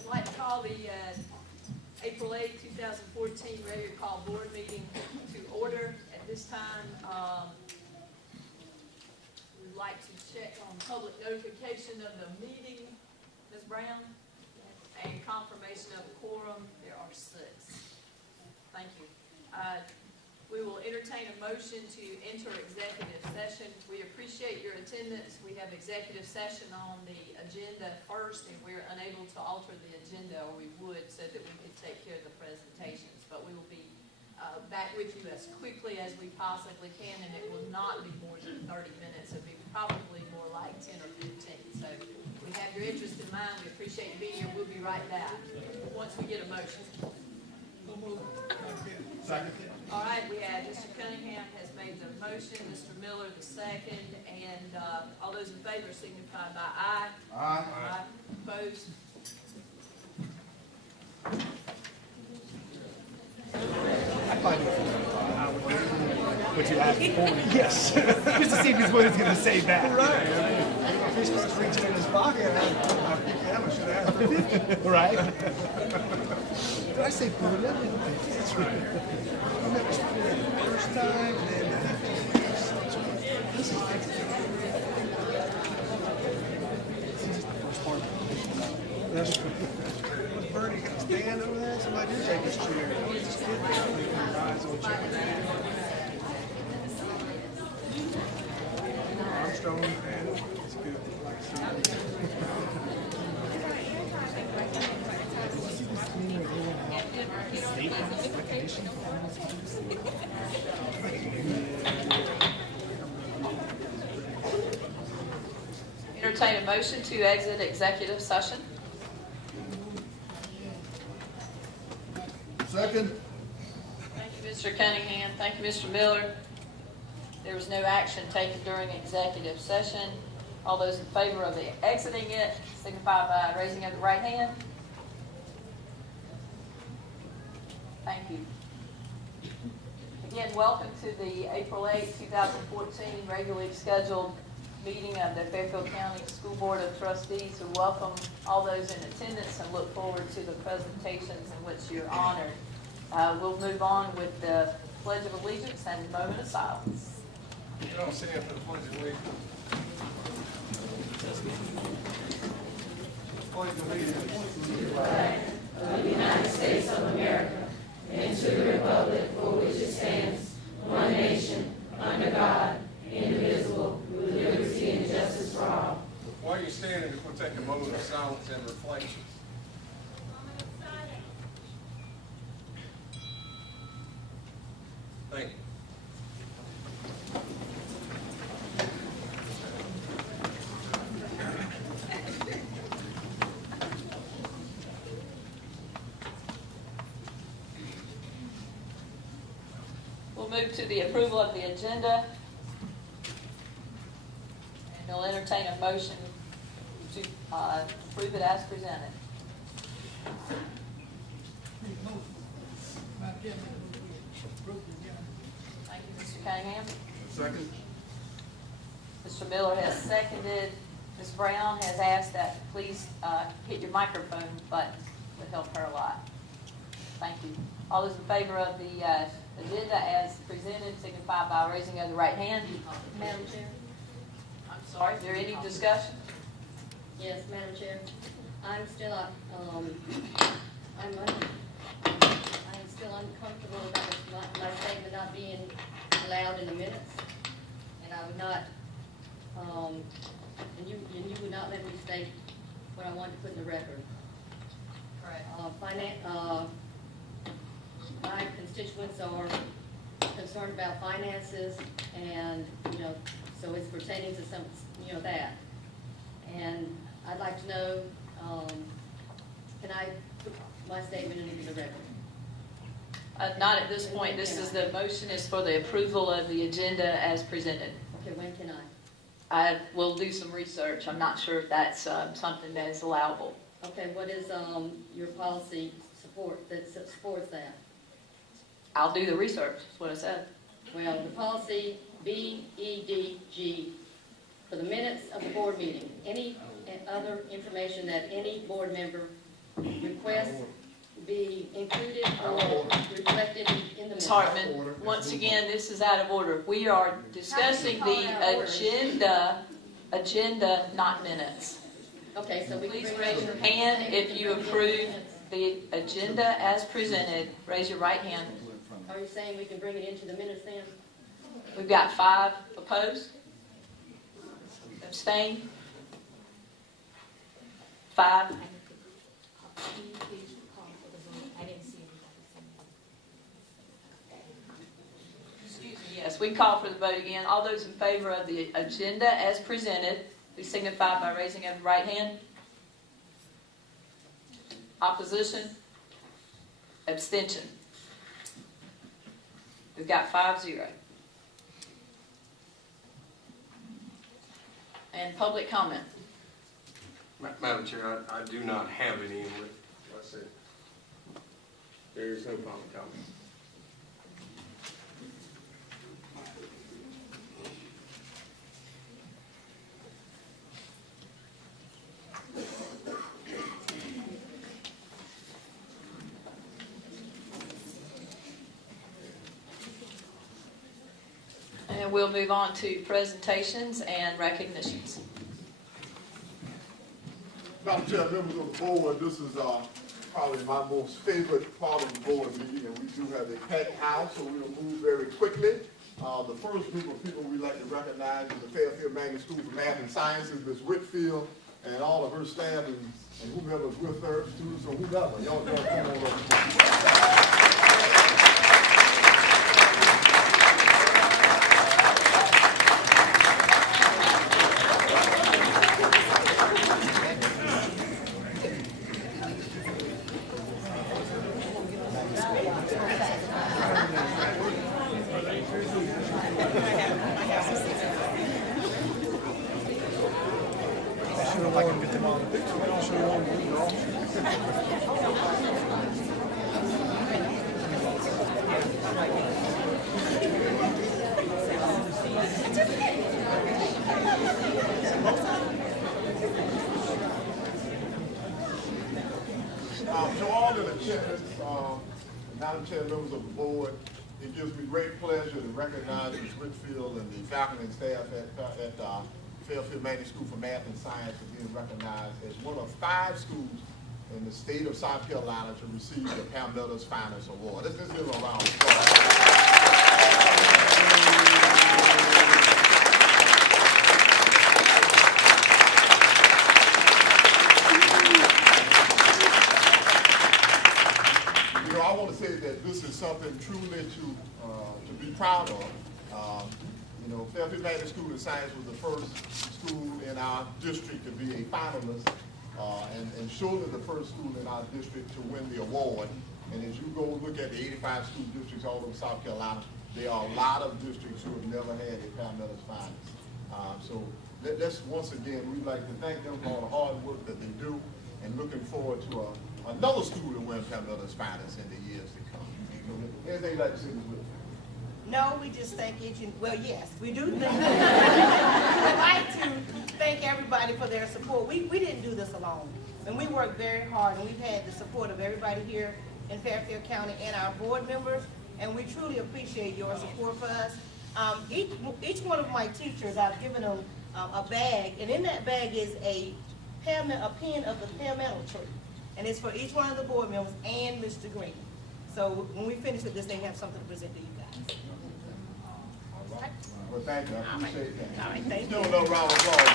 I'd like to call the April 8, 2014 regular call board meeting to order. At this time, we'd like to check on public notification of the meeting. Ms. Brown? And confirmation of a quorum. There are 6. Thank you. We will entertain a motion to enter executive session. We appreciate your attendance. We have executive session on the agenda first, and we're unable to alter the agenda, or we would, so that we could take care of the presentations. But we will be back with you as quickly as we possibly can, and it will not be more than 30 minutes. It'll be probably more like 10 or 15. So we have your interest in mind. We appreciate you being here. We'll be right back once we get a motion. Second. All right, we have Mr. Cunningham has made the motion, Mr. Miller the second, and all those in favor signify by aye. Aye. Aye. Opposed? I find it what you asked for. Yes. Just to see if he's going to say that. Right. If he starts reaching in his pocket, I should ask for 50. Right. Did I say 40? That's right. I never started it the first time, and then this is the first part. That's was Bernie going to stand over there? Somebody did take his chair. He just did rise on chair. Armstrong, man, it's good. Like Entertain a motion to exit executive session. Second. Thank you, Mr. Cunningham. Thank you, Mr. Miller. There was no action taken during executive session. All those in favor of exiting it signify by raising of the right hand. Thank you. Again, welcome to the April 8, 2014 regularly scheduled meeting of the Fairfield County School Board of Trustees. We welcome all those in attendance and look forward to the presentations in which you're honored. We'll move on with the Pledge of Allegiance and a moment of silence. You don't stand for the Pledge of Allegiance. Pledge of Allegiance to the flag of the United States of America and to the republic for which it stands, one nation, under God, indivisible, with liberty and justice for all. While you're standing, we'll take a moment of silence and reflection. Thank you. We'll move to the approval of the agenda. And we'll entertain a motion to approve it as presented. Thank you, Mr. Cunningham. Second. Mr. Miller has seconded. Ms. Brown has asked that you please hit your microphone button. It would help her a lot. Thank you. All those in favor of the agenda as presented signify by raising of the right hand. Madam Chair? I'm sorry, is there any discussion? Yes, Madam Chair. I'm still uncomfortable about my statement not being allowed in the minutes, and I would not, and you would not let me state what I wanted to put in the record. Correct. My constituents are concerned about finances, and so it's pertaining to some, that. And I'd like to know, can I my statement into the record? Not at this point. This is the motion is for the approval of the agenda as presented. Okay, when can I? I will do some research. I'm not sure if that's something that is allowable. Okay, what is your policy support that supports that? I'll do the research, is what I said. Well, the policy BEDG, for the minutes of the board meeting, any other information that any board member requests be included or reflected in the Ms. minutes. Hartman, once again, this is out of order. We are discussing the agenda, not minutes. Okay, so we can Please bring raise your hand if you approve the agenda as presented. Raise your right hand. Are you saying we can bring it into the minutes then? We've got 5 opposed. Abstain. 5. Excuse me, yes, we call for the vote again. All those in favor of the agenda as presented, please signify by raising of the right hand. Opposition? Abstention? We've got 5-0. And public comment. Madam Chair, I do not have any. That's it. There is no public comment. And we'll move on to presentations and recognitions. Madam Chair, members of the board, this is probably my most favorite part of the board meeting, and we do have a packed house, so we'll move very quickly. The first group of people we'd like to recognize is the Fairfield Magnet School for Math and Sciences, Ms. Whitfield, and all of her staff and whomever's with her, students or whoever. Y'all come on over. To all in attendance, Madam Chair, members of the board, it gives me great pleasure to recognize Ms. Whitfield and the faculty and staff at Fairfield Magnet School for Math and Science for being recognized as one of 5 schools in the state of South Carolina to receive the Palmetto's Finest Award. Let's just give them a round of applause. I want to say that this is something truly to be proud of. Fairfield Magnet School of Science was the first school in our district to be a finalist, and surely the first school in our district to win the award. And as you go look at the 85 school districts all over South Carolina, there are a lot of districts who have never had a Palmetto's Finest. So let's once again, we'd like to thank them for all the hard work that they do, and looking forward to another school to win Palmetto's Finest in the years to come. So, anything you'd like to say, Ms. Whitfield? No, we just thank each and, well, yes, we do thank I'd like to thank everybody for their support. We didn't do this alone, and we worked very hard, and we've had the support of everybody here in Fairfield County and our board members, and we truly appreciate your support for us. Each one of my teachers, I've given them a bag, and in that bag is a pin of the palmetto tree, and it's for each one of the board members and Mr. Green. So when we finish with this, they have something to present to you guys. All right. Well, thank you. I appreciate that. All right, thank you. Still another round of applause.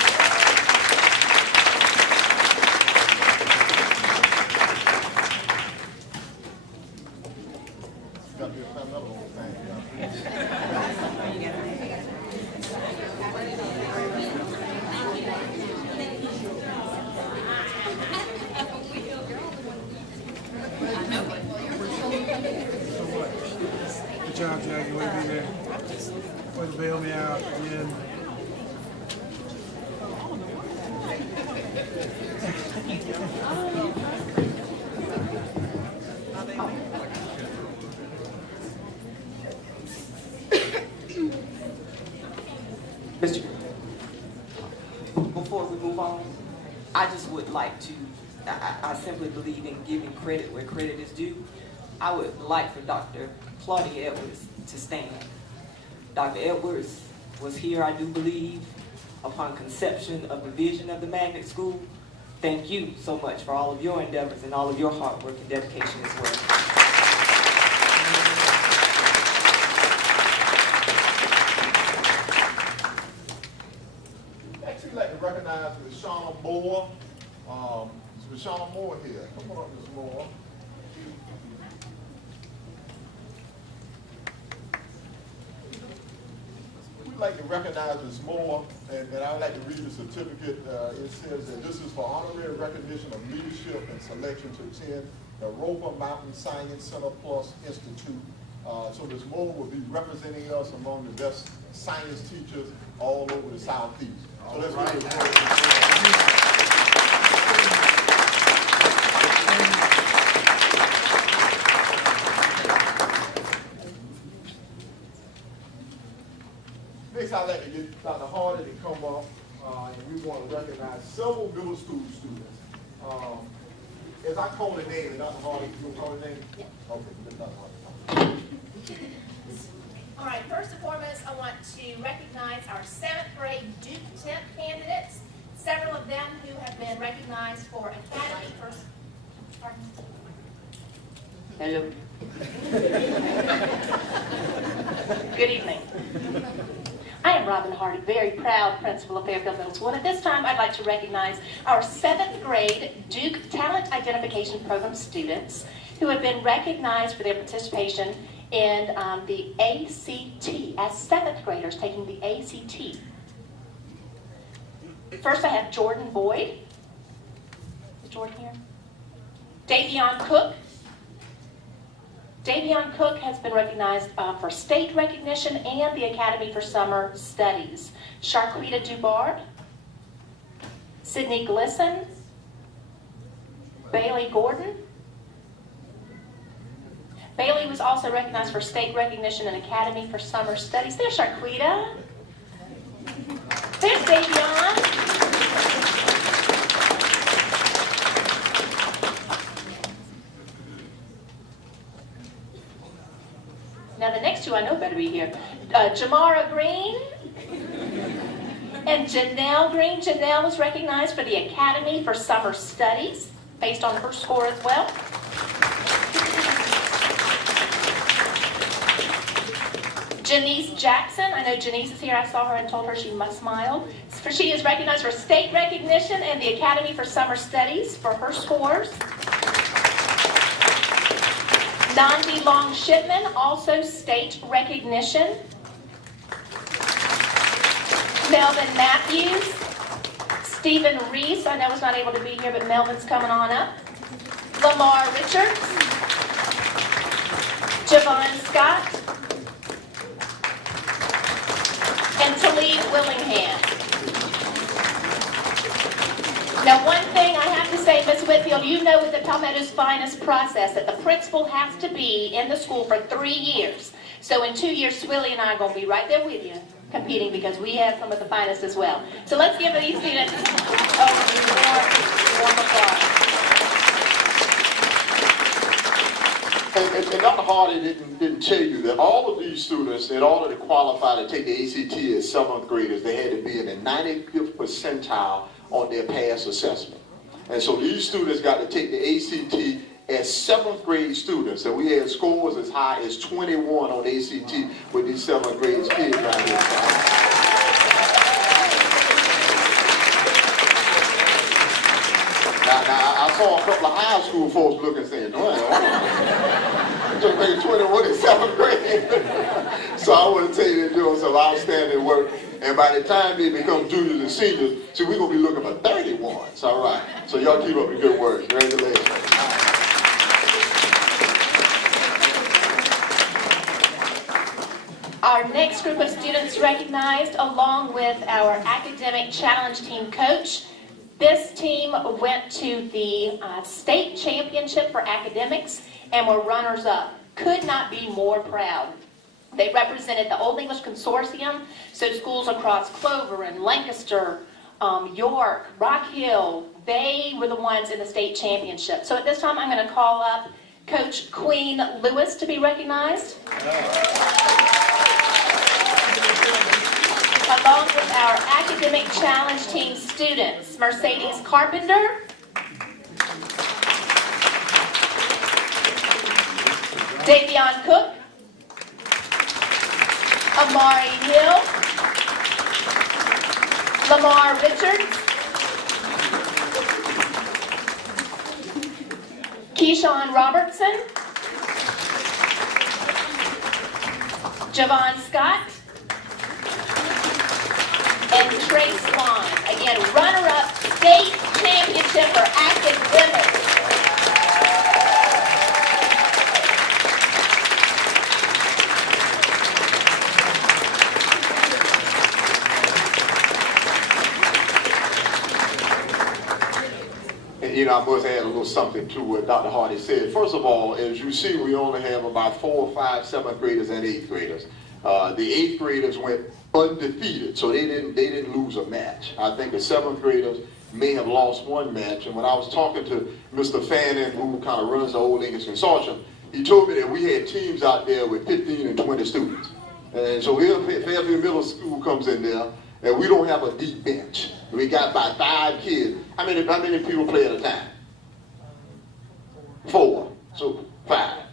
Got me another whole thing. before we move on, I just would like to, I simply believe in giving credit where credit is due. I would like for Dr. Claudia Edwards to stand. Dr. Edwards was here, I do believe, upon conception of the vision of the magnet school. Thank you so much for all of your endeavors and all of your hard work and dedication as well. Next, we'd like to recognize Ms. Shauna Moore. Is Ms. Shauna Moore here? Come on up, Ms. Moore. We'd like to recognize Ms. Moore, and I would like to read the certificate. It says that this is for honorary recognition of leadership and selection to attend the Roper Mountain Science Center Plus Institute. So Ms. Moore will be representing us among the best science teachers all over the Southeast. So let's give it a Next, I'd like to get Dr. Hardy to come up, and we want to recognize several middle school students. As I call the name, Dr. Hardy, you'll call the name? Yeah. Okay, Dr. Hardy. All right, first and foremost, I want to recognize our 7th grade Duke 10th candidates, several of them who have been recognized for Academy First. Hello. Good evening. I am Robin Hardy, very proud principal of Fairfield Middle School, and at this time I'd like to recognize our 7th grade Duke Talent Identification Program students who have been recognized for their participation in the ACT, as 7th graders taking the ACT. First I have Jordan Boyd. Is Jordan here? Davion Cook. Davion Cook has been recognized for state recognition and the Academy for Summer Studies. Sharquita Dubard, Sydney Glisson, Bailey Gordon. Bailey was also recognized for state recognition and Academy for Summer Studies. There's Sharquita. There's Davion. Now the next two I know better be here. Jamara Green and Janelle Green. Janelle was recognized for the Academy for Summer Studies based on her score as well. Janice Jackson. I know Janice is here. I saw her and told her she must smile. She is recognized for state recognition and the Academy for Summer Studies for her scores. Nandi Long Shipman, also state recognition. Melvin Matthews. Stephen Reese, I know was not able to be here, but Melvin's coming on up. Lamar Richards. Javon Scott. And Talib Willingham. Now, one thing I have to say, Ms. Whitfield, you know with the Palmetto's Finest process that the principal has to be in the school for 3 years. So in 2 years, Swilly and I are going to be right there with you, competing, because we have some of the finest as well. So let's give these students a warm applause. And Dr. Hardy didn't tell you that all of these students, in order to qualify to take the ACT as 7th graders, they had to be in the 95th percentile on their pass assessment. And so these students got to take the ACT as 7th grade students. And we had scores as high as 21 on the ACT with these 7th grade kids right here. Now, I saw a couple of high school folks looking saying, no, just making 21 in 7th grade. So I want to tell you they're doing some outstanding work. And by the time they become juniors and seniors, see, we're going to be looking for 31s. All right. So y'all keep up the good work. Congratulations. Our next group of students recognized, along with our academic challenge team coach. This team went to the state championship for academics and were runners-up. Could not be more proud. They represented the Old English Consortium, so schools across Clover and Lancaster, York, Rock Hill, they were the ones in the state championship. So at this time, I'm going to call up Coach Queen Lewis to be recognized. Along with our Academic Challenge Team students, Mercedes Carpenter, Davion Cook, Amari Hill, Lamar Richards, Keyshawn Robertson, Javon Scott, and Trace Swan. Again, runner-up state championship for active women. You know, I must add a little something to what Dr. Hardy said. First of all, as you see, we only have about 4, 5, 7th graders and 8th graders. The 8th graders went undefeated, so they didn't lose a match. I think the 7th graders may have lost one match. And when I was talking to Mr. Fannin, who kind of runs the Old English Consortium, he told me that we had teams out there with 15 and 20 students. And so here, Fairfield Middle School comes in there, and we don't have a deep bench. We got about 5 kids. How many people play at a time? 4. So 5.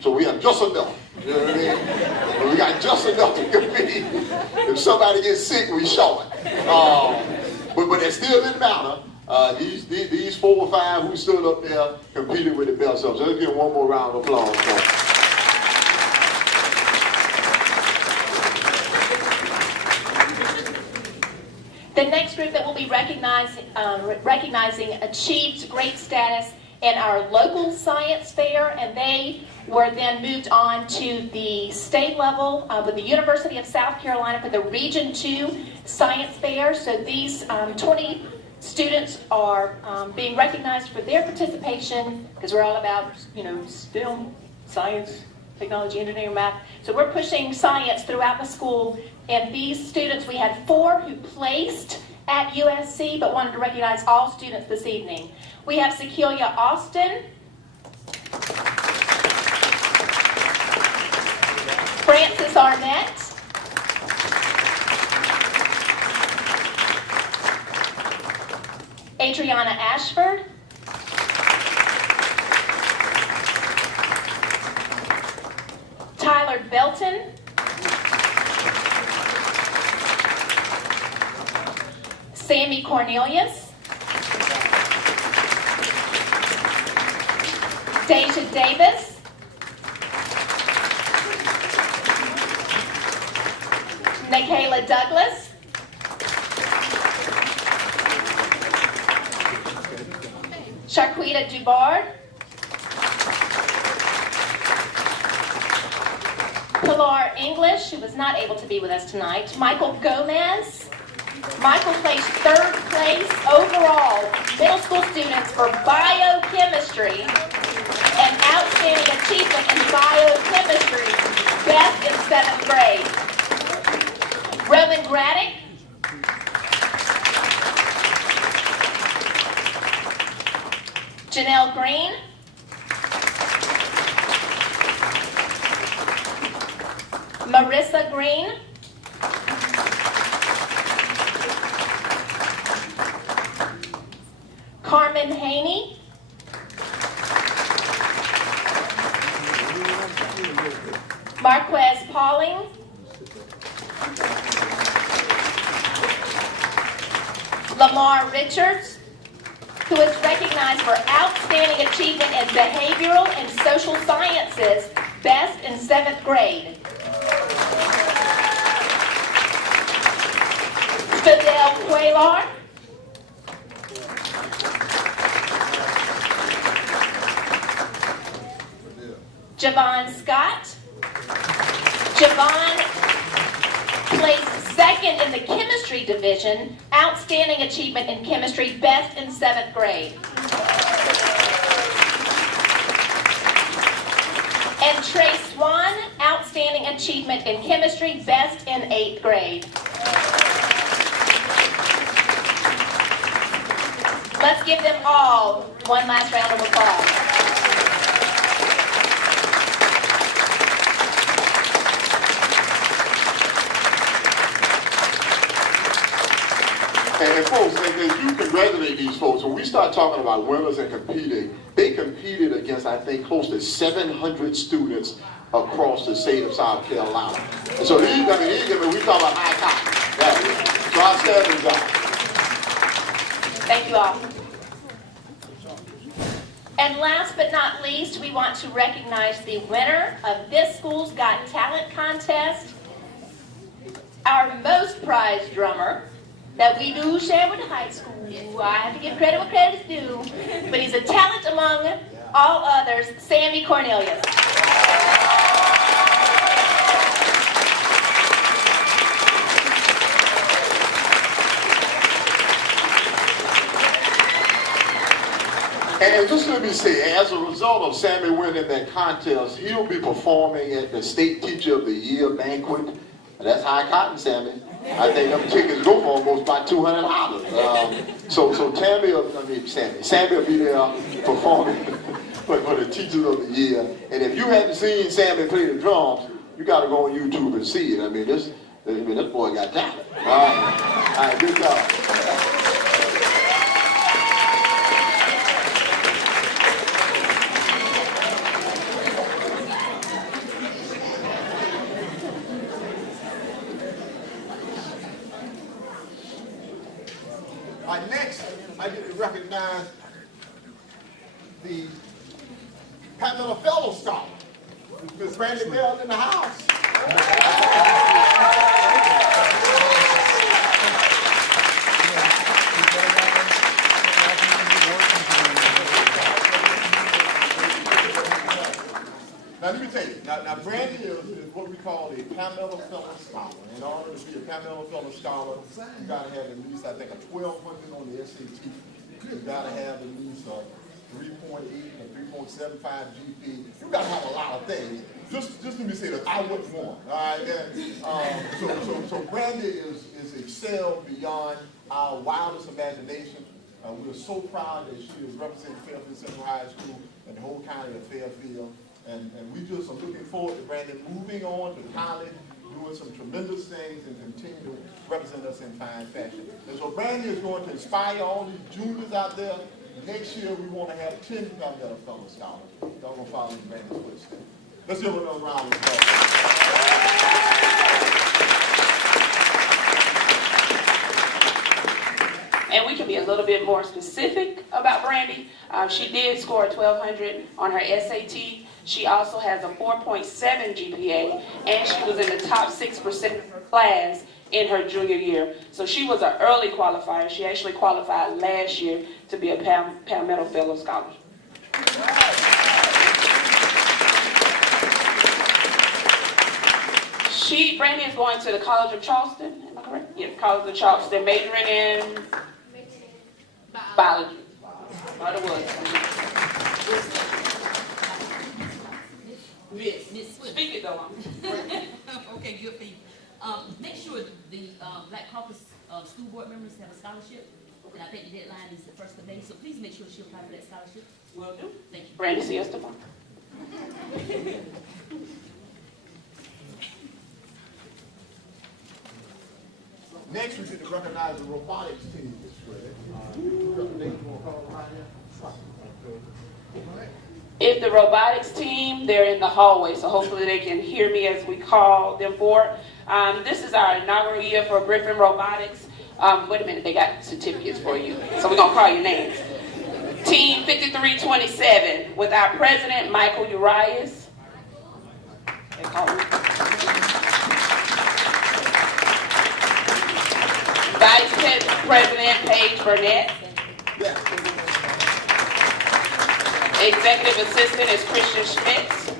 So we have just enough. You know what I mean? And we got just enough to compete. If somebody gets sick, we short. But that still didn't matter. These 4 or 5 who stood up there competed with the best of us. So let's give one more round of applause for them. The next group that will be recognizing achieved great status in our local science fair, and they were then moved on to the state level with the University of South Carolina for the Region 2 Science Fair. So these 20 students are being recognized for their participation, because we're all about, STEM, science, technology, engineering, math. So we're pushing science throughout the school. And these students, we had 4 who placed at USC, but wanted to recognize all students this evening. We have Sequelia Austin, Francis Arnett, Adriana Ashford, Tyler Belton, Sammy Cornelius, Deja Davis, Nikayla Douglas, Sharquita Dubard, Pilar English, who was not able to be with us tonight, Michael Gomez. Michael placed 3rd place overall, middle school students for biochemistry, and outstanding achievement in biochemistry, best in 7th grade. Roman Graddick, Janelle Green, Marissa Green, Carmen Haney, Marquez Pauling, Lamar Richards, who is recognized for outstanding achievement in behavioral and social sciences, best in 7th grade. Fidel Cuellar, Javon Scott. Javon placed 2nd in the chemistry division, outstanding achievement in chemistry, best in 7th grade. And Trey Swan, outstanding achievement in chemistry, best in 8th grade. Let's give them all one last round of applause. And folks, as you congratulate these folks, when we start talking about winners and competing, they competed against, I think, close to 700 students across the state of South Carolina. And so these, we talk about high cotton. Yeah. So outstanding job. Thank you all. And last but not least, we want to recognize the winner of this school's Got Talent contest, our most prized drummer that we do share with the high school. I have to give credit where credit is due, but he's a talent among all others, Sammy Cornelius. And just let me say, as a result of Sammy winning that contest, he'll be performing at the State Teacher of the Year banquet. That's high cotton, Sammy. I think them tickets go for almost about $200. So Sammy will be there performing for the Teachers of the Year. And if you hadn't seen Sammy play the drums, you got to go on YouTube and see it. This boy got talent. All right, good job. Next, I get to recognize the Pamela Fellow Scholar, Miss Brandy Bell in the house. Now let me tell you, now Brandy is what we call a Pamela Fellow Scholar. In order to be a Pamela Fellow Scholar, you got to have at least, I think, a 1200 on the SAT. You got to have at least a 3.8 or 3.75 GP. You got to have a lot of things. Just let me say that I wouldn't want. All right, so Brandy is excelled beyond our wildest imagination. We're so proud that she is representing Fairfield Central High School and the whole county of Fairfield. And we just are looking forward to Brandon moving on to college, doing some tremendous things, and continue to represent us in fine fashion. And so Brandon is going to inspire all these juniors out there. Next year, we want to have 10 Pamela Fellow Scholars. Y'all going to follow in Brandon's footsteps. Let's give another round of applause. And we can be a little bit more specific about Brandy. She did score a 1200 on her SAT. She also has a 4.7 GPA, and she was in the top 6% of her class in her junior year. So she was an early qualifier. She actually qualified last year to be a Palmetto Fellow Scholar. Brandy is going to the College of Charleston, am I correct? Yes, College of Charleston, majoring in biology. Thought it was. Miss Swift. Speak it though. Okay, good for you. Make sure the Black Caucus school board members have a scholarship. And I think the deadline is the 1st of May, so please make sure she apply for that scholarship. Will do. Thank you. Brandy, see us tomorrow. Next, we get to recognize the robotics team. If the robotics team, they're in the hallway, so hopefully they can hear me as we call them forward. This is our inaugural year for Griffin Robotics. Wait a minute, they got certificates for you, so we're going to call your names. Team 5327 with our president, Michael Urias. They call him. Vice President Paige Burnett. Executive Assistant is Christian Schmitz.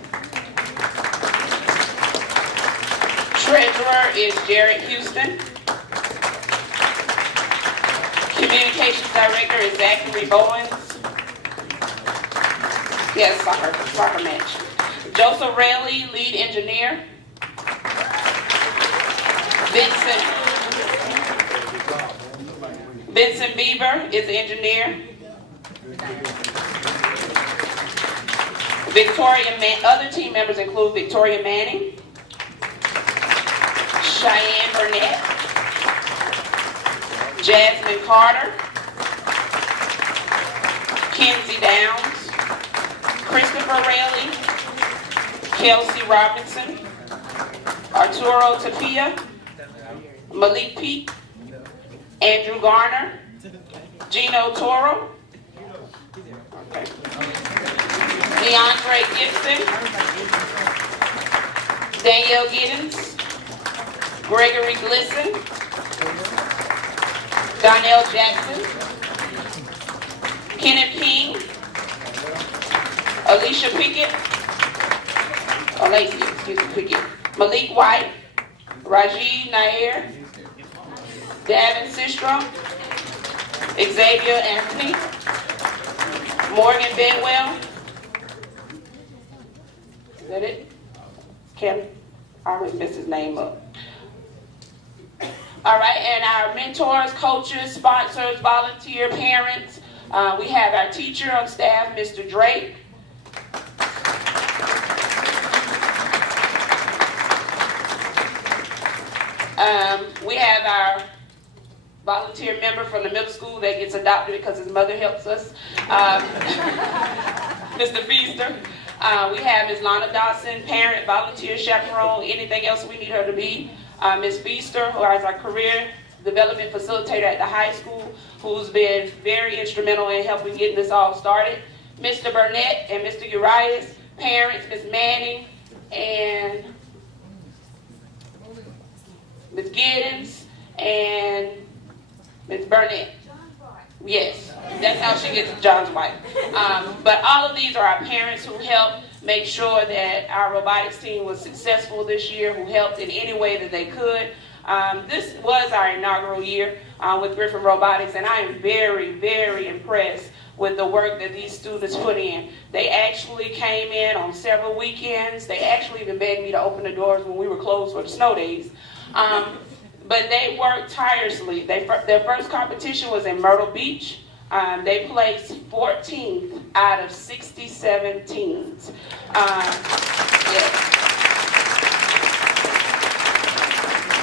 Treasurer is Jared Houston. Communications Director is Zachary Bowens. Yes, soccer match. Joseph Rayleigh, Lead Engineer. Vincent Bieber is the engineer. Other team members include Victoria Manning, Cheyenne Burnett, Jasmine Carter, Kenzie Downs, Christopher Rayleigh, Kelsey Robinson, Arturo Tapia, Malik Peak, Andrew Garner, Gino Toro, DeAndre Gibson, Danielle Giddens, Gregory Glisson, Donnell Jackson, Kenneth King, Alicia Pickett, Pickett, Malik White, Rajiv Nair, Davin Sistrom, Xavier Anthony, Morgan Bedwell. Is that it? Kim? I always mess his name up. All right, and our mentors, coaches, sponsors, volunteer parents. We have our teacher on staff, Mr. Drake. We have our volunteer member from the middle school that gets adopted because his mother helps us, Mr. Feaster. We have Ms. Lana Dawson, parent, volunteer, chaperone, anything else we need her to be. Ms. Feaster, who is our career development facilitator at the high school, who's been very instrumental in helping getting this all started. Mr. Burnett and Mr. Urias, parents, Ms. Manning, and Ms. Giddens, and Ms. Burnett. Yes, that's how she gets John's wife. But all of these are our parents who helped make sure that our robotics team was successful this year, who helped in any way that they could. This was our inaugural year with Griffin Robotics, and I am very, very impressed with the work that these students put in. They actually came in on several weekends. They actually even begged me to open the doors when we were closed for the snow days. But they worked tirelessly. Their first competition was in Myrtle Beach. They placed 14th out of 67 teams. Yes.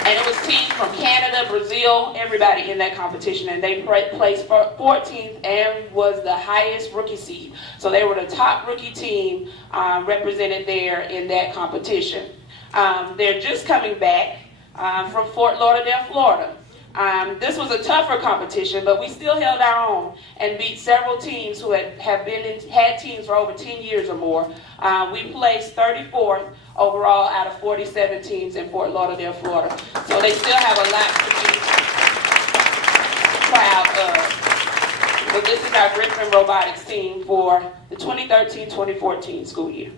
And it was teams from Canada, Brazil, everybody in that competition. And they placed 14th and was the highest rookie seed. So they were the top rookie team represented there in that competition. They're just coming back from Fort Lauderdale, Florida. This was a tougher competition, but we still held our own and beat several teams who had teams for over 10 years or more. We placed 34th overall out of 47 teams in Fort Lauderdale, Florida. So they still have a lot to be proud of. But this is our Griffin Robotics team for the 2013-2014 school year.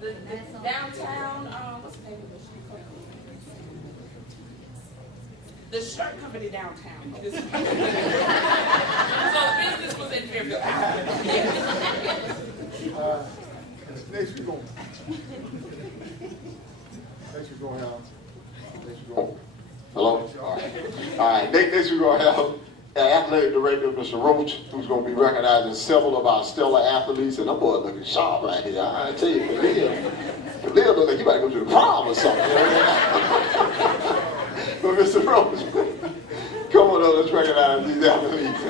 The downtown, what's the name of the street called? The shirt company downtown. So the business was in Fairfield. Next we go. Hello? All right. Next we're going to have athletic director, Mr. Roach, who's going to be recognizing several of our stellar athletes. And that boy looking sharp right here. I tell you, Khalil look like you might go to the prom or something. But Mr. Roach, come on up, let's recognize these athletes.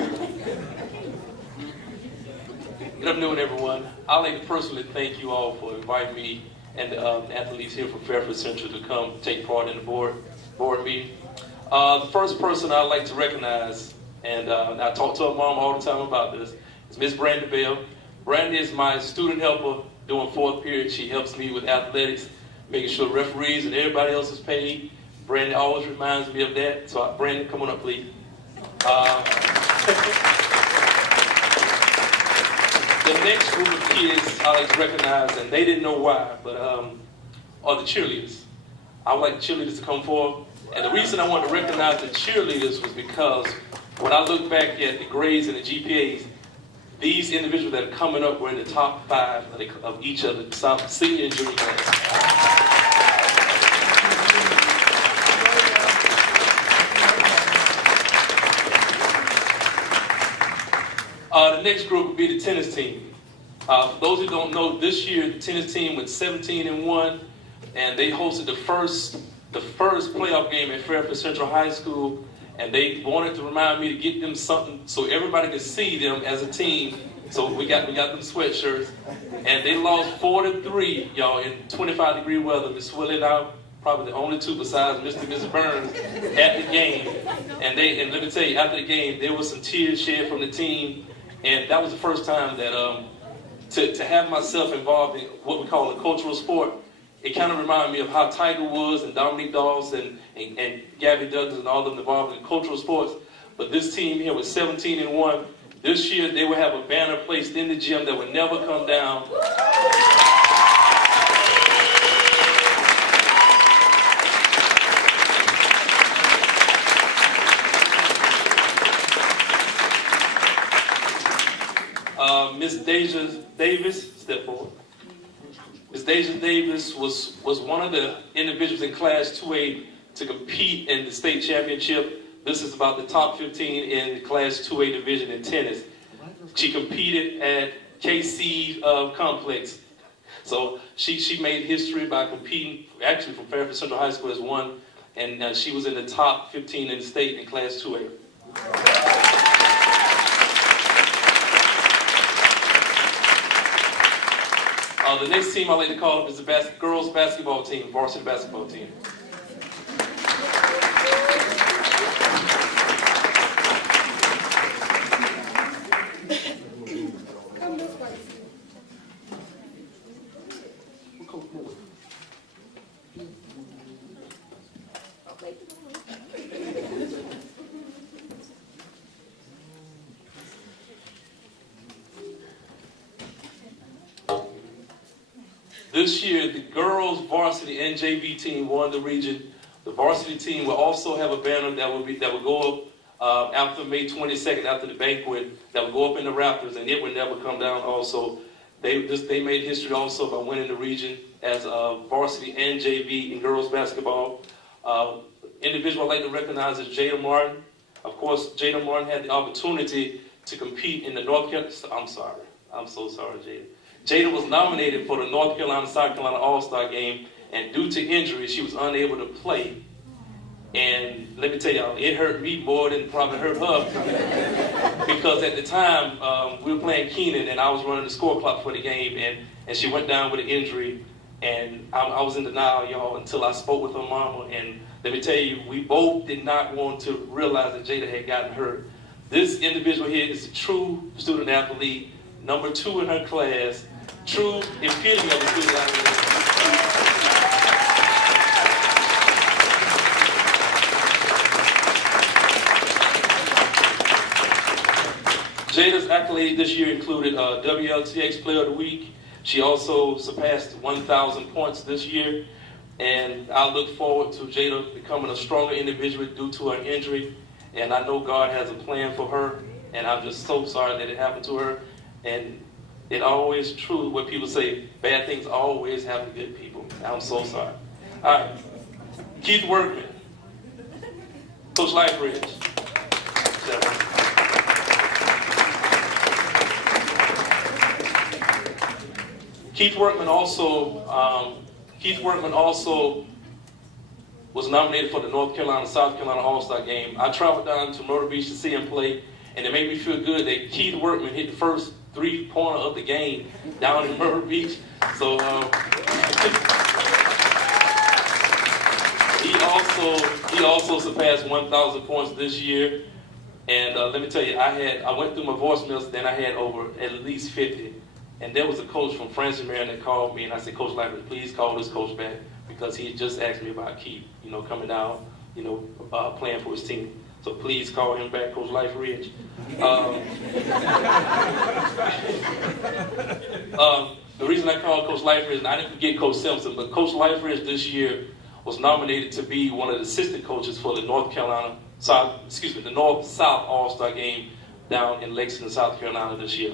Good afternoon, everyone. I'd like to personally thank you all for inviting me and the athletes here from Fairfield Central to come take part in the board meeting. The first person I'd like to recognize, and I talk to her mom all the time about this, is Miss Brandy Bell. Brandy is my student helper during fourth period. She helps me with athletics, making sure referees and everybody else is paid. Brandy always reminds me of that. So Brandy, come on up, please. The next group of kids I like to recognize, and they didn't know why, but are the cheerleaders. I would like the cheerleaders to come forward. And the reason I want to recognize the cheerleaders was because when I look back at the grades and the GPAs, these individuals that are coming up were in the top 5 of each of the senior and junior class. The next group would be the tennis team. For those who don't know, this year the tennis team went 17-1, and they hosted the first playoff game at Fairfield Central High School, and they wanted to remind me to get them something so everybody could see them as a team. So we got them sweatshirts, and they lost 4-3, y'all, in 25-degree weather. They swilled out. Probably the only two besides Mr. and Mrs. Burns at the game. And let me tell you, after the game, there was some tears shed from the team. And that was the first time that to have myself involved in what we call a cultural sport. It kind of reminded me of how Tiger Woods and Dominique Dawes and Gabby Douglas and all of them involved in cultural sports. But this team here was 17-1. This year, they will have a banner placed in the gym that will never come down. Miss Deja Davis, step forward. Miss Deja Davis was one of the individuals in Class 2A to compete in the state championship. This is about the top 15 in the Class 2A division in tennis. She competed at KC Complex. So she made history by competing, actually from Fairfield Central High School as one, and she was in the top 15 in the state in Class 2A. The next team I like to call up is the girls basketball team, varsity basketball team. This year, the girls varsity and JV team won the region. The varsity team will also have a banner that will go up after May 22nd, after the banquet, that will go up in the rafters, and it will never come down. Also, they made history also by winning the region as varsity and JV in girls basketball. Individual I'd like to recognize is Jada Martin. Of course, Jada Martin had the opportunity to compete in the North Carolina. I'm so sorry, Jada. Jada was nominated for the North Carolina-South Carolina All-Star game, and due to injury, she was unable to play. And let me tell y'all, it hurt me more than probably hurt her, because at the time, we were playing Keenan, and I was running the score clock for the game, and she went down with an injury, and I was in denial, y'all, until I spoke with her mama, and let me tell you, we both did not want to realize that Jada had gotten hurt. This individual here is a true student athlete, number 2 in her class, true epitome of a student athlete. Jada's accolade this year included WLTX Player of the Week. She also surpassed 1,000 points this year. And I look forward to Jada becoming a stronger individual due to her injury. And I know God has a plan for her. And I'm just so sorry that it happened to her. And it always true what people say, bad things always happen to good people. I'm so sorry. All right. Keith Workman. Coach Lightbridge. Keith Workman also was nominated for the North Carolina-South Carolina All-Star game. I traveled down to Myrtle Beach to see him play, and it made me feel good that Keith Workman hit the first three-pointer of the game down in Myrtle Beach. So he also surpassed 1,000 points this year. And let me tell you, I went through my voicemails, then I had over at least 50. And there was a coach from Francis Marion that called me, and I said, Coach Lifer, please call this coach back, because he had just asked me about Keith, coming down, playing for his team. So please call him back, Coach Life Ridge. The reason I called Coach Life Ridge, and I didn't forget Coach Simpson, but Coach Life Ridge this year was nominated to be one of the assistant coaches for the the North-South All-Star Game down in Lexington, South Carolina this year.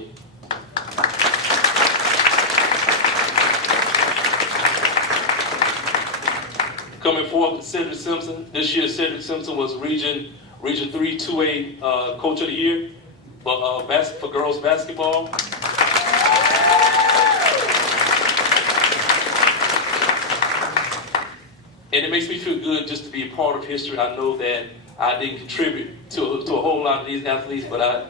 Coming forth, Cedric Simpson. This year, Cedric Simpson was Region 3 2A Coach of the Year for girls basketball. And it makes me feel good just to be a part of history. I know that I didn't contribute to a whole lot of these athletes, but I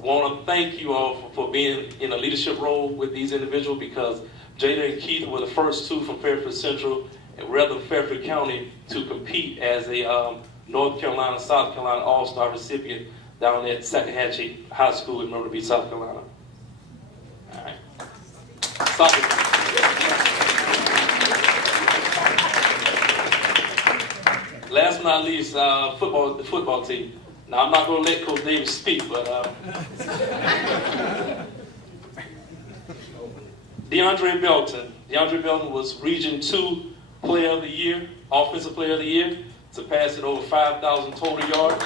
want to thank you all for being in a leadership role with these individuals, because Jada and Keith were the first two from Fairfield Central, and rather Fairfield County, to compete as a North Carolina, South Carolina All-Star recipient down at Sackahatchee High School in Myrtle Beach, South Carolina. All right. Last but not least, the football team. Now, I'm not going to let Coach Davis speak, but DeAndre Belton was Region 2 Player of the Year, Offensive Player of the Year, surpassing over 5,000 total yards.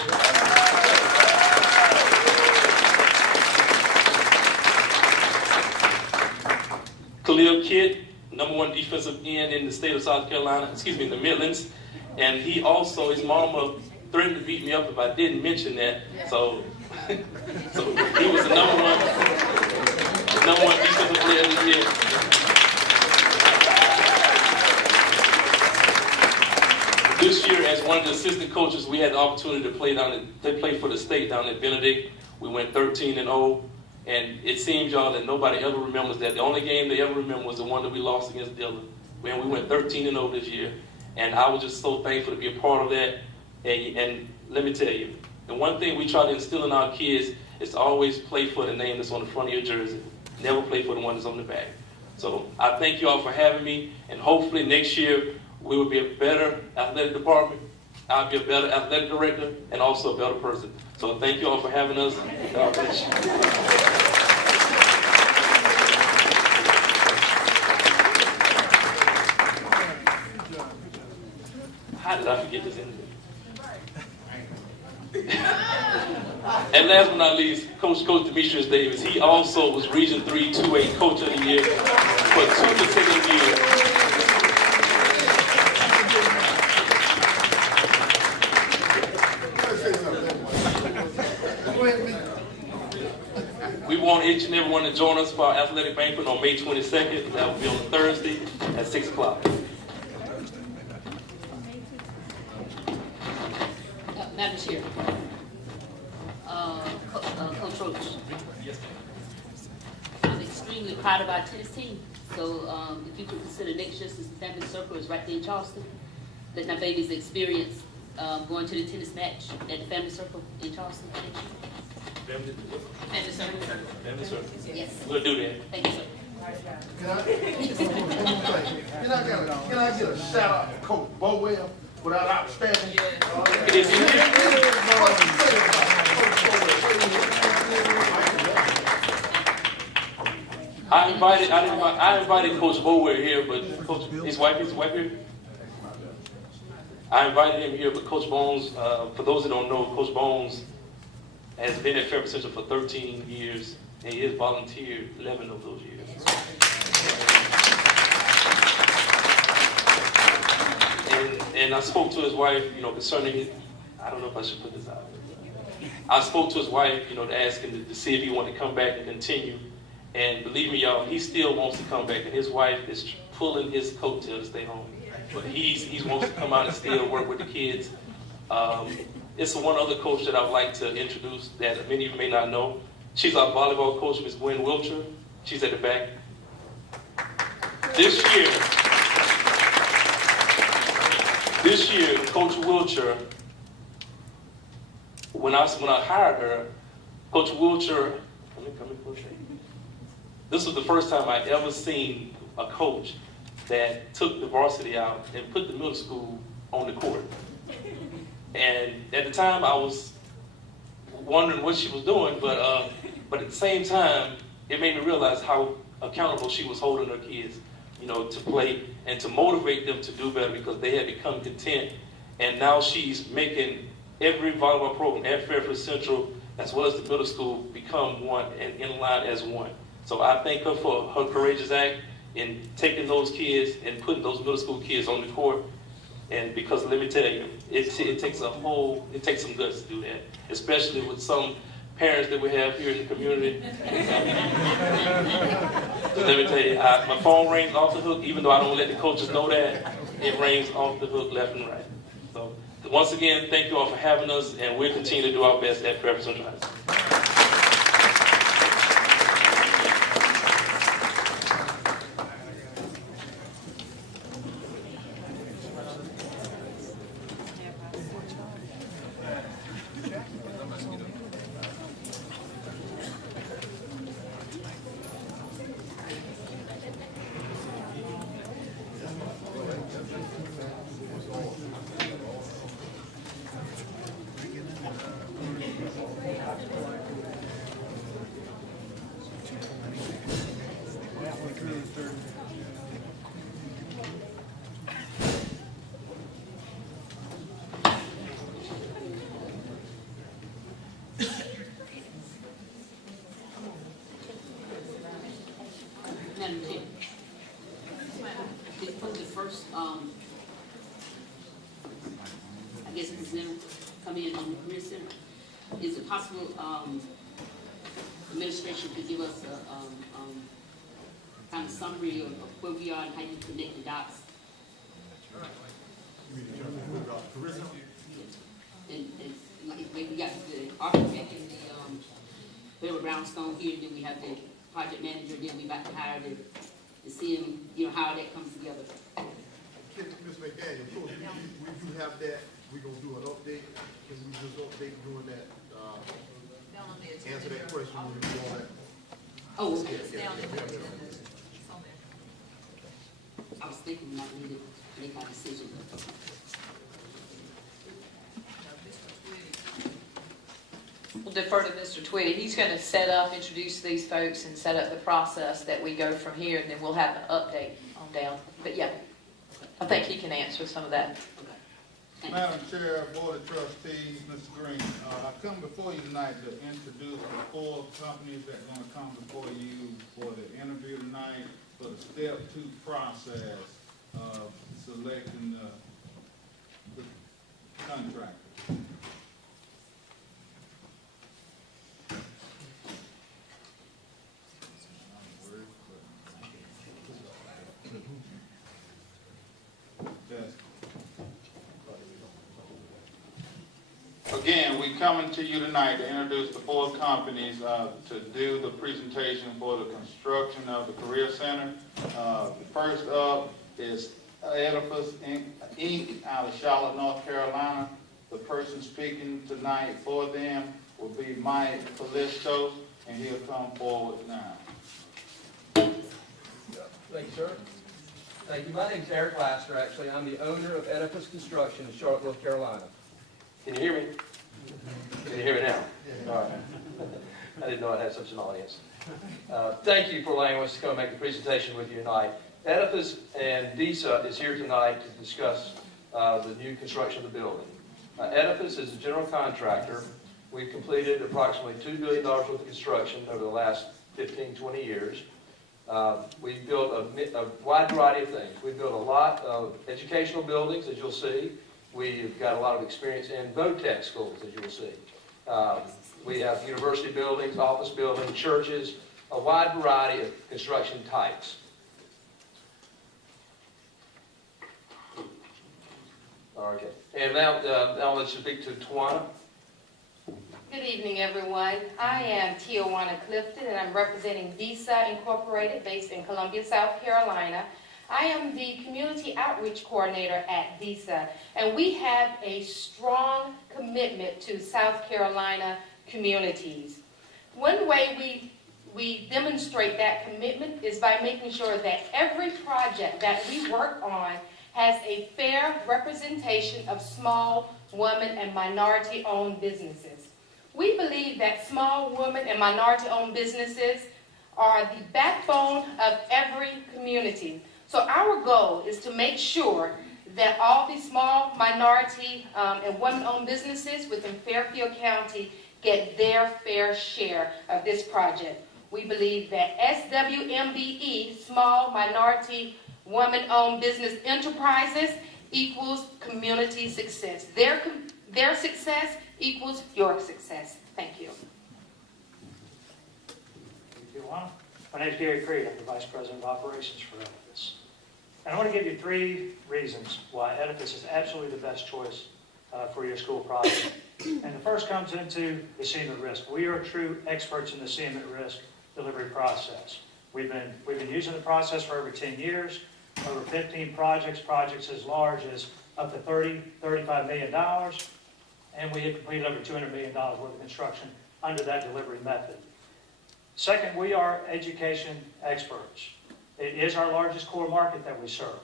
Khalil Kidd, #1 defensive end in the state of South Carolina, in the Midlands. And he also, his mama threatened to beat me up if I didn't mention that. So he was the number one defensive player of the year. This year, as one of the assistant coaches, we had the opportunity to play for the state down at Benedict. We went 13-0, and it seems, y'all, that nobody ever remembers that. The only game they ever remember was the one that we lost against Dillon. Man, we went 13-0 this year. And I was just so thankful to be a part of that. And let me tell you, the one thing we try to instill in our kids is to always play for the name that's on the front of your jersey. Never play for the one that's on the back. So I thank you all for having me. And hopefully next year we will be a better athletic department. I'll be a better athletic director and also a better person. So thank you all for having us. God bless you. How did I forget this interview? And last but not least, Coach Demetrius Davis. He also was Region 3 2A Coach of the Year for 2 consecutive years. We want each and every one to join us for our athletic banquet on May 22nd. That will be on Thursday at 6 o'clock. Madam Chair, Coach Roach, I'm extremely proud of our tennis team. So if you could consider next year, since the Family Circle is right there in Charleston, let my babies experience going to the tennis match at the Family Circle in Charleston next year. Family Circle. Family Circle. Yes. We'll do that. Thank you, sir. Can I get a shout out to Coach Bowell without outstanding? I invited Coach Bowell here, but Coach, his wife here. I invited him here, but Coach Bones, for those that don't know, Coach Bones has been at Fairfield Central for 13 years, and he has volunteered 11 of those years. And I spoke to his wife, concerning his, I don't know if I should put this out. I spoke to his wife, to ask him to see if he wanted to come back and continue. And believe me, y'all, he still wants to come back, and his wife is pulling his coattail to stay home. But he wants to come out and still work with the kids. It's one other coach that I'd like to introduce that many of you may not know. She's our volleyball coach, Ms. Gwen Wiltshire. She's at the back. This year, Coach Wiltshire when I hired her, Coach Wiltshire, this was the first time I ever seen a coach that took the varsity out and put the middle school on the court. And at the time, I was wondering what she was doing, but at the same time, it made me realize how accountable she was holding her kids, you know, to play and to motivate them to do better because they had become content. And now she's making every volleyball program at Fairfield Central, as well as the middle school, become one and in line as one. So I thank her for her courageous act in taking those kids and putting those middle school kids on the court. And because let me tell you, it takes some guts to do that, especially with some parents that we have here in the community. Let me tell you, my phone rings off the hook, even though I don't let the coaches know that. It rings off the hook left and right. So once again, thank you all for having us, and we'll continue to do our best at Fairfield Central High School. Madam Chair, before the first, I guess presenter come in on the Career Center, is it possible administration could give us a kind of summary of where we are and how you connect the dots? And like we got the architect and the Bill Brownstone here, then we have the project manager, then we about to hire to see him, you know, how that comes together. Ms. McDaniel, of course, we do have that. We're going to do an update. Can we just update doing that? Answer that question when we do all that. Oh, okay. Yeah. I was thinking we might need to make our decision. We'll defer to Mr. Twitty. He's going to set up, introduce these folks, and set up the process that we go from here, and then we'll have an update on down. But yeah, I think he can answer some of that. Madam Chair, Board of Trustees, Mr. Green, I come before you tonight to introduce the 4 companies that are going to come before you for the interview tonight for the step 2 process of selecting the contractor. Again, we're coming to you tonight to introduce the 4 companies to do the presentation for the construction of the Career Center. First up is Edifice Inc. out of Charlotte, North Carolina. The person speaking tonight for them will be Mike Callisto, and he'll come forward now. Thank you, sir. Thank you. My name is Eric Laster, actually. I'm the owner of Edifice Construction in Charlotte, North Carolina. Can you hear me? Can you hear me now? All right. I didn't know I had such an audience. Thank you for allowing us to come make the presentation with you tonight. Edifice and DISA is here tonight to discuss the new construction of the building. Edifice is a general contractor. We've completed approximately $2 billion worth of construction over the last 15, 20 years. We've built a wide variety of things. We've built a lot of educational buildings, as you'll see. We've got a lot of experience in VOTEC schools, as you will see. We have university buildings, office buildings, churches, a wide variety of construction types. Okay. And now let's speak to Tawana. Good evening, everyone. I am Tijuana Clifton, and I'm representing DISA Incorporated, based in Columbia, South Carolina. I am the Community Outreach Coordinator at DISA, and we have a strong commitment to South Carolina communities. One way we demonstrate that commitment is by making sure that every project that we work on has a fair representation of small, women, and minority-owned businesses. We believe that small, women, and minority-owned businesses are the backbone of every community. So our goal is to make sure that all these small, minority, and women-owned businesses within Fairfield County get their fair share of this project. We believe that SWMBE, small, minority, women-owned business enterprises, equals community success. Their success equals your success. Thank you. Thank you, Luana. My name is Gary Creed. I'm the Vice President of Operations for Edifice. And I want to give you 3 reasons why Edifice is absolutely the best choice for your school project. And the first comes into the CMIT risk. We are true experts in the CMIT risk delivery process. We've been using the process for over 10 years, over 15 projects as large as up to $35 million, and we have completed over $200 million worth of construction under that delivery method. Second, we are education experts. It is our largest core market that we serve.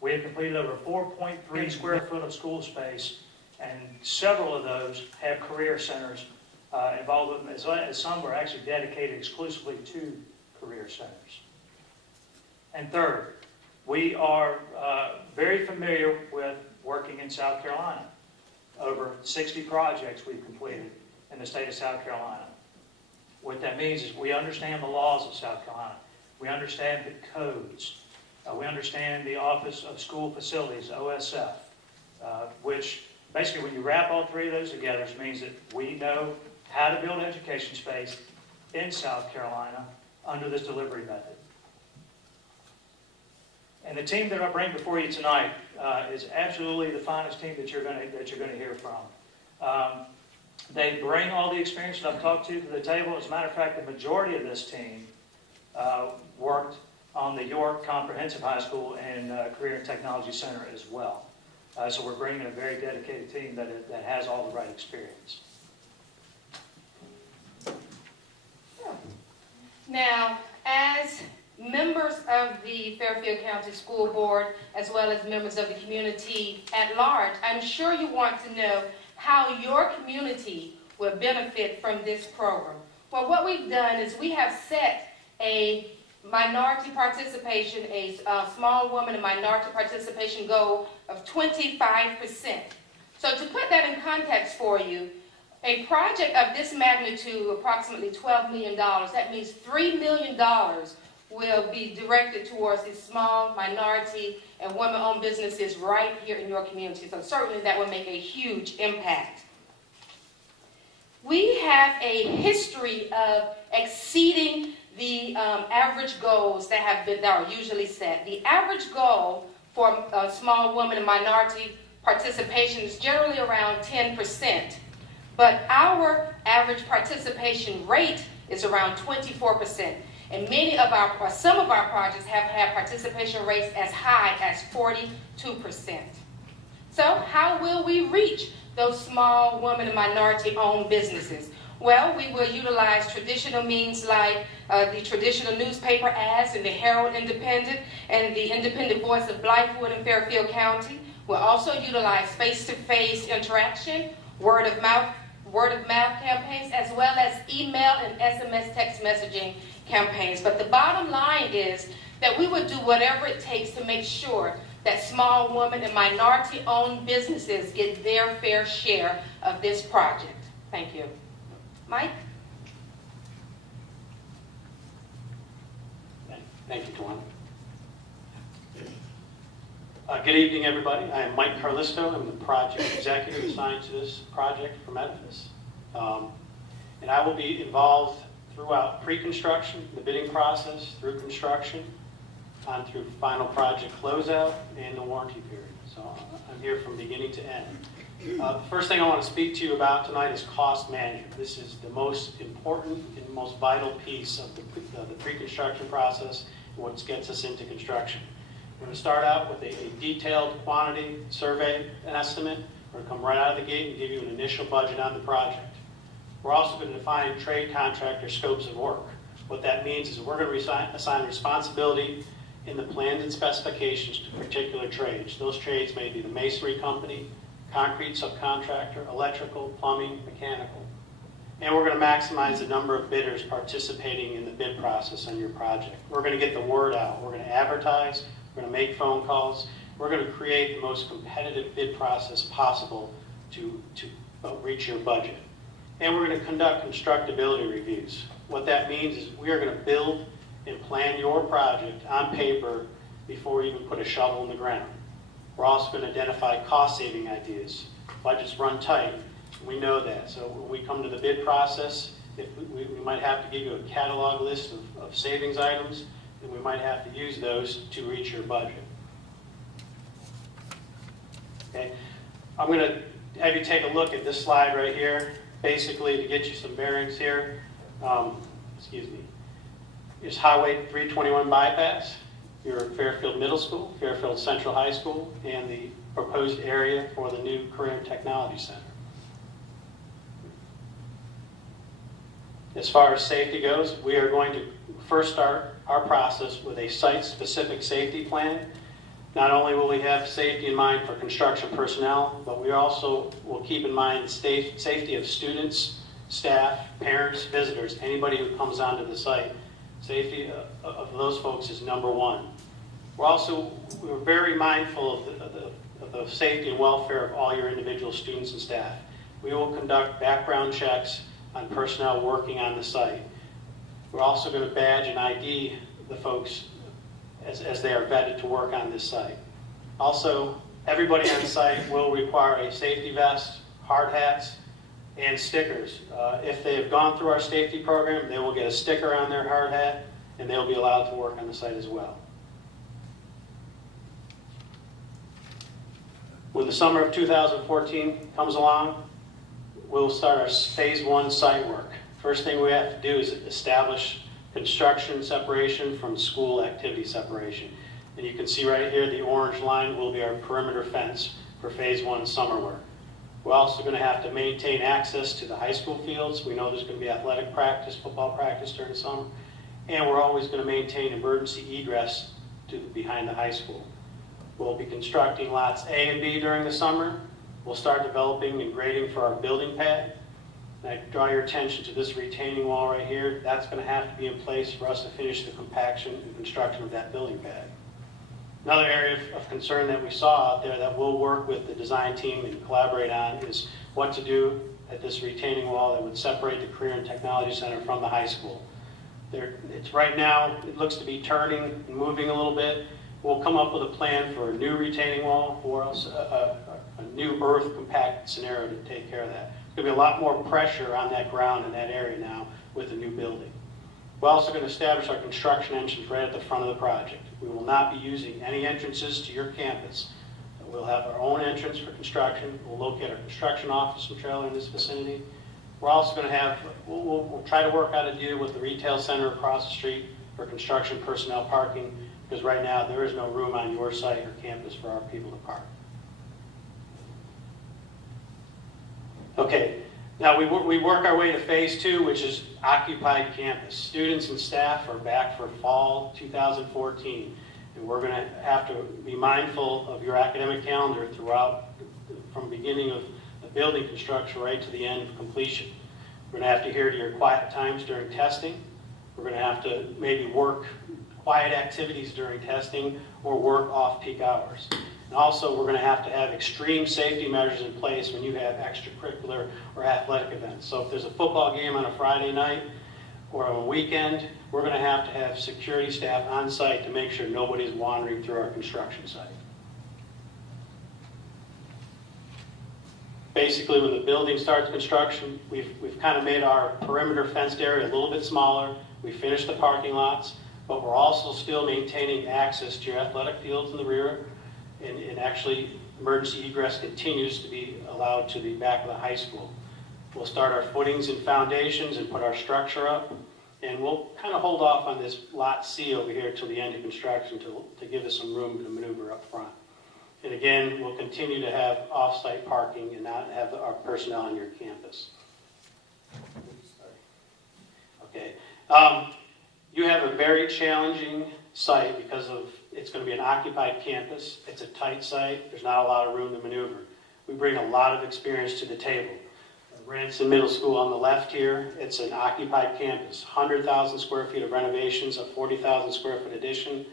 We have completed over 4.3 square foot of school space, and several of those have career centers involved with them, as some were actually dedicated exclusively to career centers. And third, we are very familiar with working in South Carolina. Over 60 projects we've completed in the state of South Carolina. What that means is we understand the laws of South Carolina. We understand the codes. We understand the Office of School Facilities, OSF, which basically when you wrap all 3 of those together, it means that we know how to build education space in South Carolina under this delivery method. And the team that I bring before you tonight is absolutely the finest team that you're going to hear from. They bring all the experience that I've talked to the table. As a matter of fact, the majority of this team worked on the York Comprehensive High School and Career and Technology Center as well. So we're bringing a very dedicated team that has all the right experience. Now, as members of the Fairfield County School Board, as well as members of the community at large, I'm sure you want to know how your community will benefit from this program. Well, what we've done is we have set a minority participation, a small woman and minority participation goal of 25%. So to put that in context for you, a project of this magnitude, approximately $12 million, that means $3 million will be directed towards these small, minority, and women-owned businesses right here in your community. So certainly that will make a huge impact. We have a history of exceeding the average goals that are usually set. The average goal for small women and minority participation is generally around 10%. But our average participation rate is around 24%. And some of our projects have had participation rates as high as 42%. So how will we reach those small women and minority-owned businesses? Well, we will utilize traditional means like the traditional newspaper ads in the Herald Independent and the Independent Voice of Blythewood in Fairfield County. We'll also utilize face-to-face interaction, word of mouth campaigns, as well as email and SMS text messaging campaigns. But the bottom line is that we would do whatever it takes to make sure that small women and minority-owned businesses get their fair share of this project. Thank you. Mike? Thank you, Tawana. Good evening, everybody. I am Mike Carlisto. I'm the project executive assigned to this project from Edifice. And I will be involved throughout pre-construction, the bidding process, through construction, on through final project closeout, and the warranty period. So I'm here from beginning to end. The first thing I want to speak to you about tonight is cost management. This is the most important and most vital piece of the pre-construction process and what gets us into construction. We're going to start out with a detailed quantity survey estimate. We're going to come right out of the gate and give you an initial budget on the project. We're also going to define trade contractor scopes of work. What that means is we're going to assign responsibility in the plans and specifications to particular trades. Those trades may be the masonry company, concrete subcontractor, electrical, plumbing, mechanical. And we're going to maximize the number of bidders participating in the bid process on your project. We're going to get the word out. We're going to advertise. We're going to make phone calls. We're going to create the most competitive bid process possible to reach your budget. And we're going to conduct constructability reviews. What that means is we are going to build and plan your project on paper before we even put a shovel in the ground. We're also going to identify cost-saving ideas. Budgets run tight. We know that. So when we come to the bid process, if we might have to give you a catalog list of savings items, and we might have to use those to reach your budget. Okay, I'm going to have you take a look at this slide right here, basically to get you some bearings here. Excuse me. Here's Highway 321 bypass, your Fairfield Middle School, Fairfield Central High School, and the proposed area for the new Career and Technology Center. As far as safety goes, we are going to first start our process with a site-specific safety plan. Not only will we have safety in mind for construction personnel, but we also will keep in mind the safety of students, staff, parents, visitors, anybody who comes onto the site. Safety of those folks is number one. We're very mindful of the safety and welfare of all your individual students and staff. We will conduct background checks on personnel working on the site. We're also going to badge and ID the folks as they are vetted to work on this site. Also, everybody on site will require a safety vest, hard hats, and stickers. If they have gone through our safety program, they will get a sticker on their hard hat, and they'll be allowed to work on the site as well. When the summer of 2014 comes along, we'll start our phase 1 site work. First thing we have to do is establish construction separation from school activity separation. And you can see right here the orange line will be our perimeter fence for phase 1 summer work. We're also going to have to maintain access to the high school fields. We know there's going to be athletic practice, football practice during the summer. And we're always going to maintain emergency egress to behind the high school. We'll be constructing lots A and B during the summer. We'll start developing and grading for our building pad. And I draw your attention to this retaining wall right here. That's going to have to be in place for us to finish the compaction and construction of that building pad. Another area of concern that we saw out there that we'll work with the design team and collaborate on is what to do at this retaining wall that would separate the Career and Technology Center from the high school. It's right now, it looks to be turning and moving a little bit. We'll come up with a plan for a new retaining wall or else a new earth compact scenario to take care of that. There's going to be a lot more pressure on that ground in that area now with the new building. We're also going to establish our construction entrance right at the front of the project. We will not be using any entrances to your campus. We'll have our own entrance for construction. We'll locate our construction office and trailer in this vicinity. We're also going to have, we'll try to work out a deal with the retail center across the street for construction personnel parking, because right now there is no room on your site or campus for our people to park. Okay, now we work our way to phase 2, which is occupied campus. Students and staff are back for fall 2014, and we're going to have to be mindful of your academic calendar throughout, from beginning of the building construction right to the end of completion. We're going to have to adhere to your quiet times during testing. We're going to have to maybe work quiet activities during testing or work off-peak hours. And also, we're going to have extreme safety measures in place when you have extracurricular or athletic events. So if there's a football game on a Friday night or on a weekend, we're going to have security staff on site to make sure nobody's wandering through our construction site. Basically, when the building starts construction, we've kind of made our perimeter fenced area a little bit smaller. We finished the parking lots, but we're also still maintaining access to your athletic fields in the rear. And actually, emergency egress continues to be allowed to the back of the high school. We'll start our footings and foundations and put our structure up. And we'll kind of hold off on this Lot C over here till the end of construction to give us some room to maneuver up front. And again, we'll continue to have off-site parking and not have our personnel on your campus. Okay. You have a very challenging site because it's going to be an occupied campus. It's a tight site. There's not a lot of room to maneuver. We bring a lot of experience to the table. Branson Middle School on the left here, it's an occupied campus. 100,000 square feet of renovations, a 40,000 square foot addition.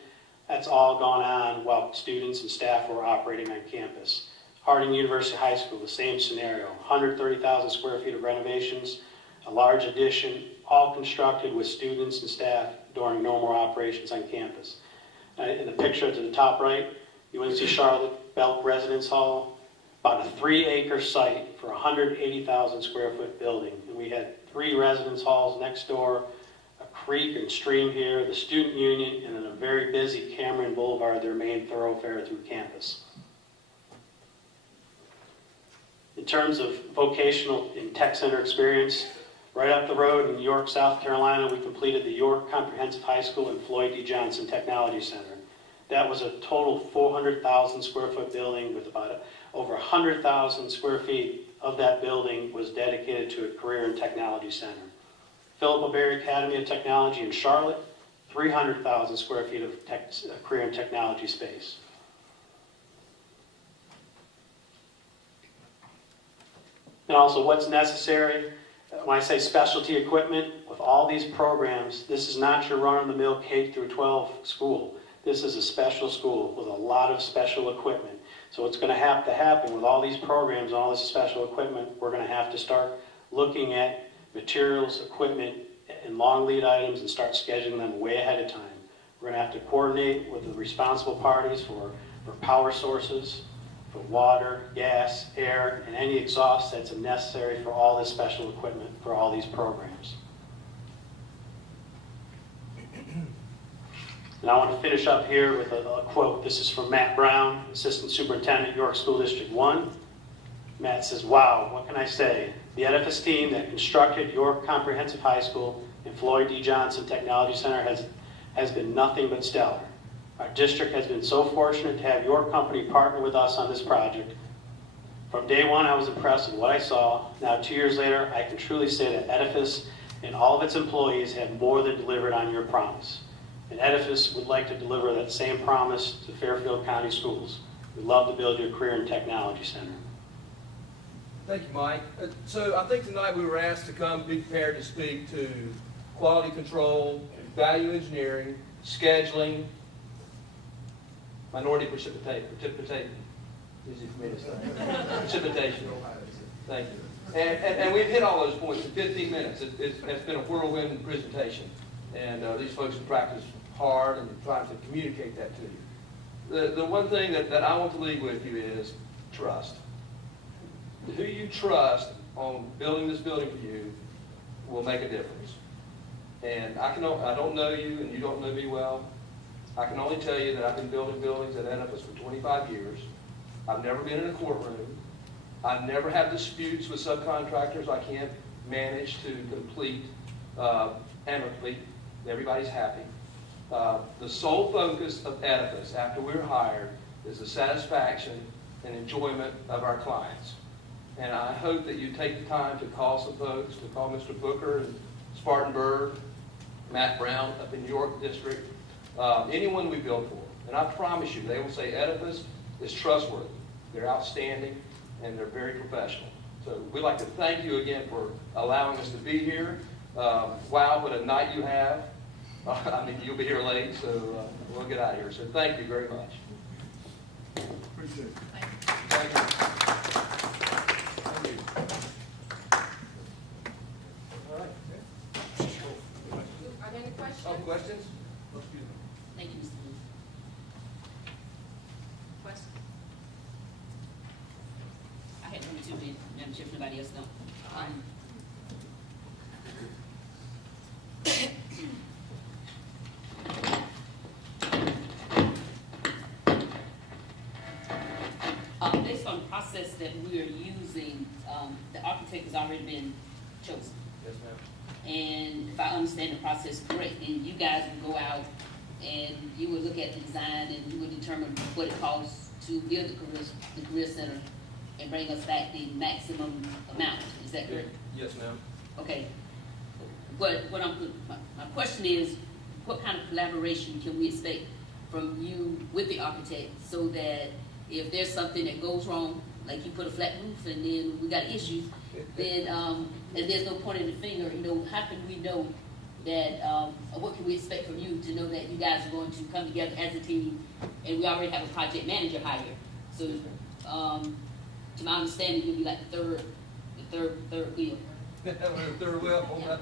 That's all gone on while students and staff were operating on campus. Harding University High School, the same scenario. 130,000 square feet of renovations, a large addition, all constructed with students and staff during normal operations on campus. In the picture to the top right, UNC Charlotte Belk Residence Hall, about a 3-acre site for a 180,000 square foot building. And we had 3 residence halls next door, a creek and stream here, the student union, and then a very busy Cameron Boulevard, their main thoroughfare through campus. In terms of vocational and tech center experience, right up the road in York, South Carolina, we completed the York Comprehensive High School and Floyd D. Johnson Technology Center. That was a total 400,000 square foot building with about over 100,000 square feet of that building was dedicated to a career and technology center. Philip Berry Academy of Technology in Charlotte, 300,000 square feet of career and technology space. And also what's necessary, when I say specialty equipment, with all these programs, this is not your run-of-the-mill K through 12 school. This is a special school with a lot of special equipment. So what's going to have to happen with all these programs and all this special equipment, we're going to have to start looking at materials, equipment, and long lead items and start scheduling them way ahead of time. We're going to have to coordinate with the responsible parties for power sources, for water, gas, air, and any exhaust that's necessary for all this special equipment for all these programs. And I want to finish up here with a quote. This is from Matt Brown, Assistant Superintendent, York School District 1. Matt says, "Wow, what can I say? The Edifice team that constructed York Comprehensive High School and Floyd D. Johnson Technology Center has been nothing but stellar. Our district has been so fortunate to have your company partner with us on this project. From day one, I was impressed with what I saw. Now, 2 years later, I can truly say that Edifice and all of its employees have more than delivered on your promise. And Edifice would like to deliver that same promise to Fairfield County Schools. We'd love to build your career and technology center." Thank you, Mike. So I think tonight we were asked to come be prepared to speak to quality control, value engineering, scheduling, minority precipitation. Easy for me to say. Precipitation. Thank you. And we've hit all those points in 15 minutes. It's been a whirlwind presentation. And these folks have practiced hard and trying to communicate that to you. The one thing that I want to leave with you is trust. Who you trust on building this building for you will make a difference. And I don't know you and you don't know me well. I can only tell you that I've been building buildings at Edifice for 25 years. I've never been in a courtroom. I've never had disputes with subcontractors I can't manage to complete amicably. Everybody's happy. The sole focus of Edifice after we're hired is the satisfaction and enjoyment of our clients. And I hope that you take the time to call some folks, to call Mr. Booker and Spartanburg, Matt Brown up in York District, anyone we build for. And I promise you, they will say Edifice is trustworthy. They're outstanding, and they're very professional. So we'd like to thank you again for allowing us to be here. Wow, what a night you have. I mean, you'll be here late, so we'll get out of here. So thank you very much. Appreciate it. Thank you. Thank you. All right. Are there any questions? Oh, questions? Thank you, Mr. Lee. Question? I had one too, Madam Chair, if nobody else knows. Based on the process that we are using, the architect has already been chosen. Yes, ma'am. And if I understand the process correct, then you guys will go out and you will look at the design and you will determine what it costs to build the career center and bring us back the maximum amount. Is that correct? Yes, ma'am. Okay. My question is, what kind of collaboration can we expect from you with the architect so that if there's something that goes wrong, like you put a flat roof and then we got issues, then and there's no pointing the finger, how can we know that, what can we expect from you to know that you guys are going to come together as a team, and we already have a project manager hired. So, to my understanding, you'll be like the third wheel. Third wheel?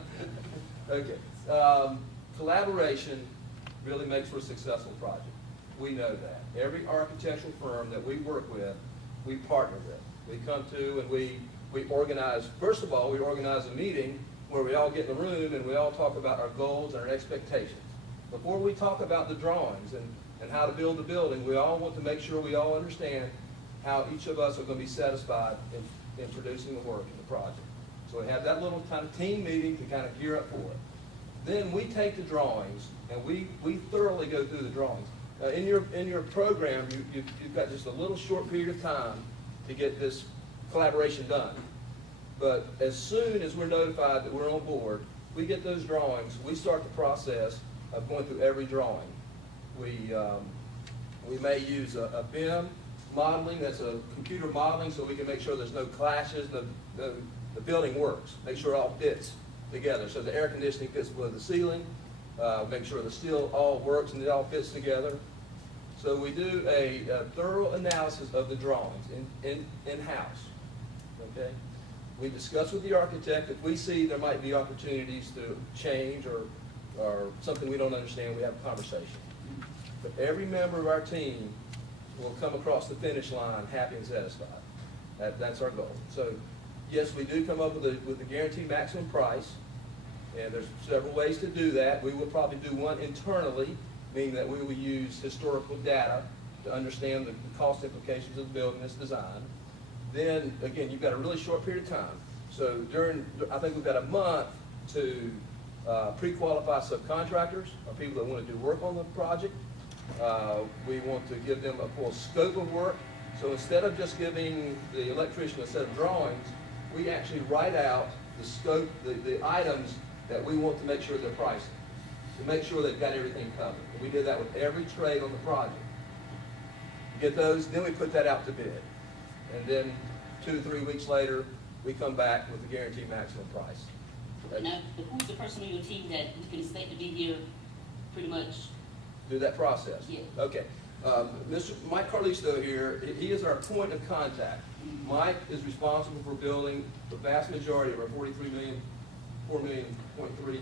Okay. Collaboration really makes for a successful project. We know that. Every architectural firm that we work with, we partner with. We come to and we organize, first of all, we organize a meeting where we all get in the room and we all talk about our goals and our expectations. Before we talk about the drawings and how to build the building, we all want to make sure we all understand how each of us are going to be satisfied in producing the work in the project. So we have that little kind of team meeting to kind of gear up for it. Then we take the drawings and we thoroughly go through the drawings. In your program, you've got just a little short period of time to get this collaboration done. But as soon as we're notified that we're on board, we get those drawings, we start the process of going through every drawing. We may use a BIM modeling, that's a computer modeling, so we can make sure there's no clashes, the building works, make sure it all fits together. So the air conditioning fits below the ceiling, make sure the steel all works and it all fits together. So we do a thorough analysis of the drawings in-house, okay? We discuss with the architect. If we see there might be opportunities to change or something we don't understand, we have a conversation. But every member of our team will come across the finish line happy and satisfied. That's our goal. So yes, we do come up with a guaranteed maximum price, and there's several ways to do that. We will probably do one internally, meaning that we will use historical data to understand the cost implications of the building and its design. Then, again, you've got a really short period of time. So I think we've got a month to pre-qualify subcontractors or people that want to do work on the project. We want to give them a full scope of work. So instead of just giving the electrician a set of drawings, we actually write out the scope, the items that we want to make sure they're pricing, to make sure they've got everything covered. And we did that with every trade on the project. Get those, then we put that out to bid. And then 2 to 3 weeks later, we come back with the guaranteed maximum price. Now, who's the person on your team that we can expect to be here pretty much? Do that process? Yeah. Okay. Mr. Mike Carlisto here, he is our point of contact. Mike is responsible for building the vast majority of our 4.3 million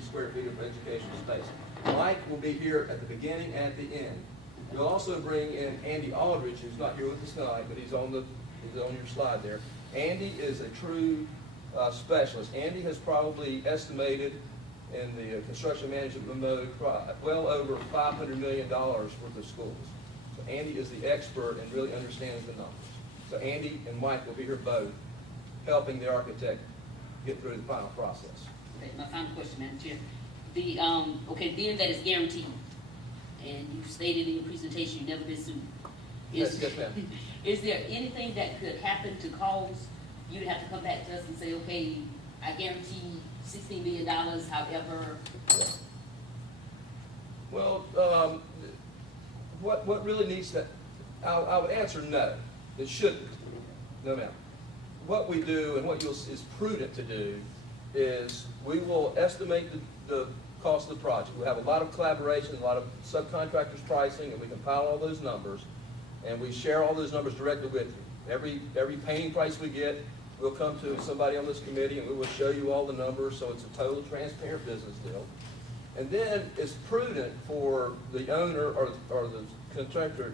square feet of educational space. Mike will be here at the beginning and at the end. You'll also bring in Andy Aldridge, who's not here with us tonight, but he's on your slide there. Andy is a true specialist. Andy has probably estimated in the construction management mode well over $500 million worth of schools. So Andy is the expert and really understands the numbers. So Andy and Mike will be here both, helping the architect get through the final process. Okay, my final question, Madam Chair. Okay, being that it's guaranteed, and you stated in your presentation you've never been sued. Yes, ma'am. Is there anything that could happen to cause you to have to come back to us and say, okay, I guarantee $16 million, however? Well, what really needs to, I would answer no. It shouldn't. No, ma'am. What we do and what is prudent to do is we will estimate the cost of the project. We have a lot of collaboration, a lot of subcontractors pricing, and we compile all those numbers, and we share all those numbers directly with you. Every painting price we get, we'll come to somebody on this committee and we will show you all the numbers, so it's a total transparent business deal. And then it's prudent for the owner or the contractor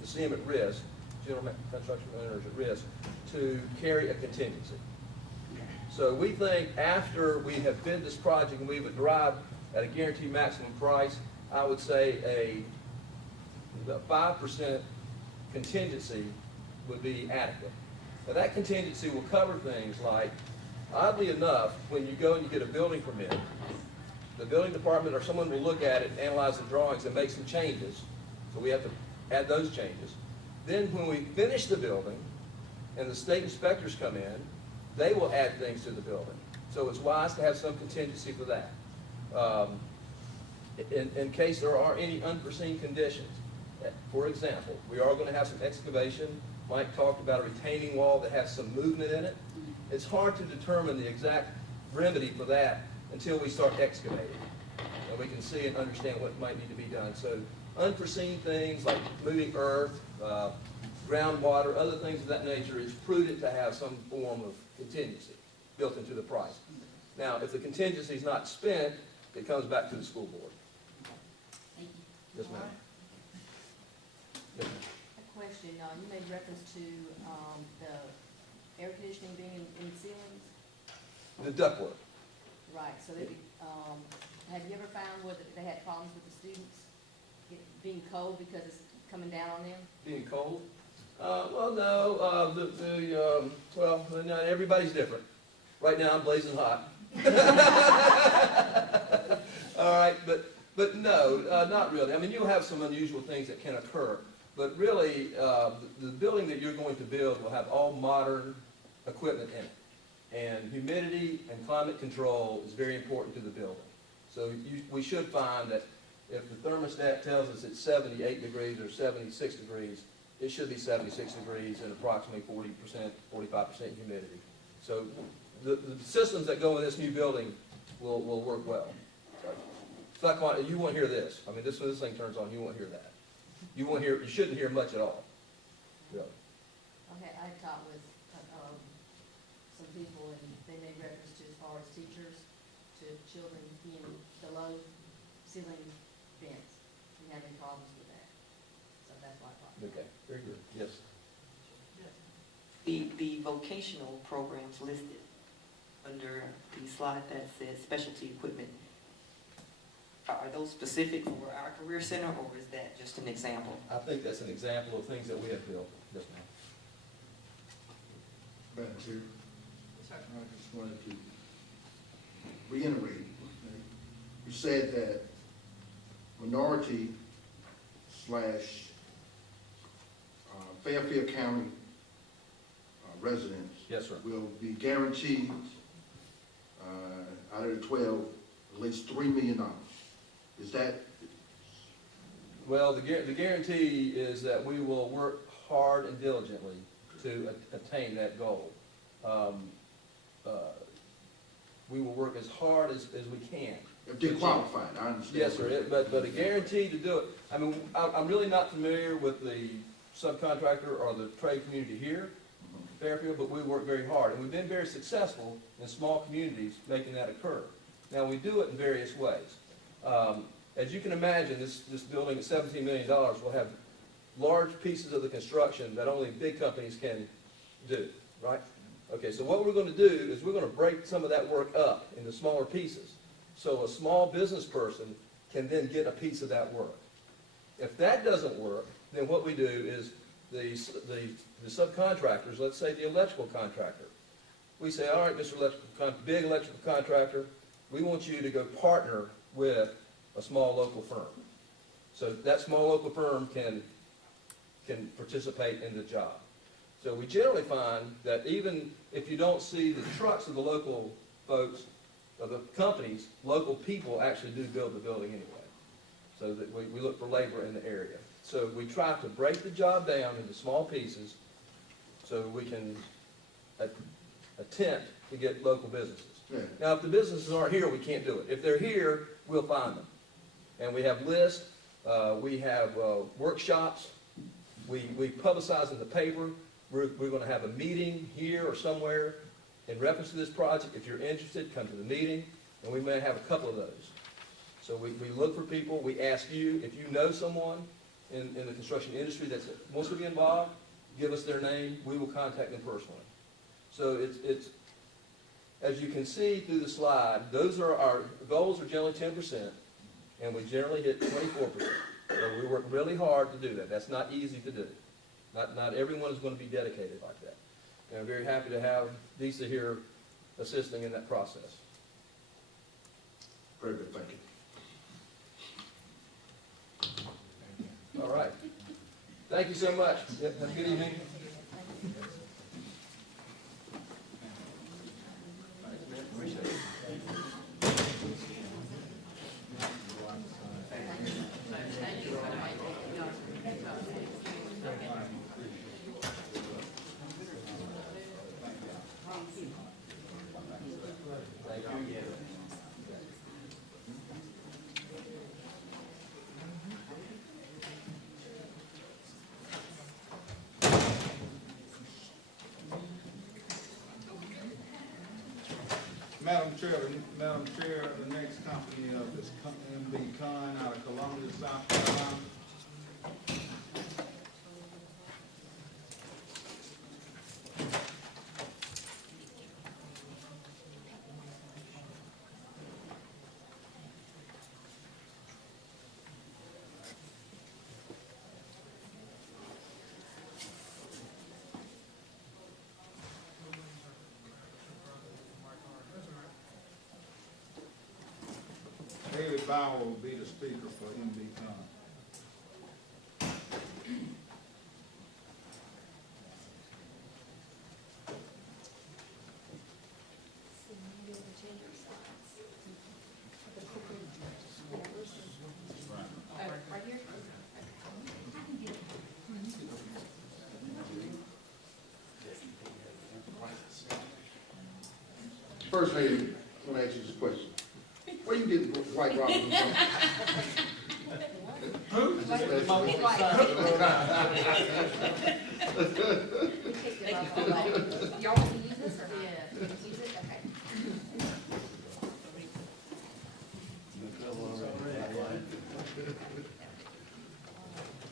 to see him at risk, general construction owners at risk, to carry a contingency. So we think after we have bid this project and we've arrived at a guaranteed maximum price, I would say about 5% contingency would be adequate. Now that contingency will cover things like Oddly enough, when you go and you get a building permit, the building department or someone will look at it, analyze the drawings, and make some changes. So we have to add those changes. Then when we finish the building and the state inspectors come in, they will add things to the building. So it's wise to have some contingency for that. In case there are any unforeseen conditions. For example, we are going to have some excavation. Mike talked about a retaining wall that has some movement in it. It's hard to determine the exact remedy for that until we start excavating. And we can see and understand what might need to be done. So unforeseen things like moving earth, groundwater, other things of that nature, it's prudent to have some form of contingency built into the price. Now, if the contingency is not spent, it comes back to the school board. Thank you. Yes, ma'am. Yes, ma'am. A question, you made reference to the air conditioning being in ceilings? The ductwork. Right, so have you ever found whether they had problems with the students being cold because it's coming down on them? Being cold? Well, no. Well, no, everybody's different. Right now, I'm blazing hot. All right, but no, not really. I mean, you'll have some unusual things that can occur, but really, the building that you're going to build will have all modern equipment in it. And humidity and climate control is very important to the building. So we should find that if the thermostat tells us it's 78 degrees or 76 degrees, it should be 76 degrees and approximately 40%, 45% humidity. So the systems that go in this new building will work well. It's not quite, you won't hear this. I mean, this thing turns on, you won't hear that. You shouldn't hear much at all. Really. Okay, I talked with some people, and they made reference to as far as teachers, to children being below ceiling vents and having problems with that. So that's why I thought. Okay, very good. Yes. The vocational programs listed under the slide that says specialty equipment, are those specific for our career center, or is that just an example? I think that's an example of things that we have built. Yes, ma'am. Madam Chair, I just wanted to reiterate. You said that minority / Fairfield County residents, yes, sir, will be guaranteed out of the 12 at least $3 million. Is that? Well, the guarantee is that we will work hard and diligently to attain that goal. We will work as hard as we can. If they're qualified, I understand. Yes, sir, but a guarantee to do it. I mean, I'm really not familiar with the subcontractor or the trade community here in Fairfield, but we work very hard. And we've been very successful in small communities making that occur. Now, we do it in various ways. As you can imagine, this building at $17 million will have large pieces of the construction that only big companies can do, right? Okay, so what we're going to do is we're going to break some of that work up into smaller pieces so a small business person can then get a piece of that work. If that doesn't work, then what we do is the subcontractors, let's say the electrical contractor, we say, all right, Mr. Big electrical contractor, we want you to go partner with a small local firm. So that small local firm can participate in the job. So we generally find that even if you don't see the trucks of the local folks, of the companies, local people actually do build the building anyway. So that we look for labor in the area. So we try to break the job down into small pieces so we can attempt to get local businesses. Yeah. Now, if the businesses aren't here, we can't do it. If they're here, we'll find them. And we have lists, we have workshops, we publicize in the paper. We're going to have a meeting here or somewhere in reference to this project. If you're interested, come to the meeting, and we may have a couple of those. So we look for people. We ask you, if you know someone in the construction industry that wants to be involved, give us their name. We will contact them personally. So it's as you can see through the slide, those are our goals are generally 10%, and we generally hit 24%. So we work really hard to do that. That's not easy to do. Not everyone is going to be dedicated like that. And I'm very happy to have Lisa here assisting in that process. Very good, thank you. All right. Thank you so much. Have a good evening. Appreciate it. Madam Chair, the next company is MB Con out of Columbia, South Carolina. Haley Bauer will be the speaker for MB Con. First lady, I'm going to ask you this question. Where you getting White Robinson from? Who? Y'all want to use this or not? Yeah. Use it? Okay.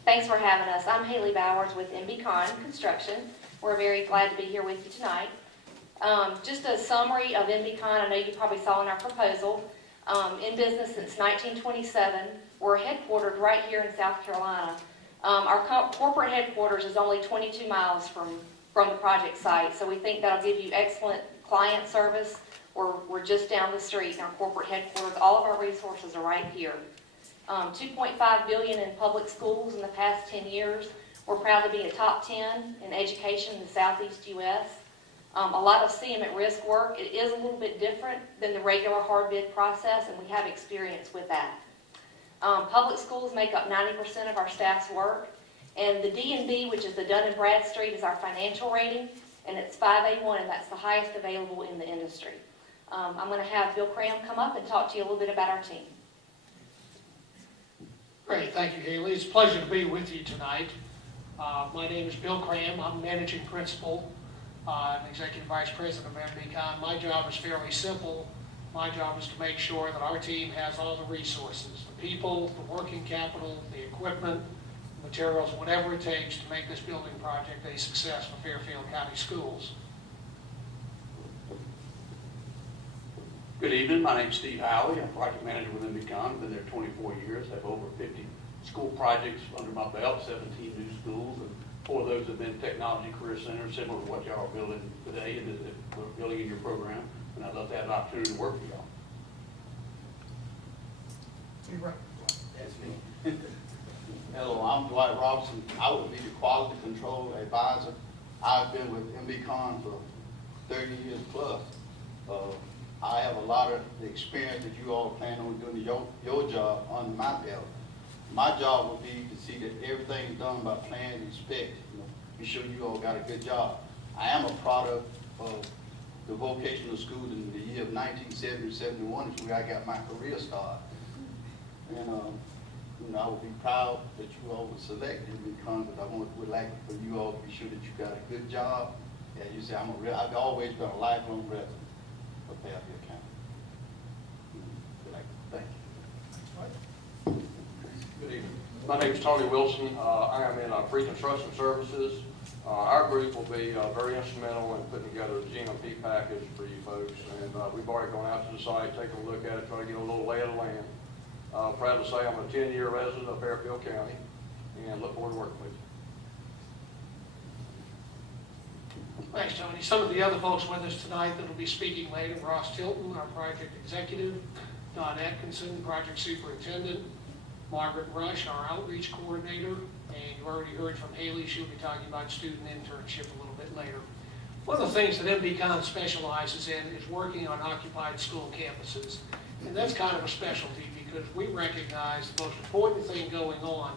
Thanks for having us. I'm Haley Bowers with MB Con Construction. We're very glad to be here with you tonight. Just a summary of MB Con. I know you probably saw in our proposal. In business since 1927. We're headquartered right here in South Carolina. Our corporate headquarters is only 22 miles from the project site, so we think that'll give you excellent client service. We're just down the street in our corporate headquarters. All of our resources are right here. $2.5 billion in public schools in the past 10 years. We're proud to be a top 10 in education in the Southeast U.S. A lot of CM at risk work. It is a little bit different than the regular hard bid process, and we have experience with that. Public schools make up 90% of our staff's work, and the D&B, which is the Dun & Bradstreet, is our financial rating, and it's 5A1, and that's the highest available in the industry. I'm going to have Bill Cram come up and talk to you a little bit about our team. Great, thank you, Haley. It's a pleasure to be with you tonight. My name is Bill Cram. I'm managing principal. I'm Executive Vice President of MB Con. My job is fairly simple. My job is to make sure that our team has all the resources, the people, the working capital, the equipment, materials, whatever it takes to make this building project a success for Fairfield County Schools. Good evening, my name is Steve Howley. I'm project manager with MB Con. I've been there 24 years. I have over 50 school projects under my belt, 17 new schools, and 4 of those have been technology career centers, similar to what y'all are building today and that we're building in your program. And I'd love to have an opportunity to work with y'all. That's me. Hello, I'm Dwight Robinson. I would be the quality control advisor. I've been with MB Con for 30 years plus. I have a lot of the experience that you all plan on doing your job under my belt. My job would be to see that everything is done by plan and spec. Be sure you all got a good job. I am a product of the vocational school in the year of 1970-71 is where I got my career start. And I would be proud that you all would select MB Con, but I would like for you all to be sure that you got a good job. As you say, I've always been a lifelong resident of Fairfield County. Thank you. Good evening. My name is Tony Wilson. I am in pre-construction services. Our group will be very instrumental in putting together a GMP package for you folks. And we've already gone out to the site, taken a look at it, trying to get a little lay of the land. Proud to say I'm a 10-year resident of Fairfield County and look forward to working with you. Thanks, Tony. Some of the other folks with us tonight that will be speaking later, Ross Tilton, our project executive, Don Atkinson, project superintendent, Margaret Rush, our outreach coordinator, and you already heard from Haley. She'll be talking about student internship a little bit later. One of the things that MBCON specializes in is working on occupied school campuses. And that's kind of a specialty because we recognize the most important thing going on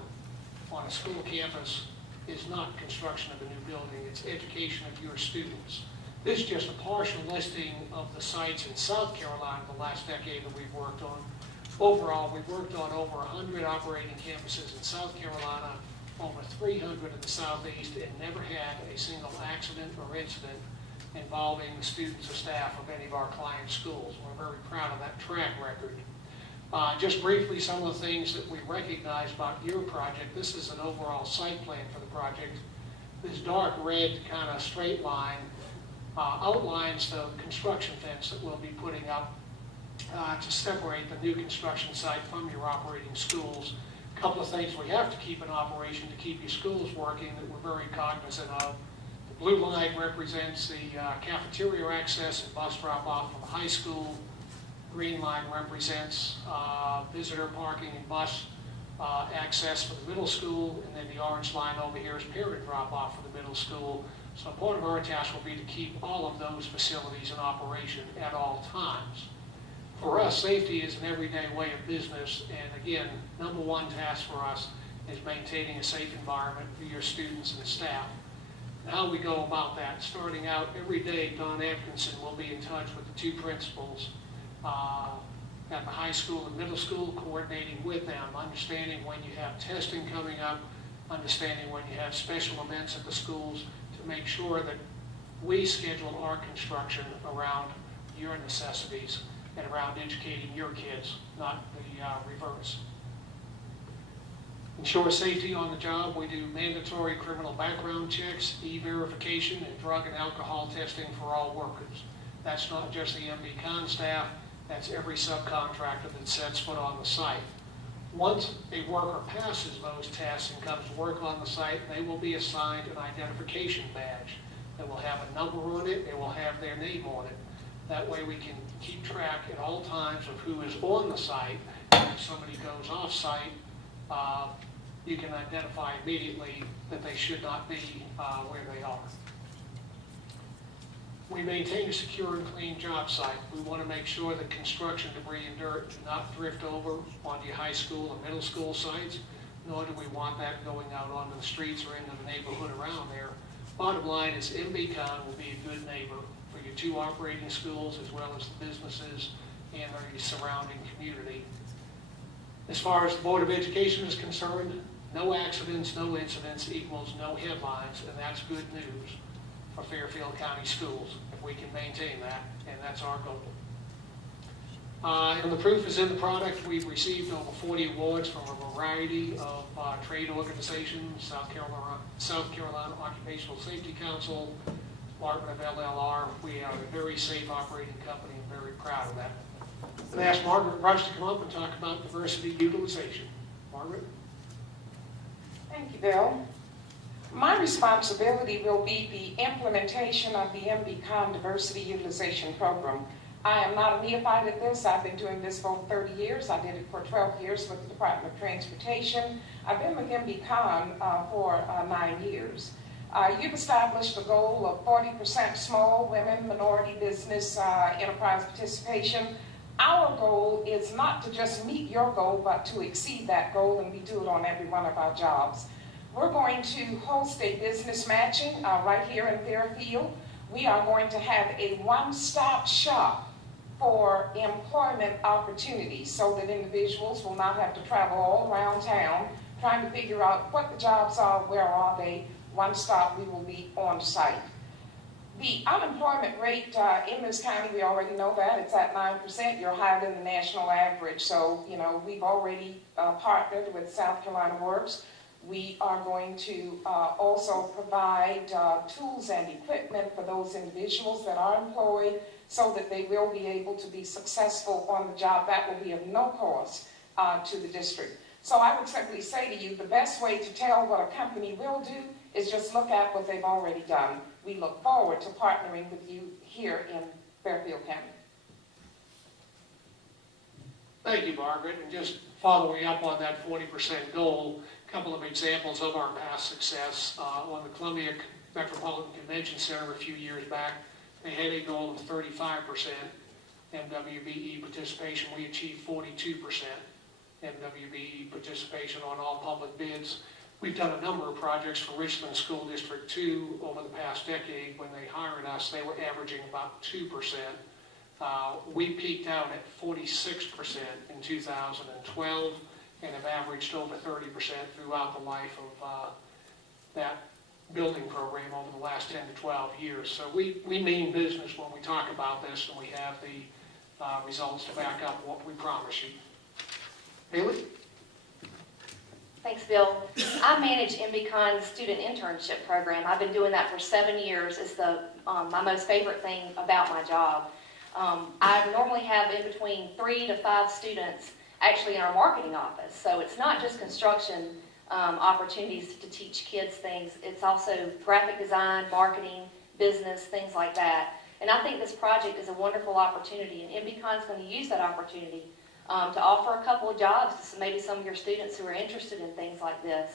a school campus is not construction of a new building, it's education of your students. This is just a partial listing of the sites in South Carolina the last decade that we've worked on. Overall, we've worked on over 100 operating campuses in South Carolina, over 300 in the Southeast, and never had a single accident or incident involving the students or staff of any of our client schools. We're very proud of that track record. Just briefly, some of the things that we recognize about your project. This is an overall site plan for the project. This dark red kind of straight line outlines the construction fence that we'll be putting up to separate the new construction site from your operating schools. A couple of things we have to keep in operation to keep your schools working that we're very cognizant of. The blue line represents the cafeteria access and bus drop-off for the high school. Green line represents visitor parking and bus access for the middle school, and then the orange line over here is parent drop-off for the middle school. So part of our task will be to keep all of those facilities in operation at all times. For us, safety is an everyday way of business, and again, number one task for us is maintaining a safe environment for your students and staff. And how we go about that, starting out every day, Don Atkinson will be in touch with the two principals at the high school and middle school, coordinating with them, understanding when you have testing coming up, understanding when you have special events at the schools, to make sure that we schedule our construction around your necessities and around educating your kids, not the reverse. Ensure safety on the job. We do mandatory criminal background checks, e-verification, and drug and alcohol testing for all workers. That's not just the MBCON staff, that's every subcontractor that sets foot on the site. Once a worker passes those tests and comes to work on the site, they will be assigned an identification badge that will have a number on it, it will have their name on it. That way we can keep track at all times of who is on the site. If somebody goes off site, you can identify immediately that they should not be where they are. We maintain a secure and clean job site. We want to make sure that construction debris and dirt do not drift over onto your high school or middle school sites, nor do we want that going out onto the streets or into the neighborhood around there. Bottom line is MBCON will be a good neighbor for your two operating schools as well as the businesses and the surrounding community. As far as the Board of Education is concerned, no accidents, no incidents equals no headlines, and that's good news for Fairfield County Schools, if we can maintain that, and that's our goal. And the proof is in the product. We've received over 40 awards from a variety of trade organizations, South Carolina Occupational Safety Council, Department of LLR. We are a very safe operating company and very proud of that. I'm going to ask Margaret Rush to come up and talk about diversity utilization. Margaret? Thank you, Bill. My responsibility will be the implementation of the MBCON Diversity Utilization Program. I am not a neophyte at this. I've been doing this for over 30 years. I did it for 12 years with the Department of Transportation. I've been with MBCON for 9 years. You've established a goal of 40% small women, minority business, enterprise participation. Our goal is not to just meet your goal, but to exceed that goal, and we do it on every one of our jobs. We're going to host a business matching right here in Fairfield. We are going to have a one-stop shop for employment opportunities so that individuals will not have to travel all around town trying to figure out what the jobs are, where are they. One stop, we will be on site. The unemployment rate in this county, we already know that, it's at 9%. You're higher than the national average. So, you know, we've already partnered with South Carolina Works. We are going to also provide tools and equipment for those individuals that are employed so that they will be able to be successful on the job. That will be of no cost to the district. So I would simply say to you, the best way to tell what a company will do is just look at what they've already done. We look forward to partnering with you here in Fairfield County. Thank you, Margaret. And just following up on that 40% goal, a couple of examples of our past success. On the Columbia Metropolitan Convention Center a few years back, they had a goal of 35% MWBE participation. We achieved 42% MWBE participation on all public bids. We've done a number of projects for Richland School District 2 over the past decade. When they hired us, they were averaging about 2%. We peaked out at 46% in 2012 and have averaged over 30% throughout the life of that building program over the last 10 to 12 years. So we mean business when we talk about this, and we have the results to back up what we promise you. Haley? Thanks, Bill. I manage MBCon's student internship program. I've been doing that for 7 years. It's my most favorite thing about my job. I normally have in between 3 to 5 students actually in our marketing office. So it's not just construction opportunities to teach kids things. It's also graphic design, marketing, business, things like that. And I think this project is a wonderful opportunity, and MBCon is going to use that opportunity to offer a couple of jobs to maybe some of your students who are interested in things like this.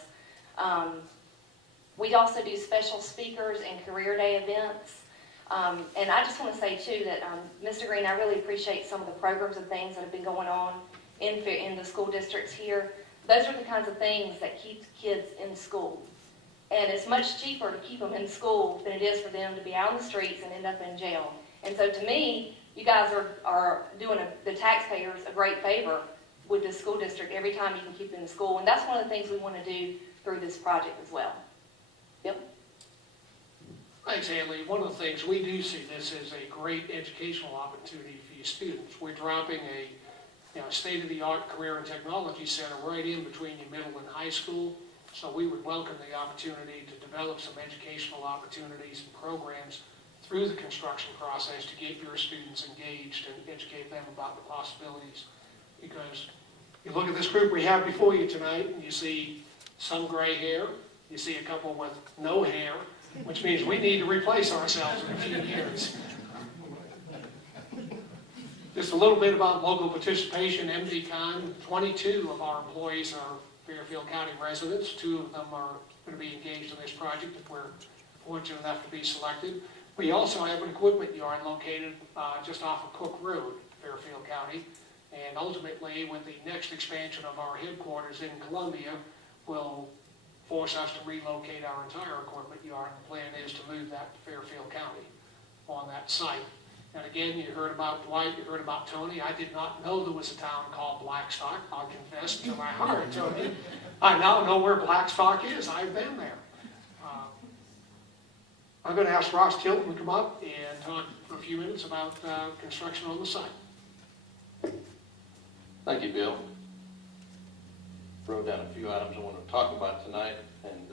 We also do special speakers and career day events. And I just want to say, too, that, Mr. Green, I really appreciate some of the programs and things that have been going on in the school districts here. Those are the kinds of things that keep kids in school. And it's much cheaper to keep them in school than it is for them to be out on the streets and end up in jail. And so to me, you guys are doing the taxpayers a great favor with this school district every time you can keep them in school. And that's one of the things we want to do through this project as well. Bill? Thanks, Haley. One of the things we do see this as a great educational opportunity for you students. We're dropping a state-of-the-art career and technology center right in between your middle and high school. So we would welcome the opportunity to develop some educational opportunities and programs through the construction process to get your students engaged and educate them about the possibilities. Because you look at this group we have before you tonight, and you see some gray hair, you see a couple with no hair, which means we need to replace ourselves in a few years. Just a little bit about local participation. MDCon, 22 of our employees are Fairfield County residents. 2 of them are going to be engaged in this project if we're fortunate enough to be selected. We also have an equipment yard located just off of Cook Road, Fairfield County. And ultimately, with the next expansion of our headquarters in Columbia, will force us to relocate our entire equipment yard. The plan is to move that to Fairfield County on that site. And again, you heard about Dwight, you heard about Tony. I did not know there was a town called Blackstock, I'll confess, until I hired Tony. I now know where Blackstock is. I've been there. I'm going to ask Ross Tilton to come up and talk for a few minutes about construction on the site. Thank you, Bill. Wrote down a few items I want to talk about tonight, and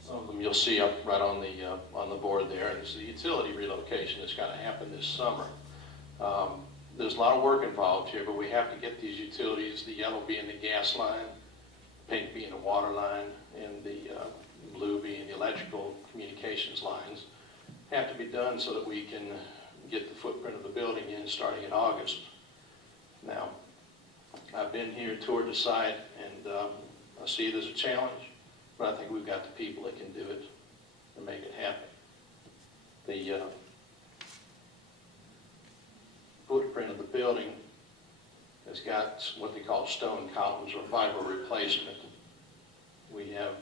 some of them you'll see up right on the board there. It's the utility relocation that's going to happen this summer. There's a lot of work involved here, but we have to get these utilities, the yellow being the gas line, pink being the water line, and the blue being the electrical communications lines, have to be done so that we can get the footprint of the building in starting in August. Now, I've been here, toured the site, and I see it as a challenge, but I think we've got the people that can do it and make it happen. The footprint of the building has got what they call stone columns or fiber replacement. We have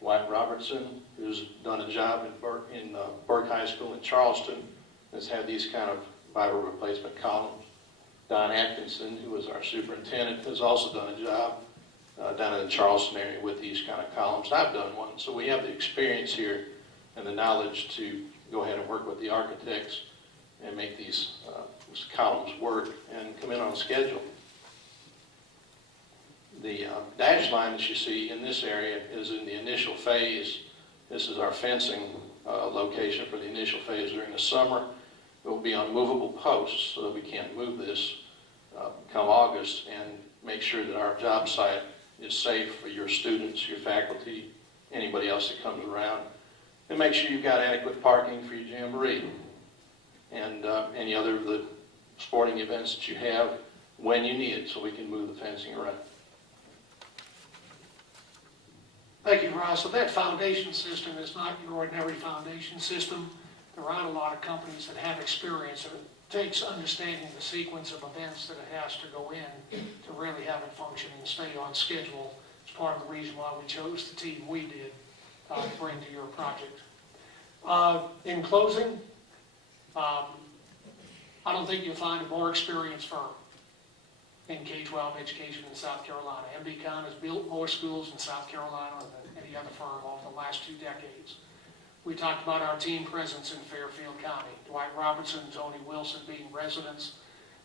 Dwight Robertson, who's done a job in Burke High School in Charleston, has had these kind of fiber replacement columns. Don Atkinson, who was our superintendent, has also done a job down in the Charleston area with these kind of columns. I've done one, so we have the experience here and the knowledge to go ahead and work with the architects and make these columns work and come in on schedule. The dash line that you see in this area is in the initial phase. This is our fencing location for the initial phase during the summer. It will be on movable posts so that we can move this come August and make sure that our job site is safe for your students, your faculty, anybody else that comes around. And make sure you've got adequate parking for your jamboree and any other of the sporting events that you have when you need it, so we can move the fencing around. Thank you, Ross. So that foundation system is not your ordinary foundation system. There aren't a lot of companies that have experience, and it takes understanding the sequence of events that it has to go in to really have it function and stay on schedule. It's part of the reason why we chose the team we did to bring to your project. In closing, I don't think you'll find a more experienced firm in K-12 education in South Carolina. MBCon has built more schools in South Carolina than any other firm over the last 2 decades. We talked about our team presence in Fairfield County. Dwight Robertson and Tony Wilson being residents,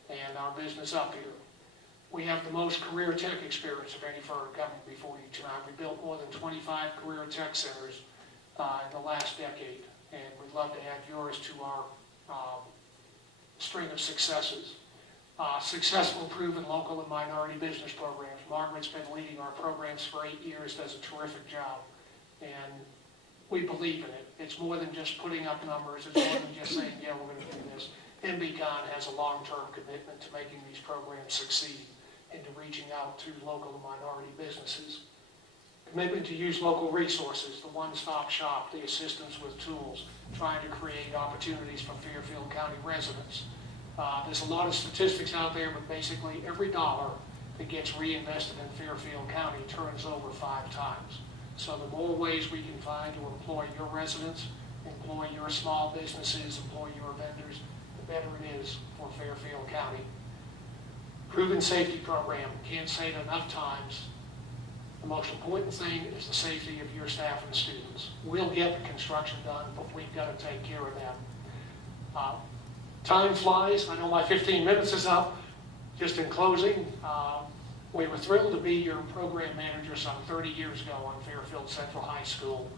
and our business up here. We have the most career tech experience of any firm coming before you tonight. We built more than 25 career tech centers in the last decade, and we'd love to add yours to our string of successes. Successful, proven local and minority business programs. Margaret's been leading our programs for 8 years, does a terrific job, and we believe in it. It's more than just putting up numbers. It's more than just saying, yeah, we're going to do this. MBCon has a long-term commitment to making these programs succeed and to reaching out to local and minority businesses. Commitment to use local resources, the one-stop shop, the assistance with tools, trying to create opportunities for Fairfield County residents. There's a lot of statistics out there, but basically every dollar that gets reinvested in Fairfield County turns over 5 times. So the more ways we can find to employ your residents, employ your small businesses, employ your vendors, the better it is for Fairfield County. Proven safety program, can't say it enough times. The most important thing is the safety of your staff and students. We'll get the construction done, but we've got to take care of them. Time flies. I know my 15 minutes is up. Just in closing, we were thrilled to be your program manager some 30 years ago on Fairfield Central High School,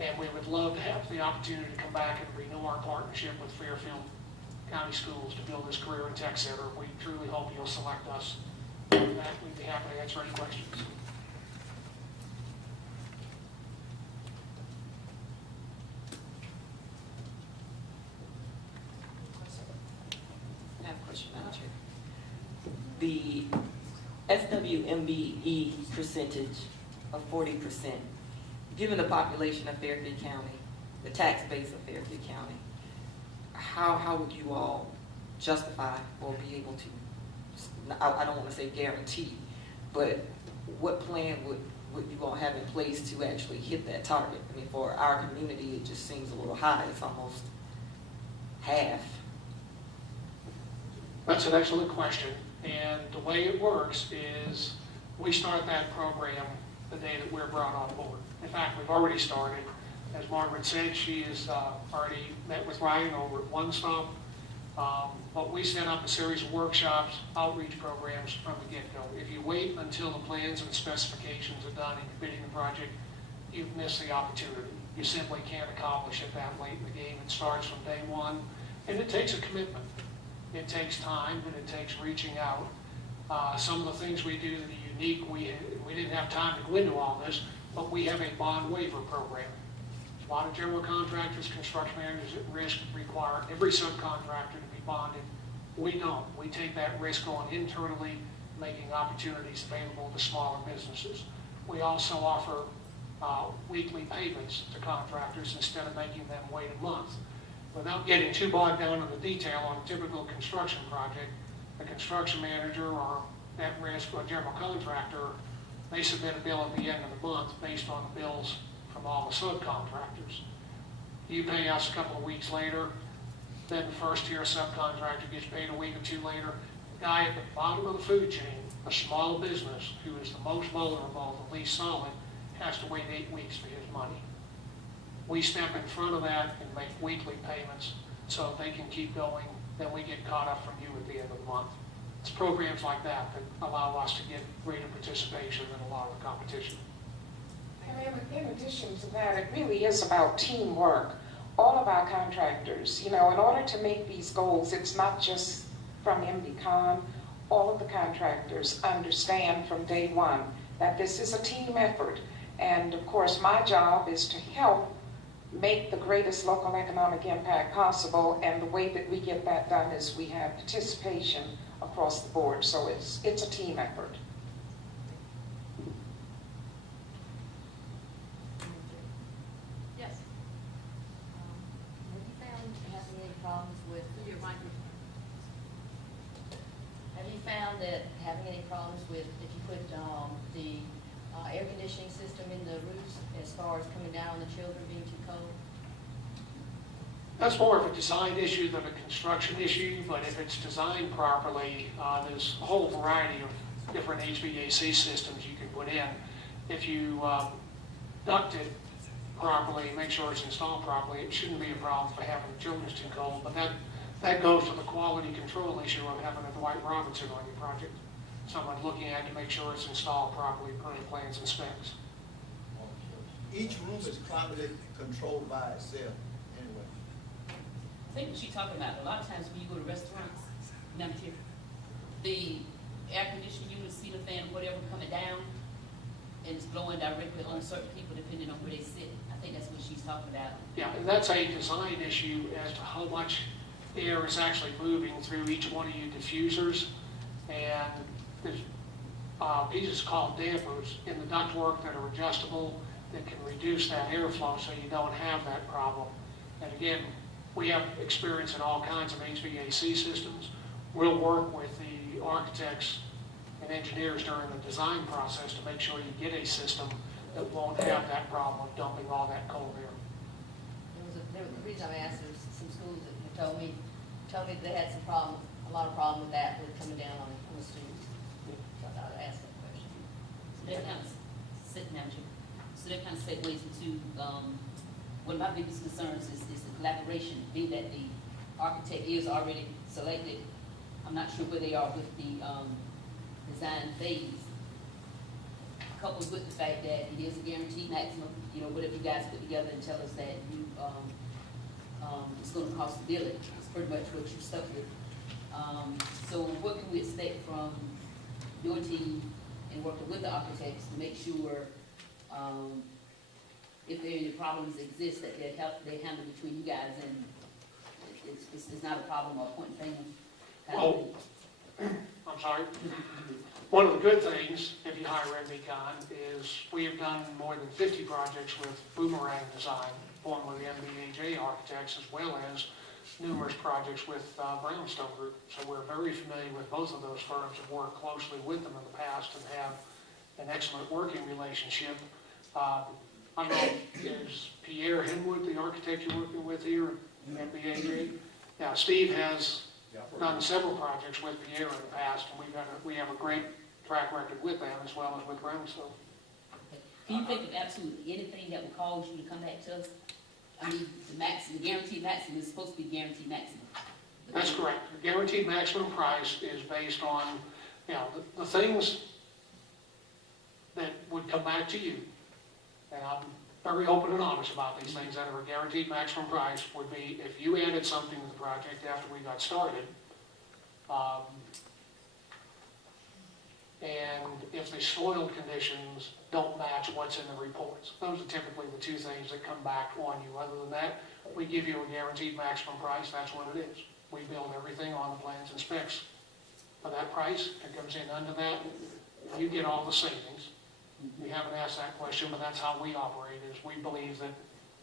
and we would love to have the opportunity to come back and renew our partnership with Fairfield County Schools to build this career and tech center. We truly hope you'll select us. With that, we'd be happy to answer any questions. I have a question, Madam Chair. The SWMBE percentage of 40%, given the population of Fairfield County, the tax base of Fairfield County, how would you all justify or be able to, I don't want to say guarantee, but what plan would you all have in place to actually hit that target? I mean, for our community, it just seems a little high. It's almost half. That's an excellent question. And the way it works is we start that program the day that we're brought on board. In fact, we've already started. As Margaret said, she has already met with Ryan over at One Stop. But we set up a series of workshops, outreach programs from the get-go. If you wait until the plans and specifications are done and you're bidding the project, you've missed the opportunity. You simply can't accomplish it that late in the game. It starts from day one, and it takes a commitment. It takes time, and it takes reaching out. Some of the things we do that are unique, we didn't have time to go into all this, but we have a bond waiver program. A lot of general contractors, construction managers at risk require every subcontractor to be bonded. We don't. We take that risk on internally, making opportunities available to smaller businesses. We also offer weekly payments to contractors instead of making them wait a month. Without getting too bogged down in the detail on a typical construction project, the construction manager or at risk or general contractor, they submit a bill at the end of the month based on the bills from all the subcontractors. You pay us a couple of weeks later, then the first tier subcontractor gets paid a week or 2 later. The guy at the bottom of the food chain, a small business who is the most vulnerable, the least solid, has to wait 8 weeks for his money. We step in front of that and make weekly payments so they can keep going. Then we get caught up from you at the end of the month. It's programs like that that allow us to get greater participation than a lot of the competition. And in addition to that, it really is about teamwork. All of our contractors, in order to make these goals, it's not just from MBCon. All of the contractors understand from day one that this is a team effort. And of course, my job is to help make the greatest local economic impact possible, and the way that we get that done is we have participation across the board, so it's a team effort. Yes. Have you found having any problems with, have you found that having any problems with, if you put the air conditioning system in the roofs as far as coming down on the children being too cold? That's more of a design issue than a construction issue, but if it's designed properly, there's a whole variety of different HVAC systems you can put in. If you duct it properly, make sure it's installed properly, it shouldn't be a problem for having the children too cold, but that goes to the quality control issue of having a Dwight Robinson on your project. Someone looking at it to make sure it's installed properly per the plans and specs. Each room is privately controlled by itself, anyway. I think what she's talking about, a lot of times when you go to restaurants, the air conditioning unit, ceiling fan, whatever, coming down, and it's blowing directly on certain people depending on where they sit. I think that's what she's talking about. Yeah, and that's a design issue as to how much air is actually moving through each one of your diffusers. And there's pieces called dampers in the ductwork that are adjustable that can reduce that airflow so you don't have that problem. And again, we have experience in all kinds of HVAC systems. We'll work with the architects and engineers during the design process to make sure you get a system that won't have that problem of dumping all that cold air. The reason I'm asking is some schools that have told me that they had a lot of problem with that, with coming down on the students. So I thought I'd ask that question. So that kind of segues into one of my biggest concerns is the collaboration, being that the architect is already selected. I'm not sure where they are with the design phase, coupled with the fact that it is a guaranteed maximum. You know, whatever you guys put together and tell us that you it's going to cost to build it. It's pretty much what you're stuck with. So what can we expect from your team in working with the architects to make sure if there are any problems exist that they handle between you guys and it's not a problem or a point finger? I'm sorry. One of the good things, if you hire MBCon, is we have done more than 50 projects with Boomerang Design, formerly MBAJ Architects, as well as numerous projects with Brownstone Group. So we're very familiar with both of those firms, have worked closely with them in the past and have an excellent working relationship. I don't know, is Pierre Henwood the architect you're working with here at MBAJ? Yeah, Steve has done several projects with Pierre in the past, and we have a great track record with them as well as with Brownstone. Can you think of absolutely anything that would cause you to come back to us? I mean, the guaranteed maximum is supposed to be guaranteed maximum. That's correct. The guaranteed maximum price is based on, the things that would come back to you. And I'm very open and honest about these things that are a guaranteed maximum price would be if you added something to the project after we got started, and if the soil conditions don't match what's in the reports. Those are typically the two things that come back on you. Other than that, we give you a guaranteed maximum price, that's what it is. We build everything on the plans and specs for that price. If it comes in under that, you get all the savings. We haven't asked that question, but that's how we operate, is we believe that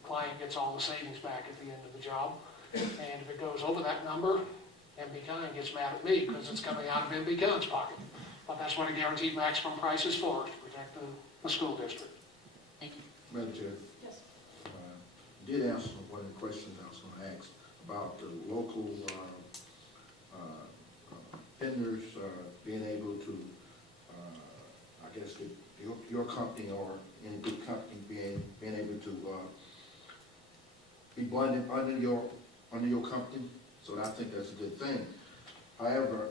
the client gets all the savings back at the end of the job. And if it goes over that number, MBCon gets mad at me because it's coming out of MBCon's pocket. But that's what a guaranteed maximum price is for, to protect the school district. Thank you. Madam Chair. Yes. You did answer one of the questions I was going to ask about the local vendors being able to, I guess, your company or any good company being able to be blended under your company. So I think that's a good thing. However,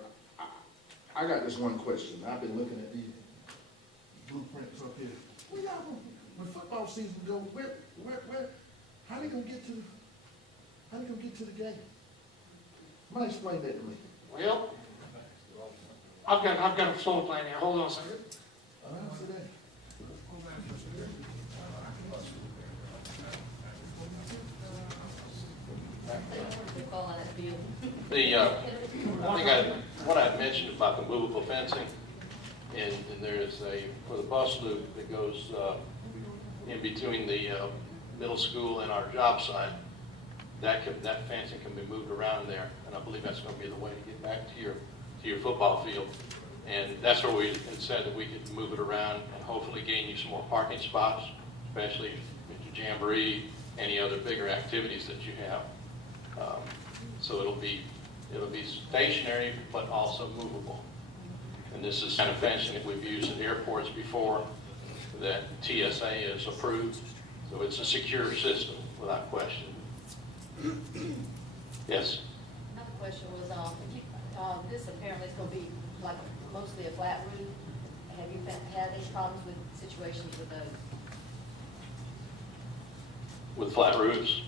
I got this one question. I've been looking at these blueprints up here. Where y'all going? When football season goes, how they gonna get to the game? Might explain that to me. Well, I've got a floor plan here. Hold on a second. What I mentioned about the movable fencing, and there's for the bus loop that goes in between the middle school and our job site, that fencing can be moved around there, and I believe that's going to be the way to get back to your football field. And that's where we had said that we could move it around and hopefully gain you some more parking spots, especially with your jamboree, any other bigger activities that you have. So it'll be stationary, but also movable. And this is kind of fencing that we've used at airports before that TSA has approved. So it's a secure system without question. Yes? Another question was, this apparently is going to be like mostly a flat roof. Have you had any problems with situations with those? With flat roofs?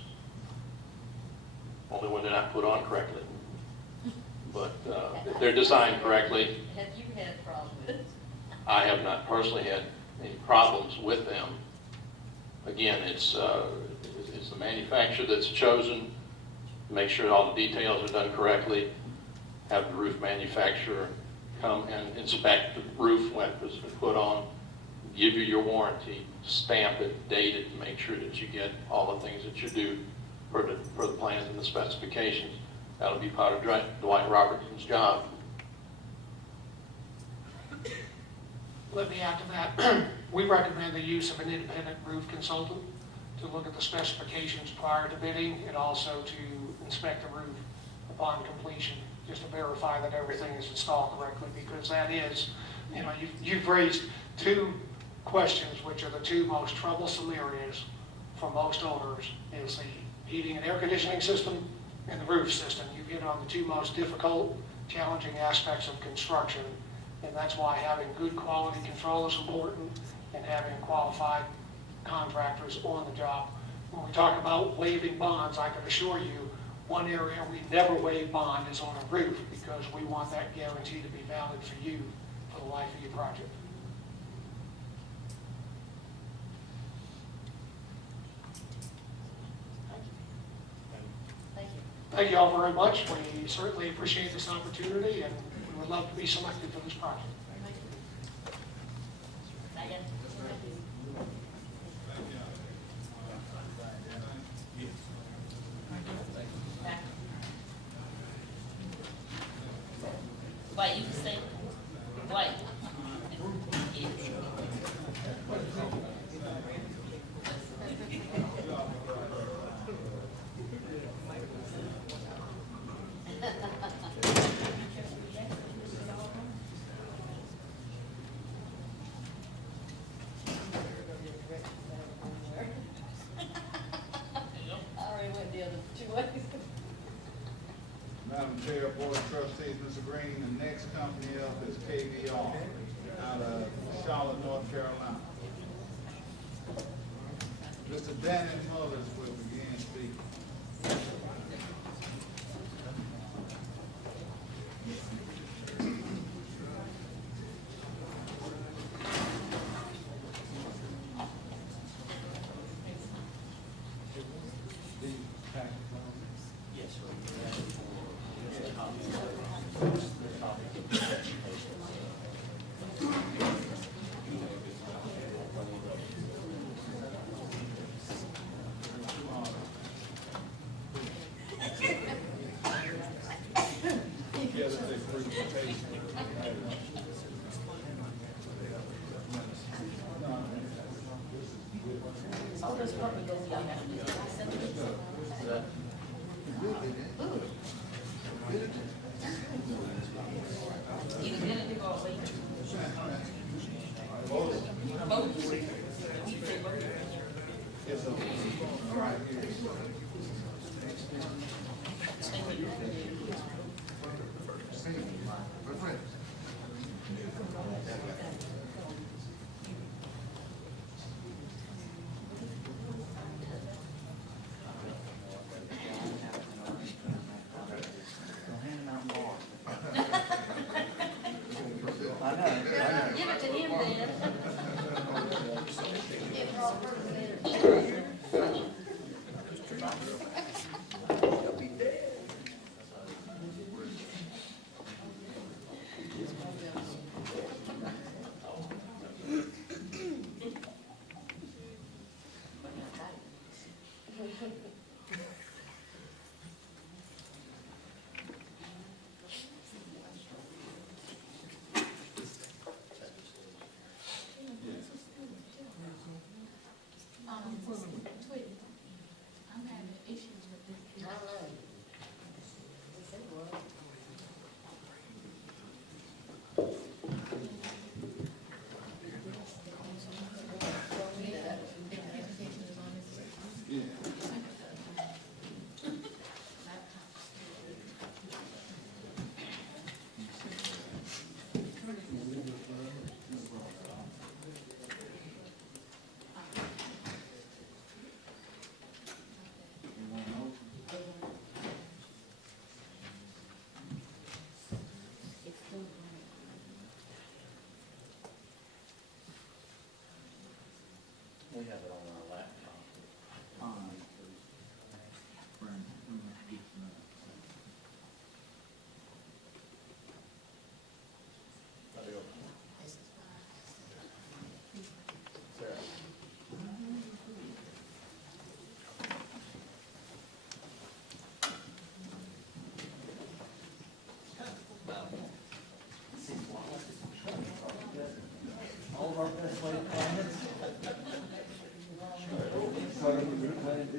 Only when they're not put on correctly. But if they're designed correctly. Have you had problems with it? I have not personally had any problems with them. Again, it's the manufacturer that's chosen, make sure all the details are done correctly, have the roof manufacturer come and inspect the roof when it was put on, give you your warranty, stamp it, date it, and make sure that you get all the things that you do for the plans and the specifications. That'll be part of Dwight Robertson's job. Let me add to that. We recommend the use of an independent roof consultant to look at the specifications prior to bidding and also to inspect the roof upon completion, just to verify that everything is installed correctly, because that is, you've raised two questions, which are the two most troublesome areas for most owners, is the heating and air conditioning system and the roof system. You've hit on the two most difficult, challenging aspects of construction, and that's why having good quality control is important and having qualified contractors on the job. When we talk about waiving bonds, I can assure you one area we never waive bond is on a roof, because we want that guarantee to be valid for you for the life of your project. Thank you all very much. We certainly appreciate this opportunity, and we would love to be selected for this project. White, you can say white. Madam Chair, Board of Trustees, Mr. Green, the next company up is KBR out of Charlotte, North Carolina. Mr. Danny Mullins will begin speaking. We have it on our laptop. All of our best laid plans. Starting with your plan B.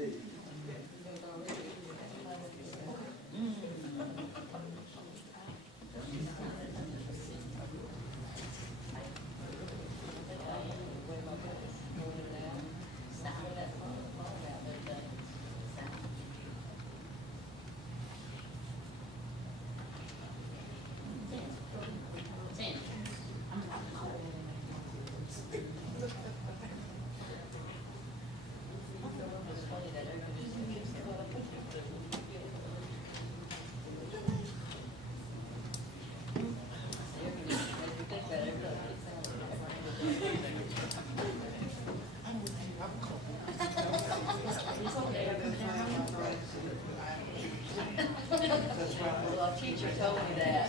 Well, our teacher told me that.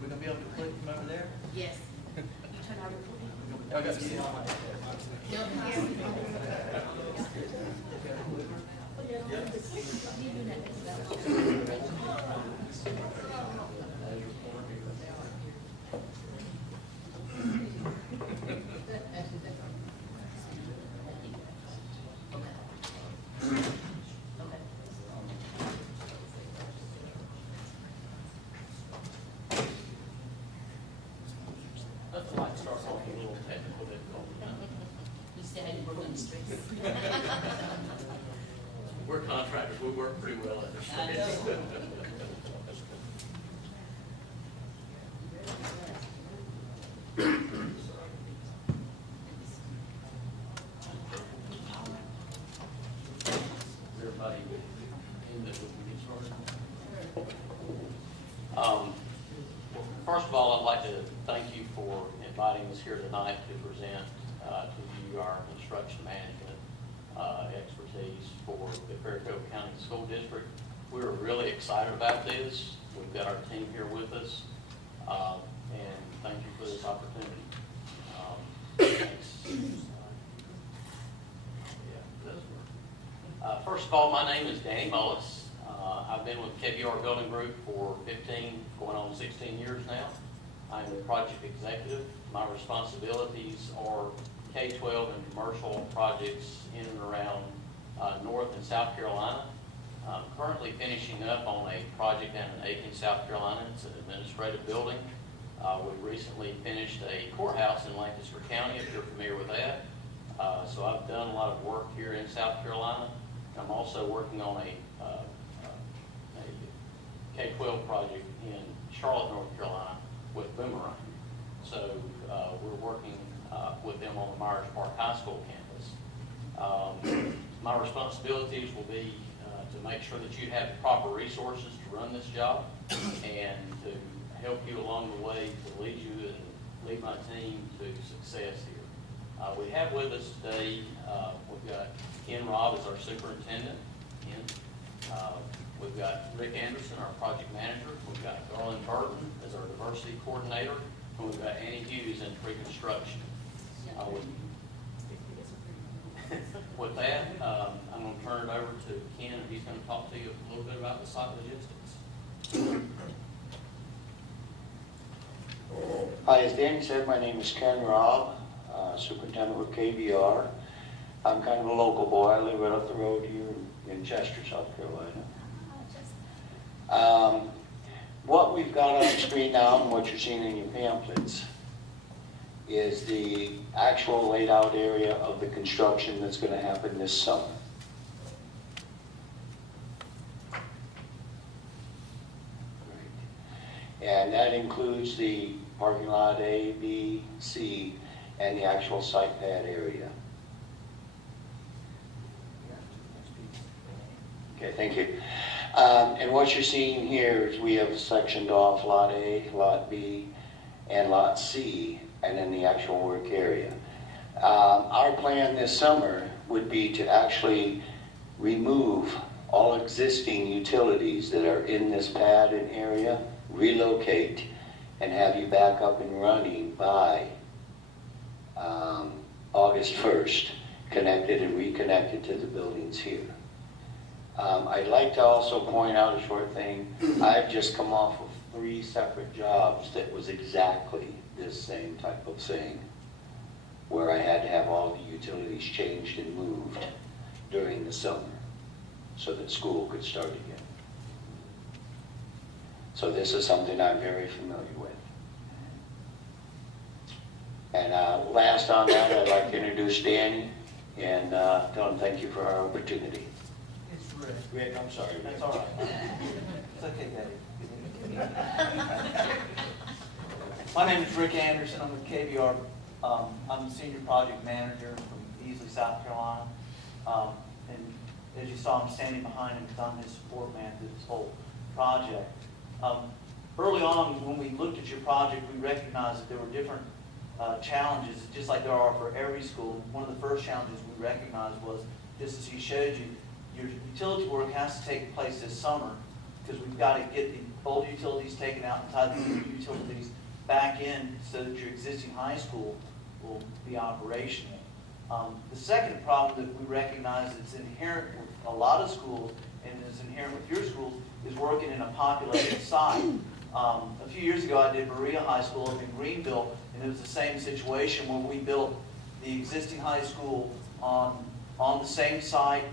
We're gonna be able to click from over there? Yes. You turn our recording. I got to see it on my Let the light start off a little technical difficulty. You still have your work stress. We're contractors, we work pretty well at this. I know. Everybody in that we can get started. Well, first of all, I'd like to thank you for inviting us here tonight to present to you our construction management expertise for the Fairfield County School District. We're really excited about this. We've got our team here with us, and thank you for this opportunity. Thanks. First of all, my name is Danny Mullis. I've been with KBR Building Group for 15, going on 16 years now. I'm the project executive. My responsibilities are K-12 and commercial projects in and around North and South Carolina. I'm currently finishing up on a project down in Aiken, South Carolina. It's an administrative building. We recently finished a courthouse in Lancaster County, if you're familiar with that. So I've done a lot of work here in South Carolina. I'm also working on a K-12 project in Charlotte, North Carolina with Boomerang. So we're working with them on the Myers Park High School campus. My responsibilities will be to make sure that you have the proper resources to run this job and to help you along the way to lead you and lead my team to success here. We have with us today, we've got Ken Robb as our superintendent. We've got Rick Anderson, our project manager. We've got Garland Burton as our diversity coordinator. And we've got Annie Hughes in pre-construction. With that, I'm going to turn it over to Ken, and he's going to talk to you a little bit about the site logistics. Hi, as Danny said, my name is Ken Robb, superintendent with KBR. I'm kind of a local boy. I live right up the road here in Chester, South Carolina. What we've got on the screen now and what you're seeing in your pamphlets is the actual laid out area of the construction that's going to happen this summer. And that includes the parking lot A, B, C, and the actual site pad area. Okay, thank you. And what you're seeing here is we have sectioned off Lot A, Lot B, and Lot C, and then the actual work area. Our plan this summer would be to actually remove all existing utilities that are in this pad and area, relocate, and have you back up and running by August 1st, connected and reconnected to the buildings here. I'd like to also point out a short thing. I've just come off of 3 separate jobs that was exactly this same type of thing, where I had to have all the utilities changed and moved during the summer so that school could start again. So this is something I'm very familiar with. And last on that, I'd like to introduce Danny and tell him thank you for our opportunity. It's Rick. Rick, I'm sorry. That's all right. It's okay, Daddy. My name is Rick Anderson. I'm with KBR. I'm the senior project manager from Beasley, South Carolina. And as you saw, I'm standing behind him because I'm his support man through this whole project. Early on, when we looked at your project, we recognized that there were different challenges, just like there are for every school. One of the first challenges we recognized was, just as he showed you, your utility work has to take place this summer because we've got to get the old utilities taken out and tie the new utilities back in so that your existing high school will be operational. The second problem that we recognize that's inherent with a lot of schools and is inherent with your schools is working in a populated site. A few years ago I did Berea High School up in Greenville, and it was the same situation where we built the existing high school on the same site,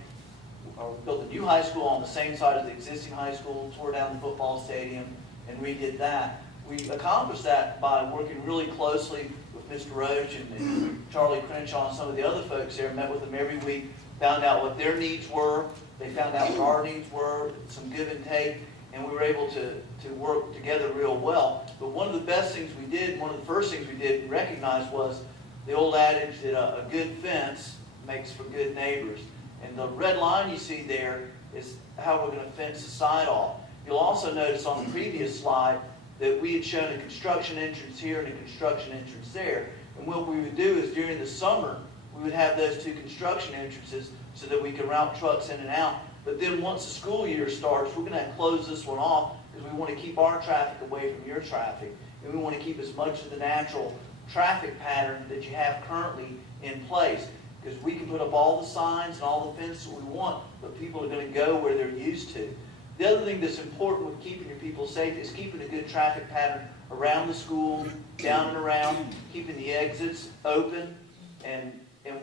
or we built the new high school on the same site as the existing high school, tore down the football stadium, and redid that. We accomplished that by working really closely with Mr. Roach and Charlie Crenshaw and some of the other folks there. Met with them every week, found out what their needs were. They found out what our needs were, some give and take, and we were able to work together real well. But one of the best things we did, one of the first things we did and recognized was the old adage that a good fence makes for good neighbors. And the red line you see there is how we're going to fence the side off. You'll also notice on the previous slide that we had shown a construction entrance here and a construction entrance there. And what we would do is during the summer, we would have those 2 construction entrances so that we could route trucks in and out. But then once the school year starts, we're going to close this one off because we want to keep our traffic away from your traffic. And we want to keep as much of the natural traffic pattern that you have currently in place. Because we can put up all the signs and all the fences we want, but people are going to go where they're used to. The other thing that's important with keeping your people safe is keeping a good traffic pattern around the school, down and around, keeping the exits open, and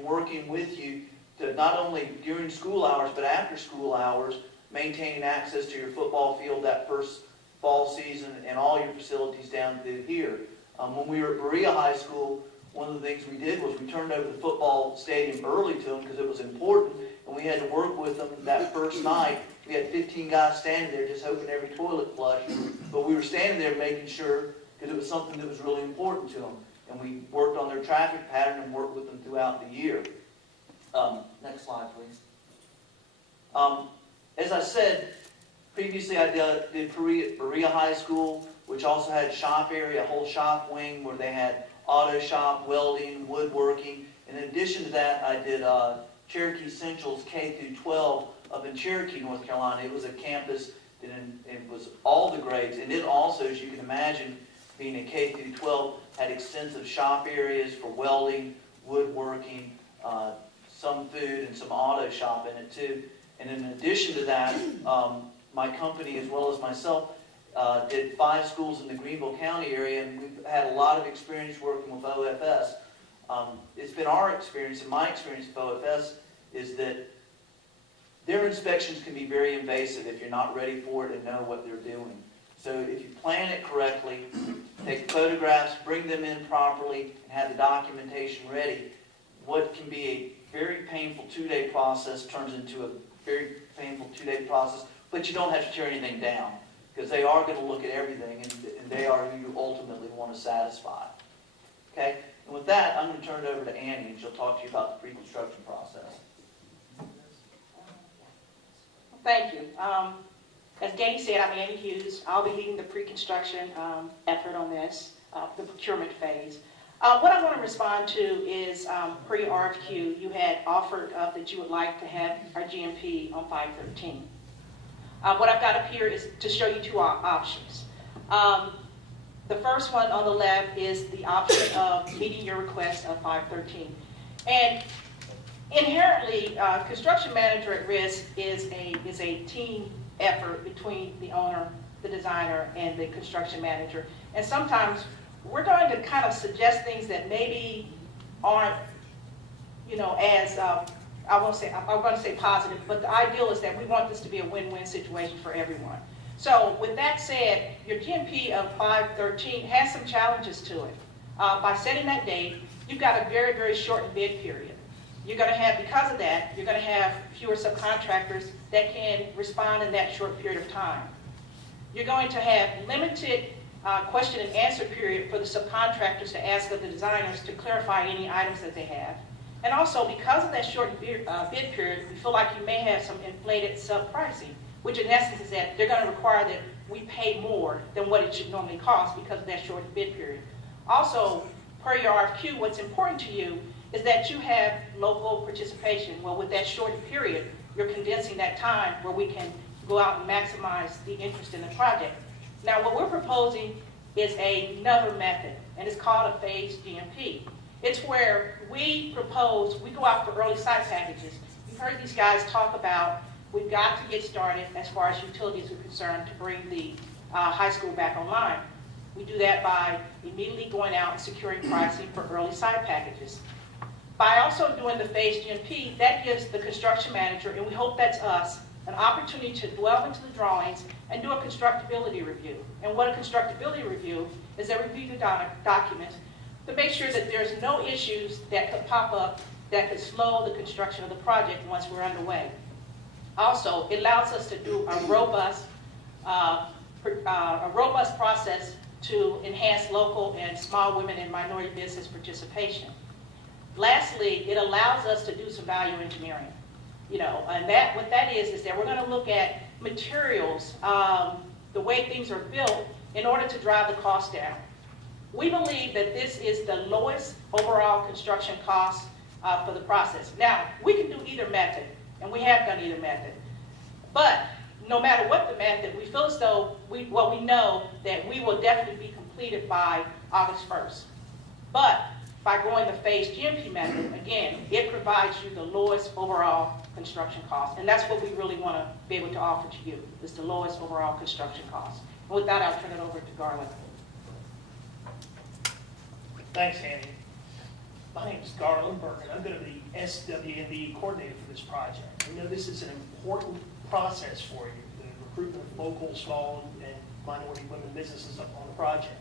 working with you to not only during school hours, but after school hours, maintaining access to your football field that first fall season and all your facilities down to here. When we were at Berea High School, one of the things we did was we turned over the football stadium early to them because it was important, and we had to work with them that first night. We had 15 guys standing there just hoping every toilet flushed, but we were standing there making sure because it was something that was really important to them. And we worked on their traffic pattern and worked with them throughout the year. Next slide, please. As I said, previously I did Berea High School, which also had shop area, a whole shop wing where they had auto shop, welding, woodworking. In addition to that, I did Cherokee Central's K-12 up in Cherokee, North Carolina. It was a campus that it was all the grades, and it also, as you can imagine, being a K-12, had extensive shop areas for welding, woodworking, some food, and some auto shop in it too. And in addition to that, my company, as well as myself, did 5 schools in the Greenville County area, and we've had a lot of experience working with OFS. It's been our experience, and my experience with OFS, is that their inspections can be very invasive if you're not ready for it and know what they're doing. So if you plan it correctly, take photographs, bring them in properly, and have the documentation ready, what can be a very painful 2-day process turns into a very painful 2-day process, but you don't have to tear anything down. because they are going to look at everything, and they are who you ultimately want to satisfy. Okay? And with that, I'm going to turn it over to Annie, and she'll talk to you about the pre-construction process. Thank you. As Danny said, I'm Annie Hughes. I'll be leading the pre-construction effort on this, the procurement phase. What I want to respond to is per your RFQ, you had offered that you would like to have our GMP on 5/13. What I've got up here is to show you two options. The first one on the left is the option of meeting your request of 5/13. And inherently, construction manager at risk is a team effort between the owner, the designer, and the construction manager. And sometimes we're going to kind of suggest things that maybe aren't, as I'm going to say positive, but the ideal is that we want this to be a win-win situation for everyone. So with that said, your GMP of 5/13 has some challenges to it. By setting that date, you've got a very, very short bid period. You're going to have, because of that, you're going to have fewer subcontractors that can respond in that short period of time. You're going to have limited question and answer period for the subcontractors to ask of the designers to clarify any items that they have. And also, because of that short bid period, we feel like you may have some inflated sub-pricing, which in essence is that they're going to require that we pay more than what it should normally cost because of that short bid period. Also, per your RFQ, what's important to you is that you have local participation. Well, with that short period, you're condensing that time where we can go out and maximize the interest in the project. Now, what we're proposing is another method, and it's called a phased GMP. It's where we go out for early site packages. You've heard these guys talk about we've got to get started as far as utilities are concerned to bring the high school back online. We do that by immediately going out and securing pricing for early site packages. By also doing the phased GMP, that gives the construction manager, and we hope that's us, an opportunity to dwell into the drawings and do a constructability review. And what a constructability review is, they review the documents to make sure that there's no issues that could pop up that could slow the construction of the project once we're underway. Also, it allows us to do a robust process to enhance local and small women and minority business participation. Lastly, it allows us to do some value engineering. And what that is that we're going to look at materials, the way things are built, in order to drive the cost down. We believe that this is the lowest overall construction cost for the process. Now, we can do either method, and we have done either method. But no matter what the method, we feel as though we know that we will definitely be completed by August 1st. But by going the phased GMP method, again, it provides you the lowest overall construction cost. And that's what we really want to be able to offer to you, is the lowest overall construction cost. And with that, I'll turn it over to Garland. Thanks, Annie. My name is Garland Bergen. I'm going to be the SWNB coordinator for this project. I know this is an important process for you, the recruitment of local, small, and minority women businesses up on the project.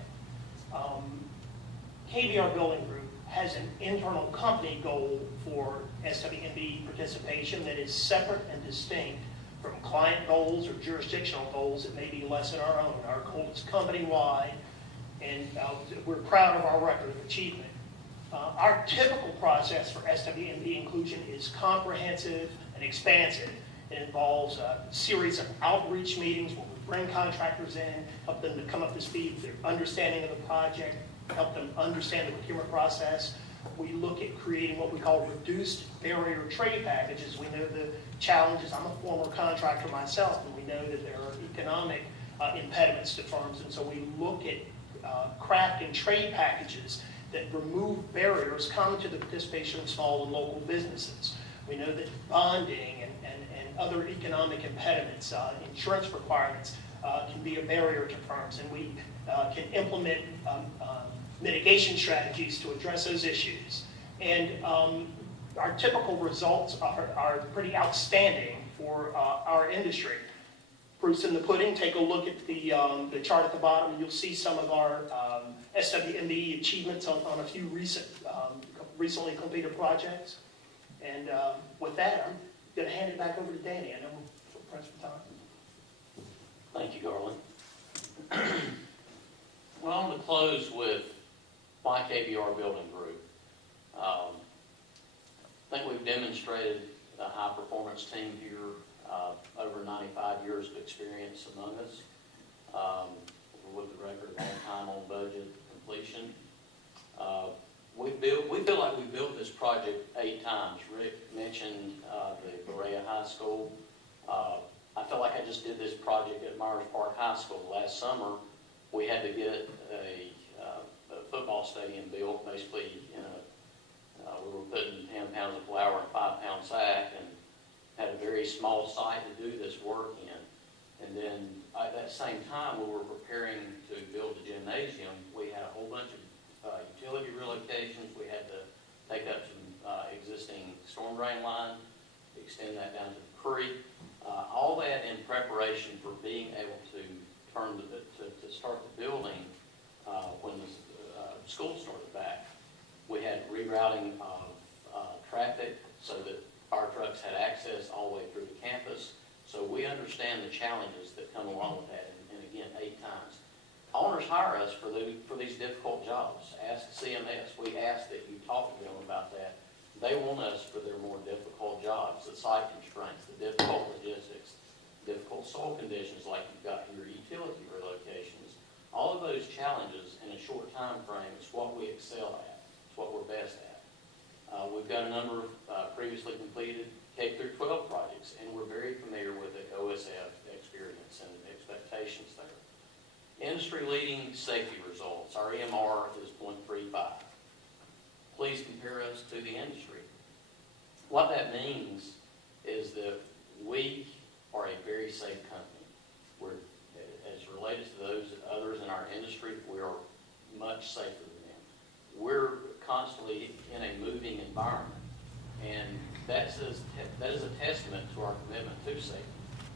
KBR Building Group has an internal company goal for SWNB participation that is separate and distinct from client goals or jurisdictional goals that may be less than our own. Our goal is company-wide, and we're proud of our record of achievement. Our typical process for SWNB inclusion is comprehensive and expansive. It involves a series of outreach meetings where we bring contractors in, help them to come up to speed with their understanding of the project, help them understand the procurement process. We look at creating what we call reduced barrier trade packages. We know the challenges. I'm a former contractor myself, and we know that there are economic impediments to firms, and so we look at crafting trade packages that remove barriers common to the participation of small and local businesses. We know that bonding and other economic impediments, insurance requirements, can be a barrier to firms, and we can implement mitigation strategies to address those issues. And our typical results are pretty outstanding for our industry. Proof's in the pudding. Take a look at the chart at the bottom, and you'll see some of our SWNB achievements on a few recently completed projects. And with that, I'm going to hand it back over to Danny. I know we're pressed for time. Thank you, Garland. close with why KBR Building Group. I think we've demonstrated a high-performance team here, over 95 years of experience among us, with the record of on time, on budget completion. We feel like we built this project 8 times. Rick mentioned the Berea High School. I felt like I just did this project at Myers Park High School. Last summer, we had to get a football stadium built, basically we were putting 10 pounds of flour in a 5-pound sack and had a very small site to do this work in. And then at that same time, we were preparing to build the gymnasium. We had a whole bunch of utility relocations. We had to take up some existing storm drain line, extend that down to the creek. All that in preparation for being able to to start the building when the school started back. We had rerouting of traffic so that fire trucks had access all the way through the campus. So we understand the challenges that come along with that, and again, 8 times. Owners hire us for these difficult jobs. Ask CMS. We ask that you talk to them about that. They want us for their more difficult jobs, the site constraints, the difficult logistics, difficult soil conditions like you've got your utility relocations. All of those challenges in a short time frame is what we excel at. It's what we're best at. We've got a number of previously completed K-12 projects, and we're very familiar with the OSF experience and expectations there. Industry-leading safety results. Our EMR is 0.35. Please compare us to the industry. What that means is that we are a very safe company. We're, as related to those others in our industry, we are much safer than them. We're constantly in a moving environment, and that is a testament to our commitment to safety.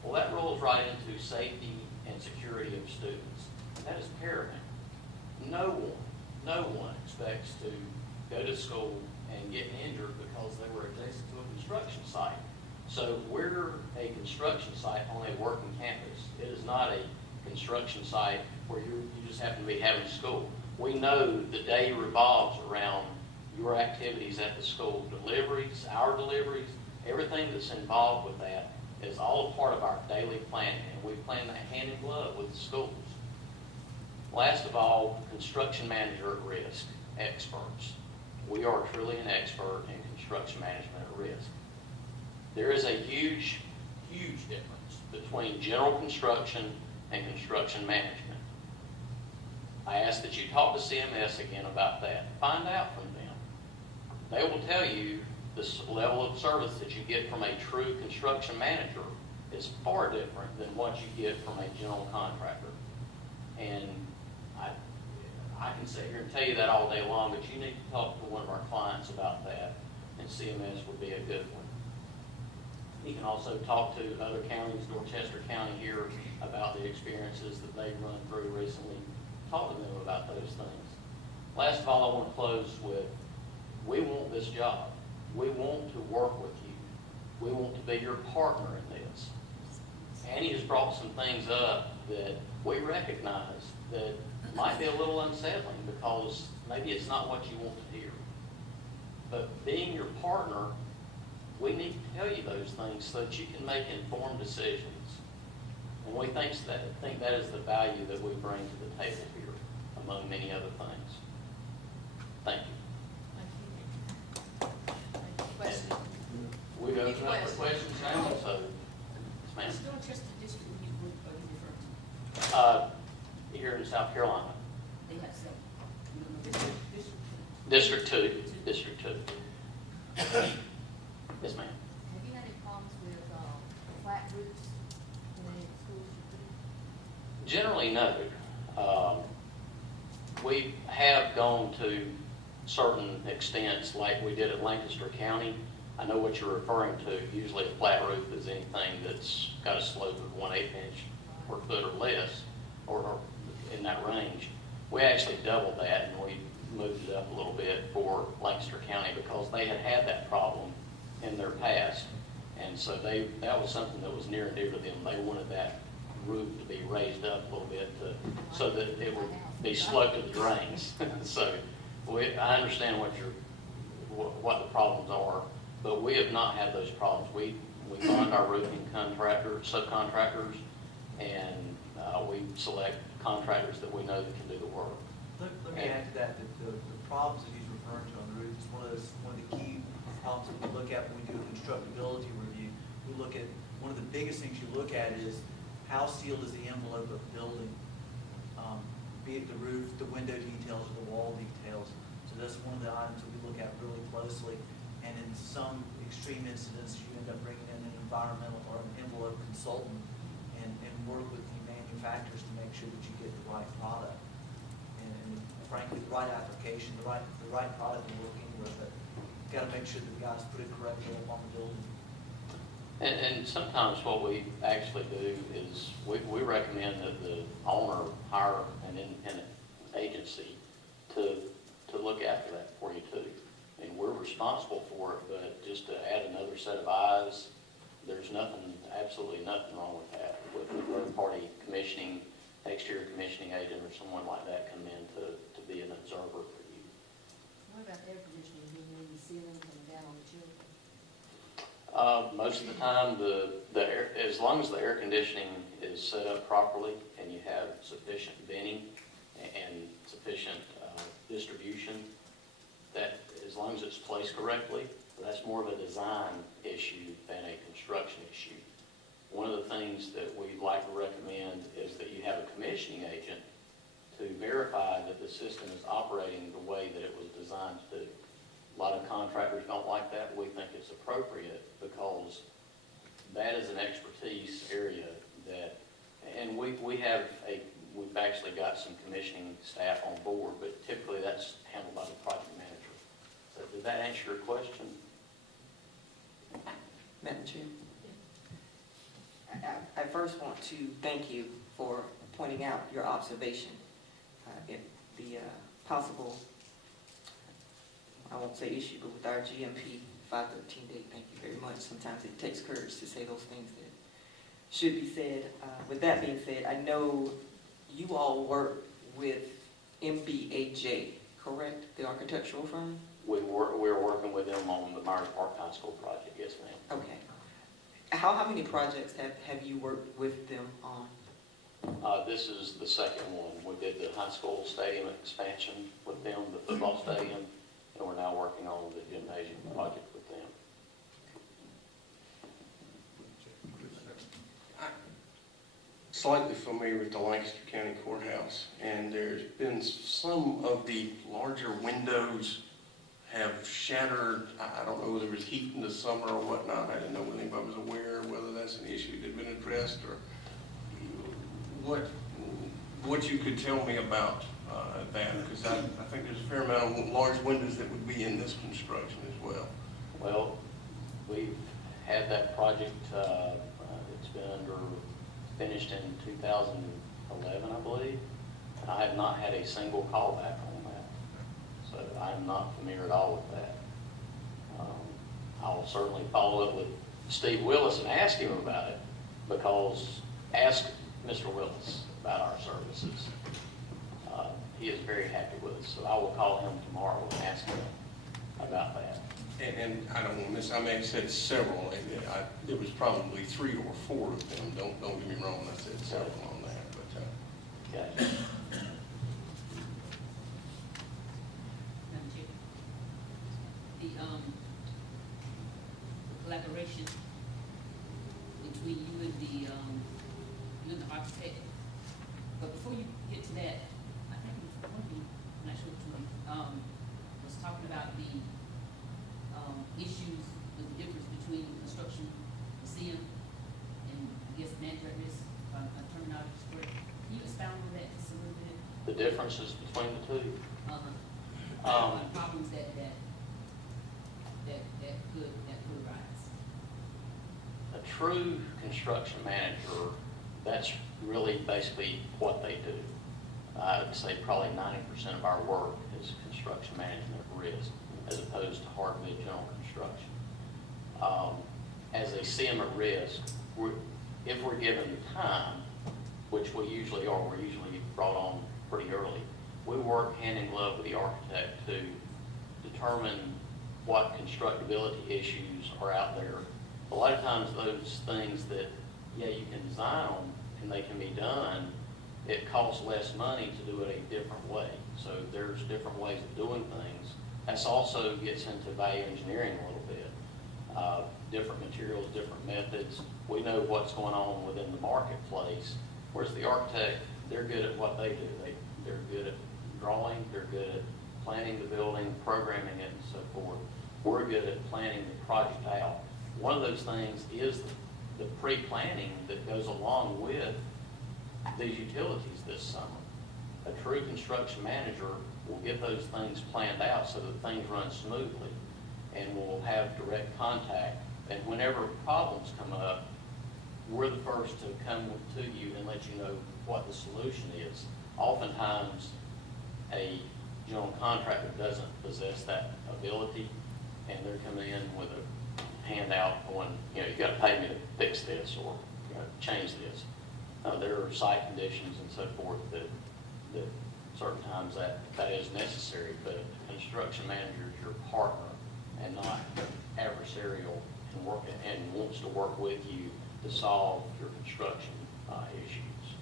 Well, that rolls right into safety and security of students. That is paramount. No one expects to go to school and get injured because they were adjacent to a construction site. So we're a construction site on a working campus. It is not a construction site where you just happen to be having school. We know the day revolves around your activities at the school, deliveries, our deliveries, everything that's involved with that is all a part of our daily planning, and we plan that hand in glove with the schools. Last of all, construction manager at risk, experts. We are truly an expert in construction management at risk. There is a huge, huge difference between general construction and construction management. I ask that you talk to CMS again about that. Find out from them. They will tell you this level of service that you get from a true construction manager is far different than what you get from a general contractor. And I can sit here and tell you that all day long, but you need to talk to one of our clients about that, and CMS would be a good one. You can also talk to other counties, Dorchester County here, about the experiences that they've run through recently. Talk to them about those things. Last of all, I want to close with, we want this job. We want to work with you. We want to be your partner in this. Annie has brought some things up that we recognize that might be a little unsettling because maybe it's not what you want to hear. But being your partner, we need to tell you those things so that you can make informed decisions. And we think that is the value that we bring to the table here, among many other things. Thank you. Question? We go up for questions now, so, yes, ma'am. Here in South Carolina. District 2. District 2. Yes, ma'am. Have you had any problems with flat roofs in any schools you Generally, no. We have gone to certain extents like we did at Lancaster County. I know what you're referring to. Usually a flat roof is anything that's got a slope of 1/8 inch per foot or less, or in that range. We actually doubled that, and we moved it up a little bit for Lancaster County because they had that problem in their past. And so that was something that was near and dear to them. They wanted that roof to be raised up a little bit so that it would be sloped to the drains. So I understand what the problems are, but we have not had those problems. We find our roofing subcontractors, and we select contractors that we know that can do the work. Let me add to that the problems that he's referring to on the roof is one of the key problems that we look at when we do a constructability review. We look at, one of the biggest things you look at is how sealed is the envelope of the building, be it the roof, the window details, or the wall details. So that's one of the items that we look at really closely. And in some extreme incidents, you end up bringing in an environmental or an envelope consultant and work with the manufacturers to make sure that you get the right product. And frankly, the right application, the right product we're working with, but you've got to make sure that the guys put it correctly up on the building. And sometimes what we actually do is we recommend that the owner hire an independent agency to look after that for you too. I mean, we're responsible for it, but just to add another set of eyes, there's absolutely nothing wrong with that. With a third-party commissioning, exterior commissioning agent or someone like that come in to be an observer for you. What about air conditioning? Do you need the ceiling coming down on the children? Most of the time, as long as the air conditioning is set up properly and you have sufficient venting and sufficient distribution, that as long as it's placed correctly, that's more of a design issue than a construction issue. One of the things that we'd like to recommend is that you have a commissioning agent to verify that the system is operating the way that it was designed to do. A lot of contractors don't like that. We think it's appropriate because that is an expertise area that, and we've actually got some commissioning staff on board, but typically that's handled by the project manager. So did that answer your question? Madam Chair, I first want to thank you for pointing out your observation in the possible, I won't say issue, but with our GMP 513 date. Thank you very much. Sometimes it takes courage to say those things that should be said. With that being said, I know you all work with MBAJ, correct? The architectural firm? We're working with them on the Myers Park High School project, yes ma'am. Okay. How many projects have you worked with them on? This is the second one. We did the high school stadium expansion with them, the football stadium, and we're now working on the gymnasium project with them. Slightly familiar with the Lancaster County Courthouse, and there's been some of the larger windows have shattered. I don't know whether it was heat in the summer or whatnot. I didn't know whether anybody was aware whether that's an issue that had been addressed, or what you could tell me about that, because I think there's a fair amount of large windows that would be in this construction as well. Well, we've had that project, it's been finished in 2011, I believe. I have not had a single call back on that, so I'm not familiar at all with that. I'll certainly follow up with Steve Willis and ask him about it, because ask Mr. Willis about our services. He is very happy with us, so I will call him tomorrow and ask him about that. And I don't want to miss, I may have said several, there was probably 3 or 4 of them, don't get me wrong, I said several on that, but. Okay. The collaboration between you and the architect, but before you get to that, I think it was one of you, I'm not sure which one, was talking about the issues with the difference between construction museum and, I guess, management risk, terminology is correct. Can you expound on that just a little bit? The differences between the two? Problems that could arise. A true construction manager, that's really basically what they do. I would say probably 90% of our work is construction management risk, as opposed to hard mid-general construction. As a CM at risk, if we're given the time, we usually are. We're usually brought on pretty early. We work hand in glove with the architect to determine what constructability issues are out there. A lot of times those things that, yeah, you can design them and they can be done, it costs less money to do it a different way. So there's different ways of doing things. That also gets into value engineering a little bit. Different materials, different methods. We know what's going on within the marketplace. Whereas the architect, they're good at what they do. They're good at drawing, they're good at planning the building, programming it, and so forth. We're good at planning the project out. One of those things is the pre-planning that goes along with these utilities this summer. A true construction manager will get those things planned out so that things run smoothly, and will have direct contact. And whenever problems come up, we're the first to come to you and let you know what the solution is. Oftentimes, a general contractor doesn't possess that ability, and they're coming in with a handout going, you know, you got to pay me to fix this, or you got to change this. There are site conditions and so forth that certain times that is necessary, but a construction manager is your partner and not adversarial, and wants to work with you to solve your construction issues.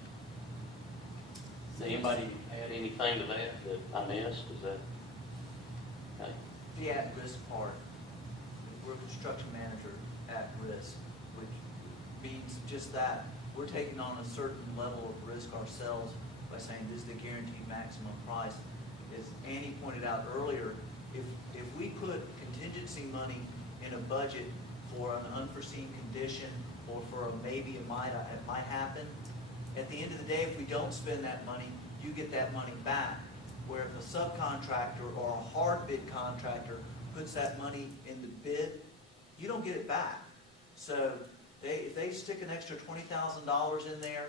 Does anybody add anything to that I missed? Is that okay? The at-risk part, we're a construction manager at risk, which means just that. We're taking on a certain level of risk ourselves by saying this is the guaranteed maximum price. As Annie pointed out earlier, if we put contingency money in a budget for an unforeseen condition or for a maybe it might happen, at the end of the day, if we don't spend that money, you get that money back. Where if a subcontractor or a hard bid contractor puts that money in the bid, you don't get it back. So if they stick an extra $20,000 in there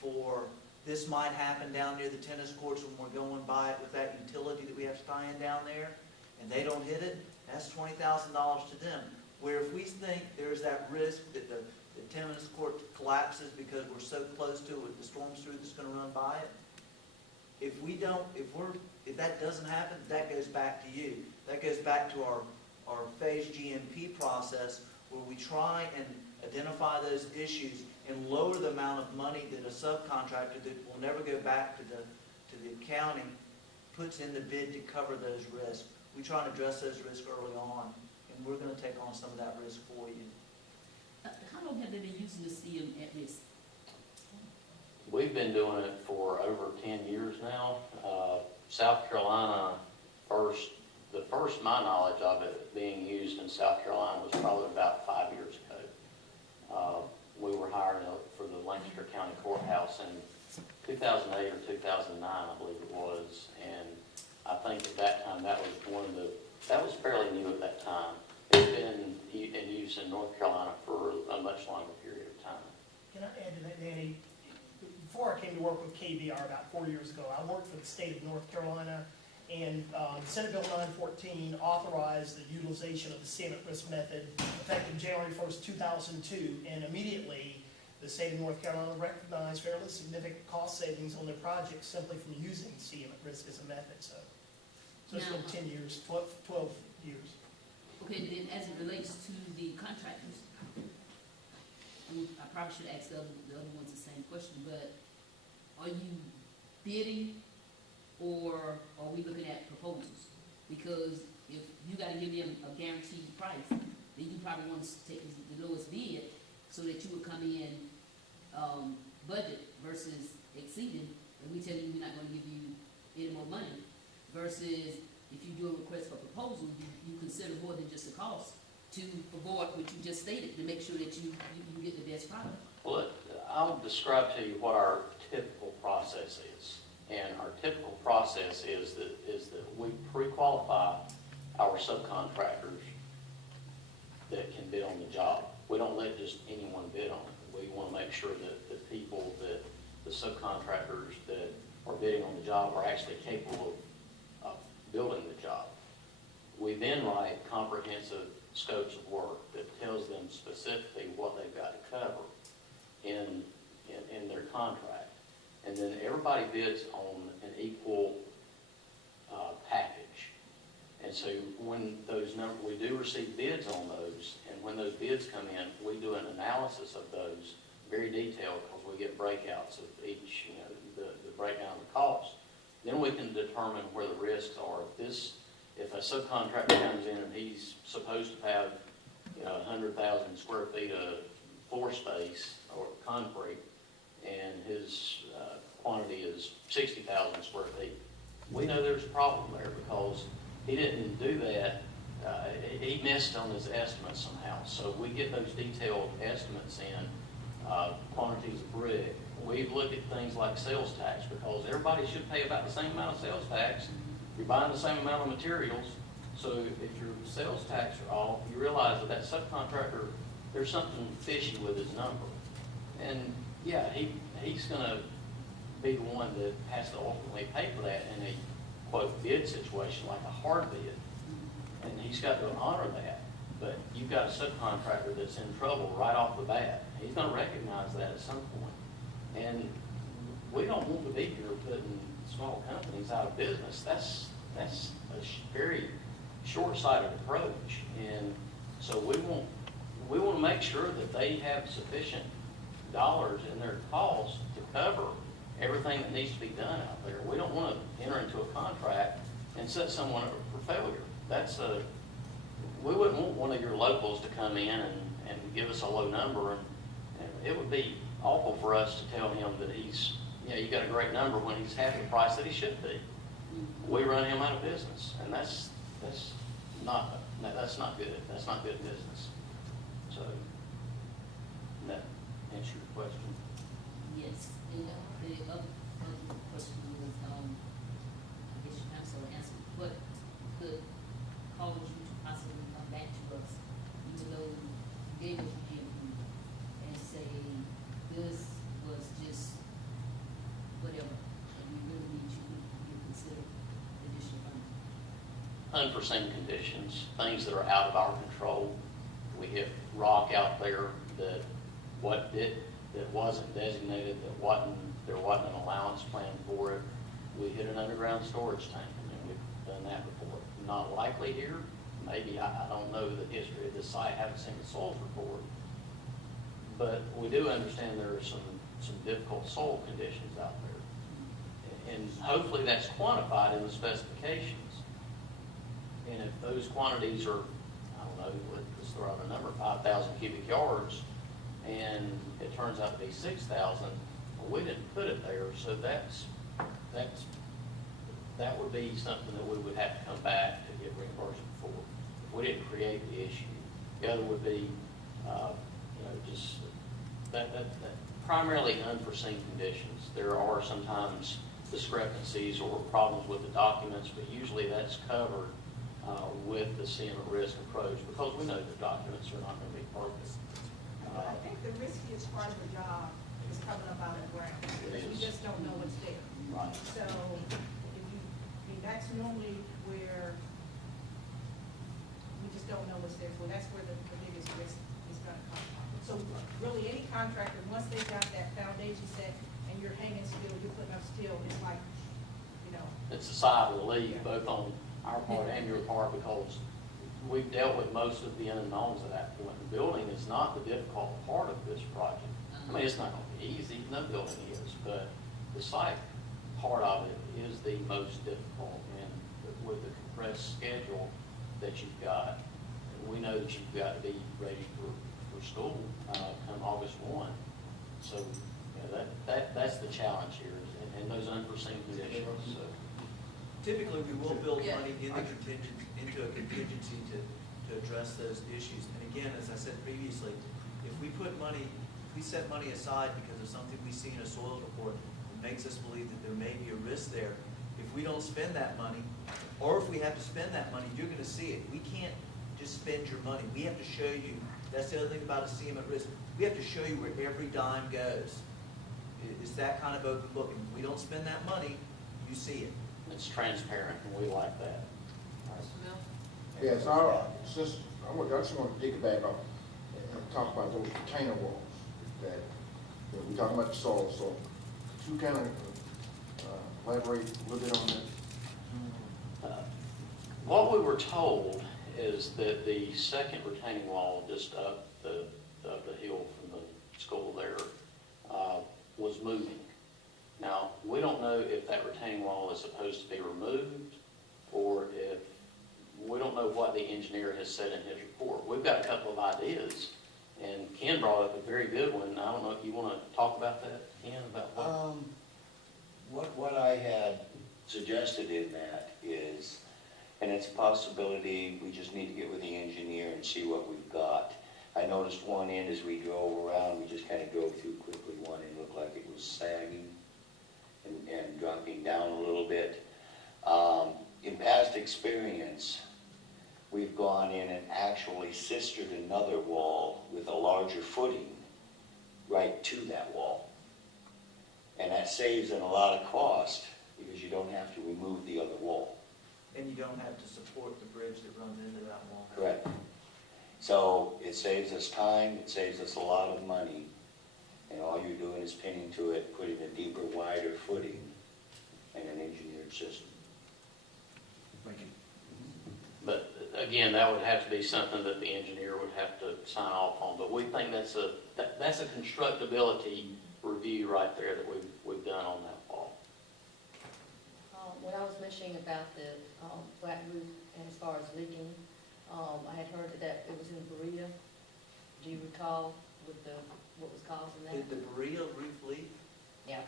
for this might happen down near the tennis courts when we're going by it with that utility that we have to tie in down there, and they don't hit it, that's $20,000 to them. Where if we think there's that risk that the tennis court collapses because we're so close to it, the storm sewer that's going to run by it, if that doesn't happen, that goes back to you. That goes back to our phase GMP process, where we try and identify those issues and lower the amount of money that a subcontractor that will never go back to the county puts in the bid to cover those risks. We try and address those risks early on, and we're going to take on some of that risk for you. How long have they been using the CM at risk? We've been doing it for over 10 years now. South Carolina the first my knowledge of it being used in South Carolina was probably about 5 years ago. We were hired for the Lancaster County Courthouse in 2008 or 2009, I believe it was, and I think at that time that was fairly new at that time. It's been in use in North Carolina for a much longer period of time. Can I add to that, Danny? Before I came to work with KBR about 4 years ago, I worked for the state of North Carolina, and Senate Bill 914 authorized the utilization of the CM at risk method effective January 1st, 2002, and immediately the state of North Carolina recognized fairly significant cost savings on their projects simply from using CM at risk as a method. So it's been 10 years, 12 years. Okay, then as it relates to the contractors, I probably should ask the other ones the same question, but are you bidding or are we looking at proposals? Because if you got to give them a guaranteed price, then you probably want to take the lowest bid so that you would come in budget versus exceeding, and we tell you we're not going to give you any more money, versus if you do a request for proposal, you consider more than just the cost to avoid what you just stated, to make sure that you get the best product. Well, I'll describe to you what our typical process is. And our typical process is that we pre-qualify our subcontractors that can bid on the job. We don't let just anyone bid on it. We want to make sure that the people, that the subcontractors that are bidding on the job are actually capable of building the job. We then write comprehensive scopes of work that tells them specifically what they've got to cover in their contract. and then everybody bids on an equal package. And so when those we do receive bids on those, and when those bids come in, we do an analysis of those very detailed, because we get breakouts of each, the breakdown of the cost. Then we can determine where the risks are. If a subcontractor comes in and he's supposed to have 100,000 square feet of floor space or concrete, and his quantity is 60,000 square feet, we know there's a problem there because he didn't do that. He missed on his estimates somehow. So we get those detailed estimates in, quantities of brick. We look at things like sales tax, because everybody should pay about the same amount of sales tax. You're buying the same amount of materials. So if your sales tax are off, you realize that subcontractor, there's something fishy with his number. And yeah, he's going to be the one that has to ultimately pay for that in a, quote, bid situation, like a hard bid. And he's got to honor that. But you've got a subcontractor that's in trouble right off the bat. He's going to recognize that at some point. And we don't want to be here putting small companies out of business. That's a very short-sighted approach. And so we want to make sure that they have sufficient dollars in their costs to cover everything that needs to be done out there. We don't want to enter into a contract and set someone up for failure. We wouldn't want one of your locals to come in and give us a low number, and it would be awful for us to tell him that you got a great number when he's half the price that he should be. We run him out of business, and that's not good. That's not good business. So that answer your question. Yes. And the other question was, I guess you kind of sort of answered, what could cause you to possibly come back to us, even though you gave us your GMP, and say this was just whatever, and we really need you to consider additional funding? Unforeseen conditions, things that are out of our control. We hit rock out there that wasn't designated, there wasn't an allowance plan for it. We hit an underground storage tank, and we've done that before. Not likely here. Maybe, I don't know the history of this site, haven't seen the soils report. But we do understand there are some difficult soil conditions out there. And hopefully that's quantified in the specifications. And if those quantities are, I don't know, let's throw out a number, 5,000 cubic yards, and it turns out to be 6,000, well, we didn't put it there, so that would be something that we would have to come back to get reimbursement for. We didn't create the issue. The other would be, just that primarily unforeseen conditions. There are sometimes discrepancies or problems with the documents, but usually that's covered with the CM at risk approach, because we know the documents are not going to be perfect. I think the riskiest part of the job is coming up out of the ground, because we just don't know what's there. Right. So that's normally where we just don't know what's there. So that's where the biggest risk is going to come from. So really, any contractor, once they got that foundation set and you're hanging steel, you're putting up steel, it's like, it's a sigh of relief, both on our part and your part, because we've dealt with most of the unknowns at that point. The building is not the difficult part of this project. I mean, it's not going to be easy, no building is, but the site part of it is the most difficult, and with the compressed schedule that you've got, and we know that you've got to be ready for school come August 1. So that's the challenge here, and those unforeseen conditions. So. Typically, we will build money into a contingency to address those issues. And again, as I said previously, if we set money aside because of something we see in a soils report that makes us believe that there may be a risk there, if we don't spend that money, or if we have to spend that money, you're going to see it. We can't just spend your money. We have to show you. That's the other thing about a CM at risk. We have to show you where every dime goes. It's that kind of open book. And if we don't spend that money, you see it. It's transparent, and we like that. Yes, I just want to dig back up and talk about those container walls that we're talking about the soil. So you kind of elaborate a little bit on that? What we were told is that the second retaining wall just up the hill from the school there was moving. Now, we don't know if that retaining wall is supposed to be removed or if, we don't know what the engineer has said in his report. We've got a couple of ideas, and Ken brought up a very good one. I don't know if you want to talk about that, Ken, about What I had suggested in that is, and it's a possibility, we just need to get with the engineer and see what we've got. I noticed one end as we drove around, we just kind of drove through quickly, one end looked like it was sagging and dropping down a little bit. In past experience, we've gone in and actually sistered another wall with a larger footing right to that wall. And that saves in a lot of cost because you don't have to remove the other wall. And you don't have to support the bridge that runs into that wall. Correct. So it saves us time, it saves us a lot of money, and all you're doing is pinning to it, putting a deeper, wider footing and an engineered system. Thank you. But again, that would have to be something that the engineer would have to sign off on. But we think that's a constructability review right there that we've done on that wall. When I was mentioning about the flat roof and as far as leaking, I had heard that it was in Berea. Do you recall what was causing that? Did the Berea roof leak? Yeah.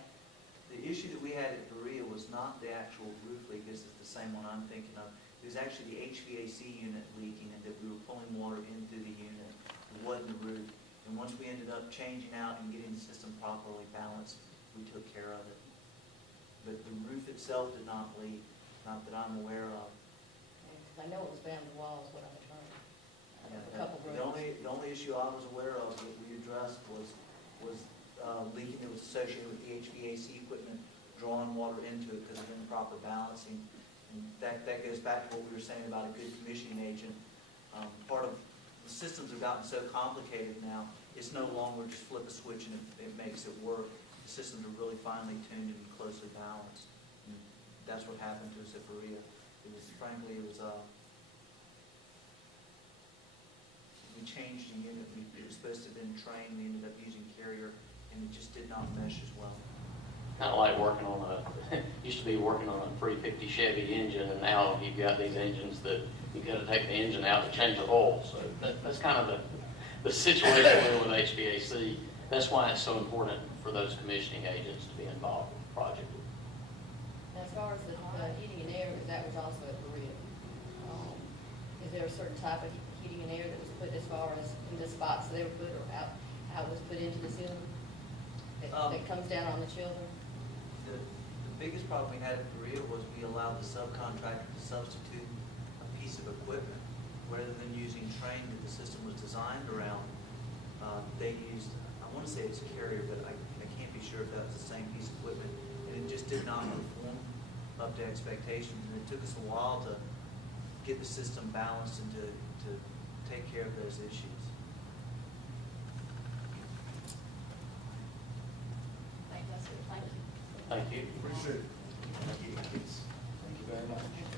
The issue that we had at Berea was not the actual roof leak. This is the same one I'm thinking of. It was actually the HVAC unit leaking, and that we were pulling water in through the unit. It wasn't the roof. And once we ended up changing out and getting the system properly balanced, we took care of it. But the roof itself did not leak, not that I'm aware of. I know it was down the walls when I was trying. The only issue I was aware of that we addressed was leaking that was associated with the HVAC equipment, drawing water into it because of improper balancing. And that goes back to what we were saying about a good commissioning agent. Part of the systems have gotten so complicated now, it's no longer just flip a switch and it makes it work. The systems are really finely tuned and closely balanced. And that's what happened to us at Berea. Frankly, we changed the unit. It was supposed to have been trained. We ended up using Carrier, and it just did not mesh as well. Kind of like working on used to be working on a 350 Chevy engine, and now you've got these engines that you've got to take the engine out and change the oil. So that's kind of the situation we're in with HVAC. That's why it's so important for those commissioning agents to be involved with the project. Now, as far as the heating and air, because that was also at Berea, is there a certain type of heating and air that was put as far as in the spots they were put, or how it was put into the ceiling that comes down on the children? The biggest problem we had at Berea was we allowed the subcontractor to substitute a piece of equipment. Rather than using train that the system was designed around, they used, I want to say it's a Carrier, but I can't be sure if that was the same piece of equipment. And it just did not perform up to expectations. And it took us a while to get the system balanced and to take care of those issues. Thank you. Thank you. Appreciate it. Thank you. Thank you very much. Thank you.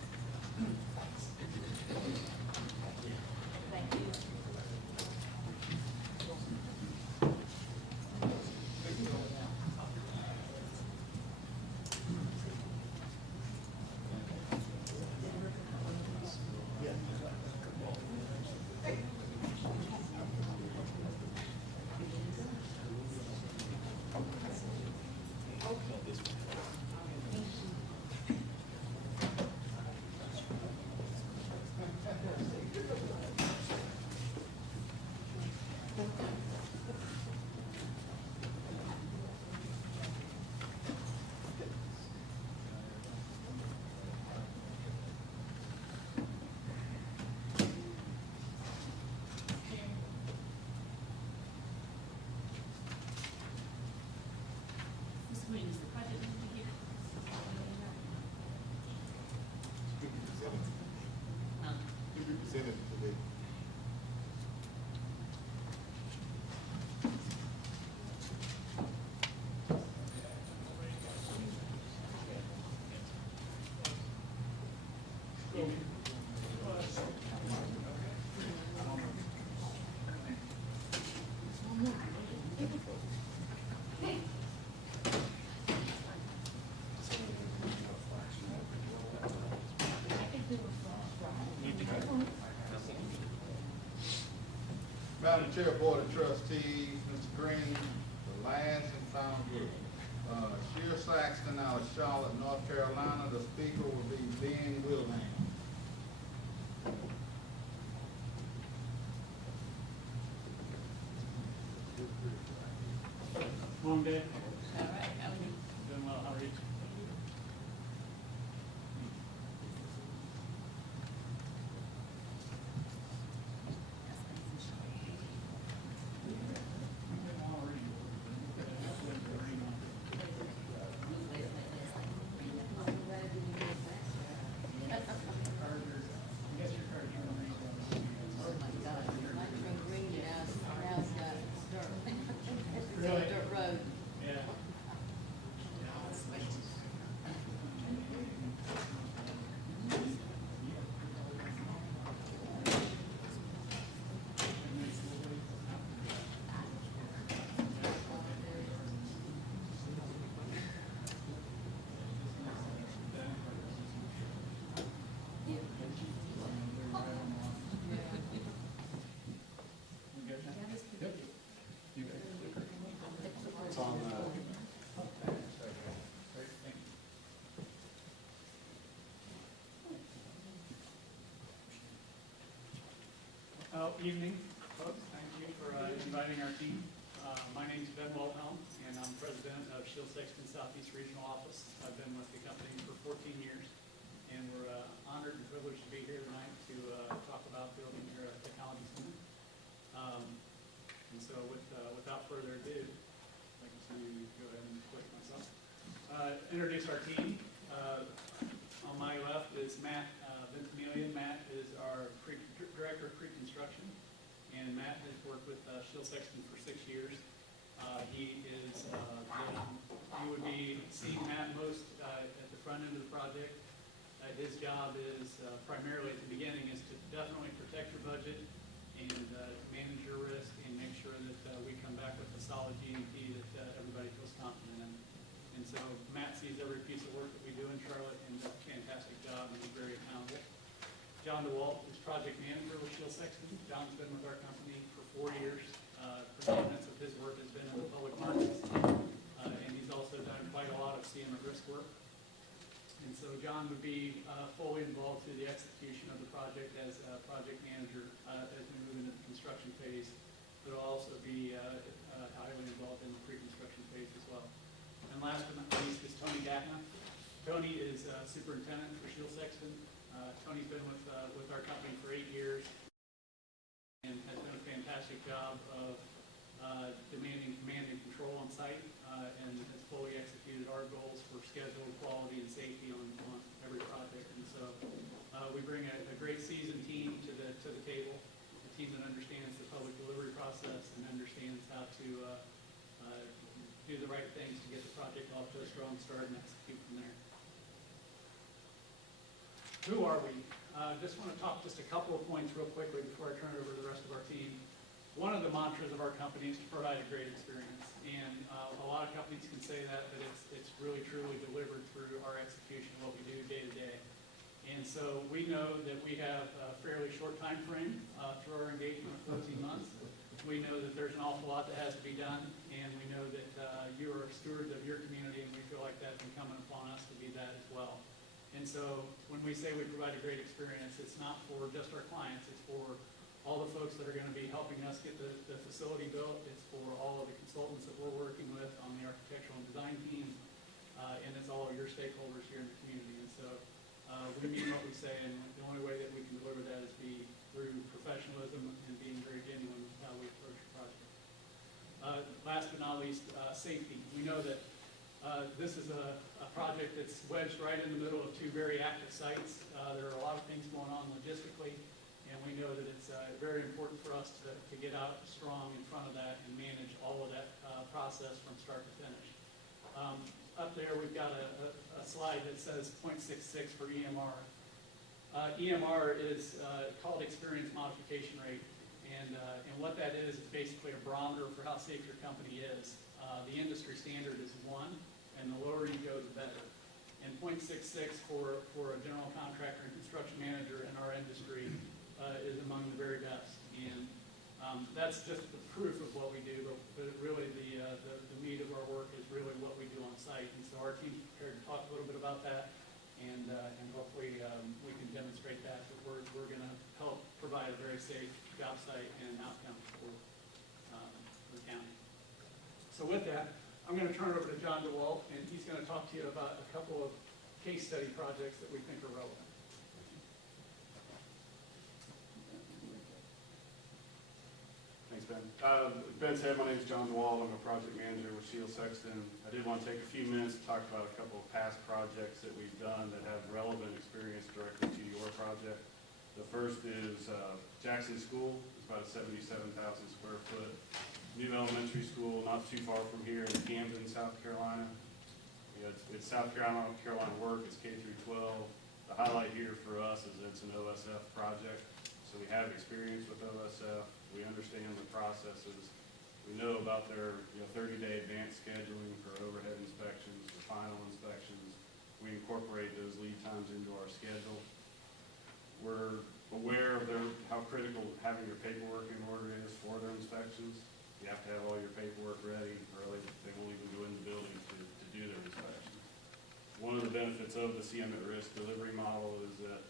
Chair of Board of Trustees, Mr. Green, the Lands and Found Group. Shear Saxton out of Charlotte, North Carolina. The speaker will be Ben Wilhelm. Long day. All right, how are you? Doing well. How are you? Really? Dirt road. Yeah. It's on evening, folks. Thank you for inviting our team. My name is Ben Wilhelm, and I'm president of Shield Sexton Southeast Regional Office. I've been with the company for 14 years, and we're honored and privileged to be here tonight to talk about building your technology center. And so without further ado, I'd like to go ahead and click myself. Introduce our team. On my left is Matt Ventimiglia. Matt is our director of pre-construction, and Matt has worked with Shield Sexton for 6 years. He is, you would be seeing Matt most at the front end of the project. His job is primarily at the beginning is to definitely protect your budget and manage your risk and make sure that we come back with a solid GMP that everybody feels confident in. And so Matt sees every piece of work that we do in Charlotte and does a fantastic job and is very accountable. John DeWalt is project manager with Shield Sexton. John's been with our company for 4 years. Predominance of his work has been in the public markets, and he's also done quite a lot of CM at risk work. And so John would be fully involved through the execution of the project as a project manager as we move into the construction phase, but will also be highly involved in the pre-construction phase as well. And last but not least is Tony Gatna. Tony is superintendent for Shield Sexton. Tony's been with our company for 8 years and has done a fantastic job of demanding command and control on site and has fully executed our goals for schedule, quality, and safety on every project. And so we bring a great seasoned team to the table, a team that understands the public delivery process and understands how to do the right things to get the project off to a strong start and execute from there. Who are we? Just want to talk just a couple of points real quickly before I turn it over to the rest of our team. One of the mantras of our company is to provide a great experience, and a lot of companies can say that, but it's really truly delivered through our execution of what we do day to day. And so we know that we have a fairly short time frame through our engagement of 14 months. We know that there's an awful lot that has to be done, and we know that you are stewards of your community, and we feel like that's incumbent upon us to be that as well. And so when we say we provide a great experience, it's not for just our clients, it's for all the folks that are going to be helping us get the facility built. It's for all of the consultants that we're working with on the architectural and design team, and it's all of your stakeholders here in the community. And so we mean what we say, and the only way that we can deliver that is through professionalism and being very genuine with how we approach the project. Last but not least, safety. We know that this is a project that's wedged right in the middle of 2 very active sites. There are a lot of things going on logistically, and we know that it's very important for us to get out strong in front of that and manage all of that process from start to finish. Up there we've got a slide that says 0.66 for EMR. EMR is called experience modification rate, and what that is basically a barometer for how safe your company is. The industry standard is 1, and the lower you go, the better. And 0.66 for a general contractor and construction manager in our industry is among the very best. And That's just the proof of what we do, but really the meat of our work is really what we do on site. And so our team's prepared to talk a little bit about that, and hopefully we can demonstrate that we're going to help provide a very safe job site and outcome for the county. So with that, I'm going to turn it over to John DeWalt, and he's going to talk to you about a couple of case study projects that we think are relevant. Thanks, Ben. Ben said, my name is John DeWalt. I'm a project manager with Shield Sexton. I did want to take a few minutes to talk about a couple of past projects that we've done that have relevant experience directly to your project. The first is Jackson School. It's about a 77,000 square foot new elementary school not too far from here in Camden, South Carolina. It's South Carolina work. It's K through 12. The highlight here for us is it's an OSF project. So we have experience with OSF. We understand the processes. We know about their 30-day advance scheduling for overhead inspections, for final inspections. We incorporate those lead times into our schedule. We're aware of how critical having your paperwork in order is for their inspections. You have to have all your paperwork ready, or they won't even go in the building to do their inspections. One of the benefits of the CM at risk delivery model is that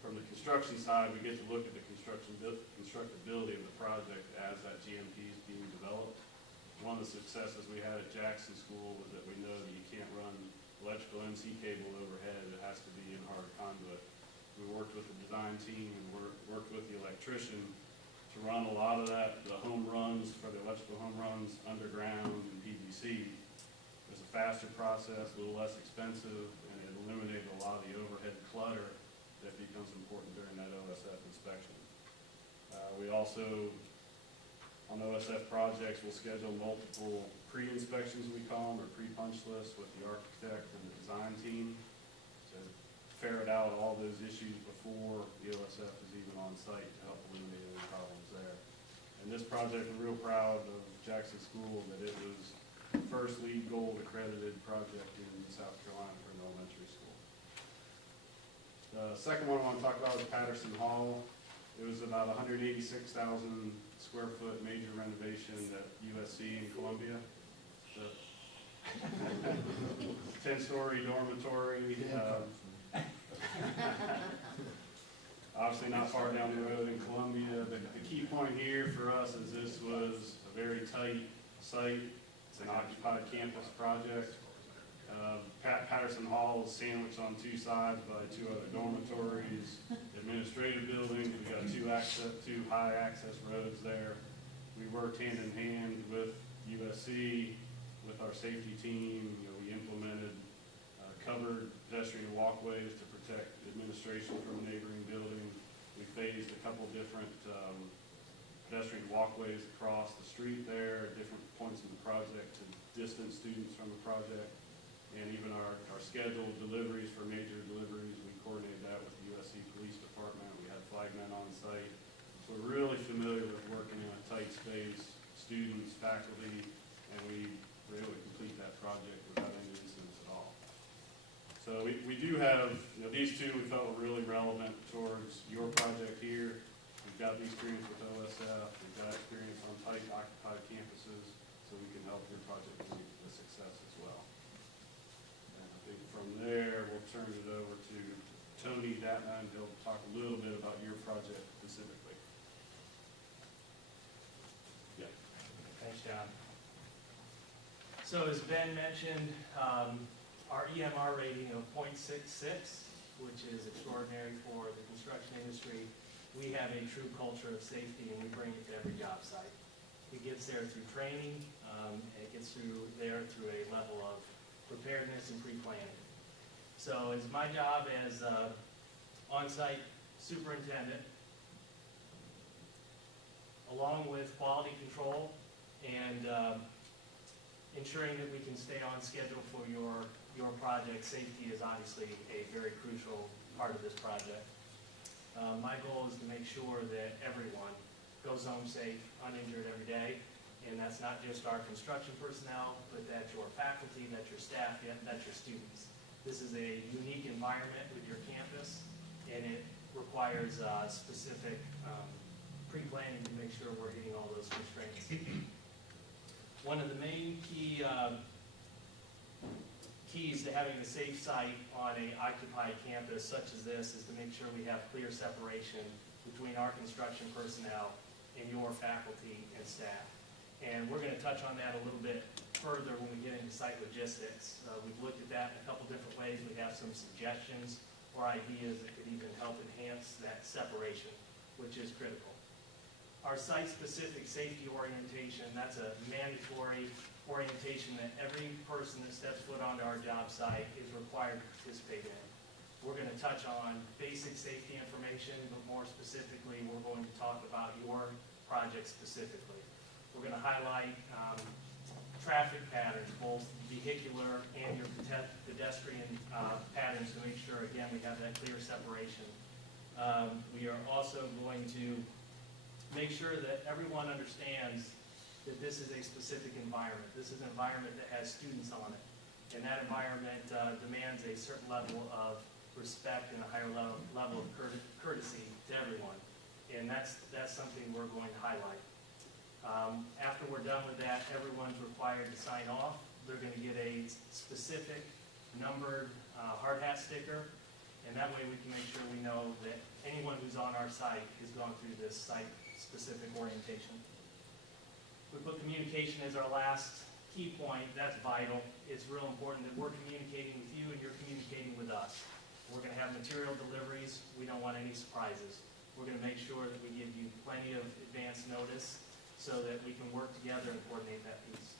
from the construction side, we get to look at the constructability of the project as that GMP is being developed. One of the successes we had at Jackson School was that we know that you can't run electrical MC cable overhead. It has to be in hard conduit. We worked with the design team and worked with the electrician to run a lot of that, the home runs for the electrical home runs underground and PVC. It was a faster process, a little less expensive, and it eliminated a lot of the overhead clutter that becomes important during that OSF inspection. We also, on OSF projects, will schedule multiple pre-inspections, we call them, or pre-punch lists with the architect and the design team to ferret out all those issues before the OSF is even on site to help eliminate any problems there. And this project, we're real proud of Jackson School that it was the first LEED Gold accredited project in South Carolina for an elementary school. The second one I want to talk about is Patterson Hall. It was about 186,000 square foot major renovation at USC in Columbia. 10-story dormitory. Obviously not far down the road in Columbia. The key point here for us is this was a very tight site. It's an occupied campus project. Patterson Hall is sandwiched on two sides by two other dormitories, administrative buildings. We got two high access roads there. We worked hand in hand with USC, with our safety team. We implemented covered pedestrian walkways to protect administration from a neighboring building. We phased a couple different pedestrian walkways across the street there at different points in the project to distance students from the project. And even our scheduled deliveries for major deliveries, we coordinated that with the USC Police Department. We had flagmen on site. So we're really familiar with working in a tight space, students, faculty, and we were able to complete that project without any incidents at all. So we do have, these two we felt were really relevant towards your project here. We've got the experience with OSF, we've got experience on tight occupied campuses, so we can help your project be a success as well. And I think from there, we'll turn it over to Tony Datman. He'll talk a little bit about your project specifically. Yeah. Thanks, John. So as Ben mentioned, our EMR rating of 0.66, which is extraordinary for the construction industry, we have a true culture of safety and we bring it to every job site. It gets there through training, it gets there through a level of preparedness and pre-planning. So it's my job as on-site superintendent, along with quality control and ensuring that we can stay on schedule for your project. Safety is obviously a very crucial part of this project. My goal is to make sure that everyone goes home safe, uninjured every day, and that's not just our construction personnel, but that's your faculty, that's your staff, that's your students. This is a unique environment with your campus, and it requires specific pre-planning to make sure we're hitting all those constraints. One of the main keys to having a safe site on an occupied campus such as this is to make sure we have clear separation between our construction personnel and your faculty and staff. And we're going to touch on that a little bit further when we get into site logistics. We've looked at that in a couple different ways. We have some suggestions or ideas that could even help enhance that separation, which is critical. Our site-specific safety orientation, that's a mandatory orientation that every person that steps foot onto our job site is required to participate in. We're going to touch on basic safety information, but more specifically, we're going to talk about your project specifically. We're going to highlight traffic patterns, both vehicular and your pedestrian patterns to make sure, again, we have that clear separation. We are also going to make sure that everyone understands that this is a specific environment. This is an environment that has students on it. And that environment demands a certain level of respect and a higher level of courtesy to everyone. And that's something we're going to highlight. After we're done with that, everyone's required to sign off. They're going to get a specific numbered hard hat sticker. And that way we can make sure we know that anyone who's on our site has gone through this site-specific orientation. We put communication as our last key point. That's vital. It's real important that we're communicating with you and you're communicating with us. We're going to have material deliveries. We don't want any surprises. We're going to make sure that we give you plenty of advance notice so that we can work together and coordinate that piece.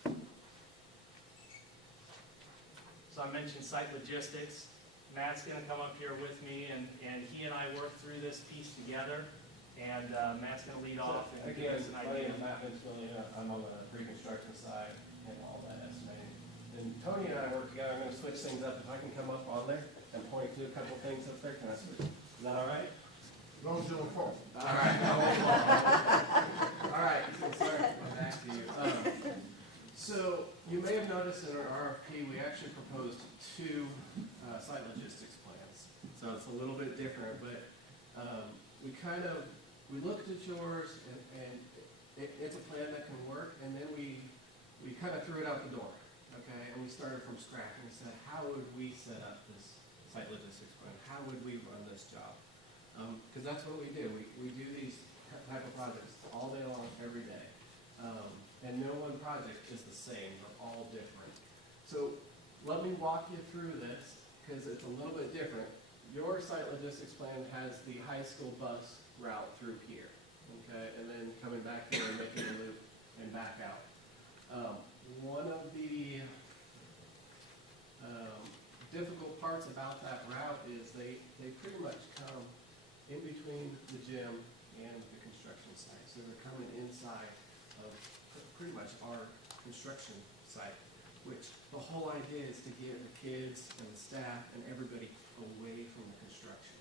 So I mentioned site logistics. Matt's going to come up here with me, and he and I work through this piece together. And Matt's going to lead off and give us an idea. My name is Matt Vince. I'm on the pre-construction side and all that estimating. And Tony and I work together. I'm going to switch things up. If I can come up on there and point to a couple things up there, can I switch? Is that all right? As long as you don't fall. All right. All right. So sorry to come back to you. So you may have noticed in our RFP, we actually proposed two site logistics plans. So it's a little bit different, but we looked at yours, and it's a plan that can work, and then we kind of threw it out the door, okay? And we started from scratch, and we said, how would we set up this site logistics plan? How would we run this job? Because that's what we do. We do these type of projects all day long, every day. And no one project is the same. They're all different. So let me walk you through this, because it's a little bit different. Your site logistics plan has the high school bus route through here, okay, and then coming back here and making a loop and back out. One of the difficult parts about that route is they pretty much come in between the gym and the construction site. So they're coming inside of pretty much our construction site, which the whole idea is to get the kids and the staff and everybody away from the construction.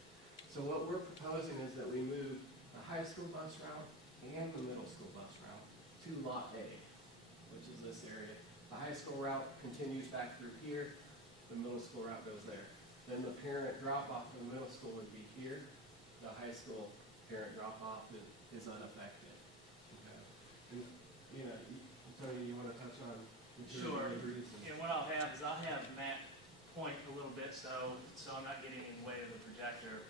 So what we're proposing is that we move the high school bus route and the middle school bus route to Lot A, which is this area. The high school route continues back through here. The middle school route goes there. Then the parent drop-off for the middle school would be here. The high school parent drop-off is unaffected. Okay. And, you know, Tony, you want to touch on Sure. And what I'll have is I'll have Matt point a little bit so I'm not getting in the way of the projector.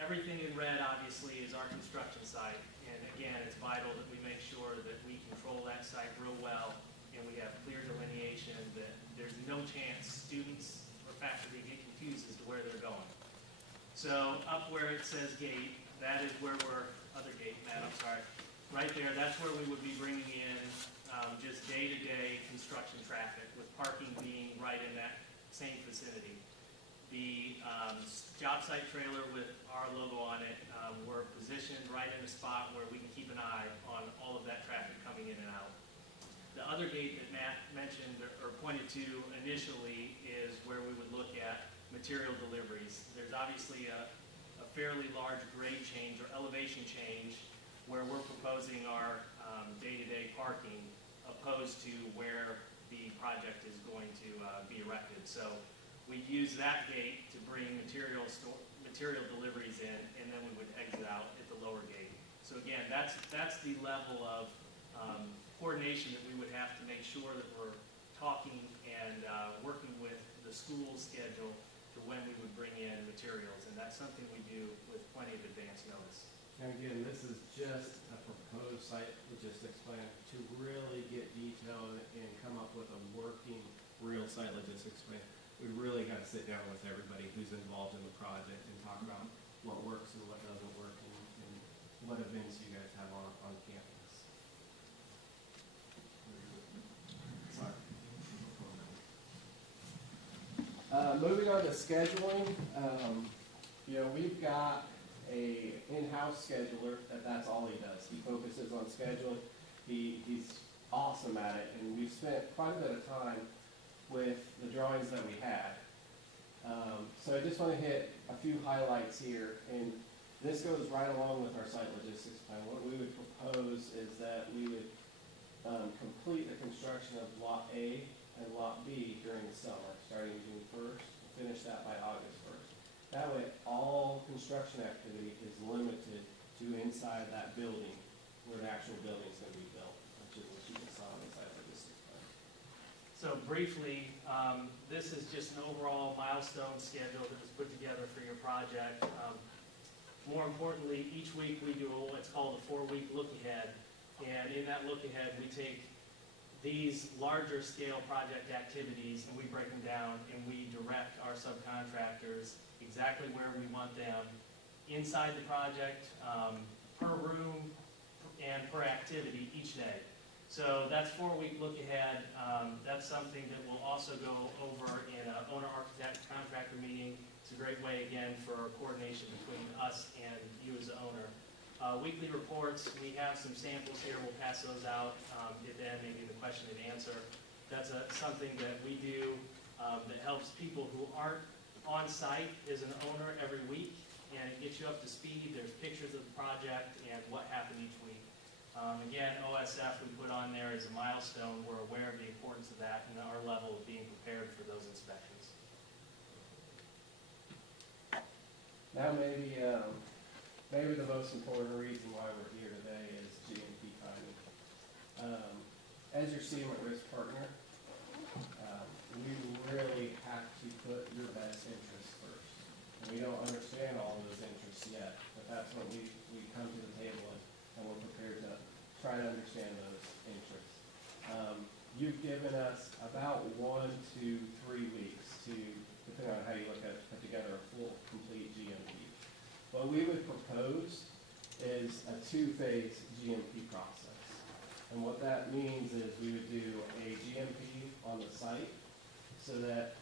Everything in red, obviously, is our construction site. And again, it's vital that we make sure that we control that site real well and we have clear delineation that there's no chance students or faculty get confused as to where they're going. So up where it says gate, that is where other gate, Matt, I'm sorry. Right there, that's where we would be bringing in just day-to-day construction traffic, with parking being right in that same vicinity. The job site trailer with our logo on it, we're positioned right in a spot where we can keep an eye on all of that traffic coming in and out. The other gate that Matt mentioned or pointed to initially is where we would look at material deliveries. There's obviously a fairly large grade change or elevation change where we're proposing our day-to-day parking opposed to where the project is going to be erected. So we use that gate to bring material deliveries in, and then we would exit out at the lower gate. So again, that's the level of coordination that we would have to make sure that we're talking and working with the school's schedule to when we would bring in materials, and that's something we do with plenty of advance notice. And again, this is just a proposed site logistics plan to really get detailed and come up with a working, real site logistics plan. We really got to sit down with everybody who's involved in the project and talk about what works and what doesn't work, and what events you guys have on campus. Sorry. Moving on to scheduling, we've got a in-house scheduler that's all he does. He focuses on scheduling. He's awesome at it, and we've spent quite a bit of time with the drawings that we had. So I just want to hit a few highlights here, and this goes right along with our site logistics plan. What we would propose is that we would complete the construction of Lot A and Lot B during the summer, starting June 1st, and finish that by August 1st. That way, all construction activity is limited to inside that building where the actual building is going to be built, which is what you just saw on the site logistics plan. So briefly, this is just an overall milestone schedule that was put together for your project. More importantly, each week we do what's called a 4-week look ahead. And in that look ahead, we take these larger scale project activities and we break them down and we direct our subcontractors exactly where we want them inside the project, per room and per activity each day. So that's 4-week look ahead. That's something that we'll also go over in an owner-architect contractor meeting. It's a great way, again, for coordination between us and you as the owner. Weekly reports, we have some samples here. We'll pass those out at the end, maybe the question and answer. That's something that we do that helps people who aren't on site as an owner every week, and it gets you up to speed. There's pictures of the project and what happened each week. Again, OSF we put on there as a milestone. We're aware of the importance of that and our level of being prepared for those inspections. Now maybe the most important reason why we're here today is GMP timing. As your CM at risk partner, we really have to put your best interests first. And we don't understand all of those interests yet, but that's what we come to the table and we're prepared to try to understand those interests. You've given us about 1 to 3 weeks to, depending on how you look at it, put together a full, complete GMP. What we would propose is a 2-phase GMP process. And what that means is we would do a GMP on the site so that,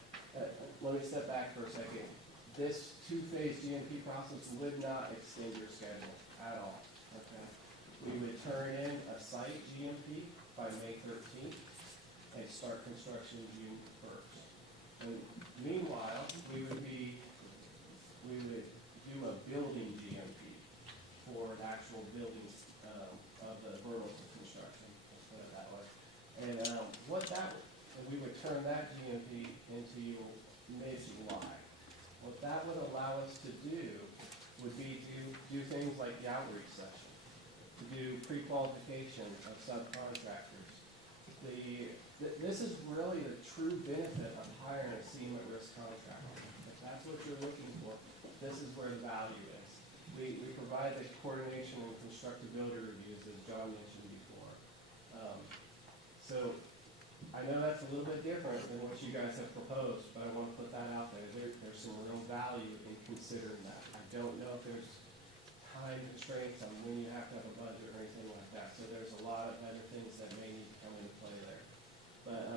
let me step back for a second. This 2-phase GMP process would not extend your schedule at all, okay? We would turn in a site GMP by May 13th and start construction June 1st. And meanwhile, we would do a building GMP for the actual buildings of the vertical construction, let's put it that way. And we would turn that GMP into mid-July. What that would allow us to do would be to do things like the outreach session, to do pre-qualification of subcontractors. This is really the true benefit of hiring a CM at risk contractor. If that's what you're looking for, this is where the value is. We provide the coordination and constructability reviews, as John mentioned before. So I know that's a little bit different than what you guys have proposed, but I want to put that out there. There's some real value in considering that. I don't know if there's time constraints on when you have to have a budget or anything like that. So there's a lot of other things that may need to come into play there. But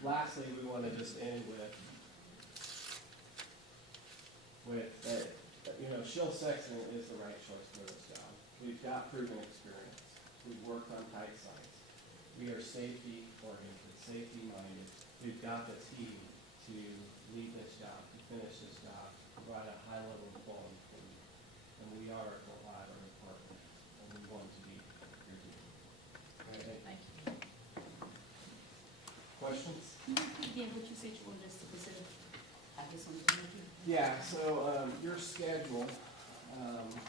lastly, we want to just end with Shill Sexton is the right choice for this job. We've got proven experience. We've worked on tight sites. We are safety oriented, safety minded. We've got the team to lead this job, to finish this job, provide a high level of quality for you. And we are a collaborative partner, and we want to be your team. Okay. Thank you. Questions? Again, what you said you wanted us to consider, I guess, on the GMP? Yeah, so your schedule,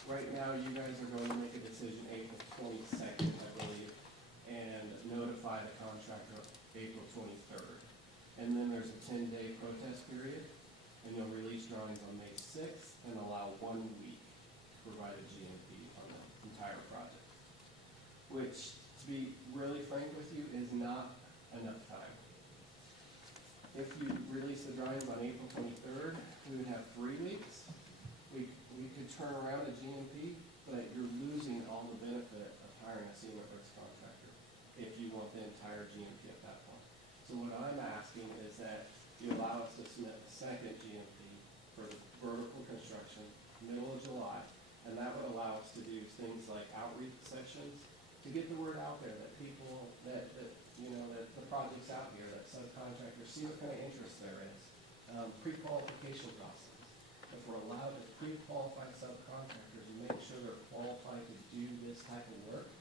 Right now, you guys are going to make a decision April 22nd, I believe, and notify the contractor April 23rd. And then there's a 10-day protest period, and you'll release drawings on May 6th and allow 1 week to provide a GMP on the entire project, which, to be really frank with you, is not enough time. If you release the drawings on April 23rd, we would have 3 weeks. We could turn around a GMP, but you're losing all the benefit of hiring a cement works contractor if you want the entire GMP at that point. So what I'm asking is that you allow us to submit a second GMP for the vertical construction, middle of July, and that would allow us to do things like outreach sessions to get the word out there that people, that you know, that the project's out here, that subcontractors see what kind of interest there is. Pre-qualification process. If we're allowed to pre-qualify subcontractors and make sure they're qualified to do this type of work,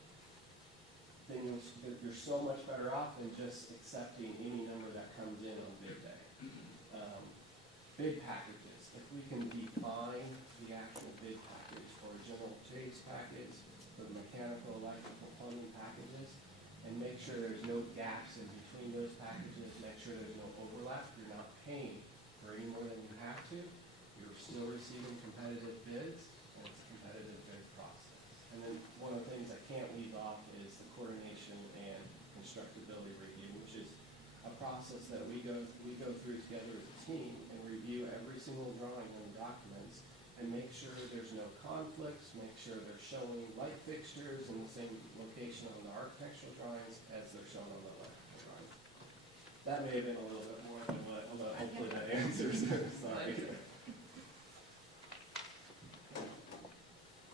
then you're so much better off than just accepting any number that comes in on bid day. Bid packages, if we can define the actual bid package for a general chase package, for the mechanical, electrical, plumbing packages, and make sure there's no gaps in between those packages, make sure there's no overlap, you're not paying for any more than you have to, you're still receiving competitive bids, and it's a competitive bid process. And then one of the things I can't leave off is the coordination and constructability review, which is a process that we go through together as a team and review every single drawing and documents and make sure there's no conflicts, make sure they're showing light fixtures in the same location on the architectural drawings as they're shown on the electrical drawings. That may have been a little bit more than what, but hopefully that answers it. Sorry.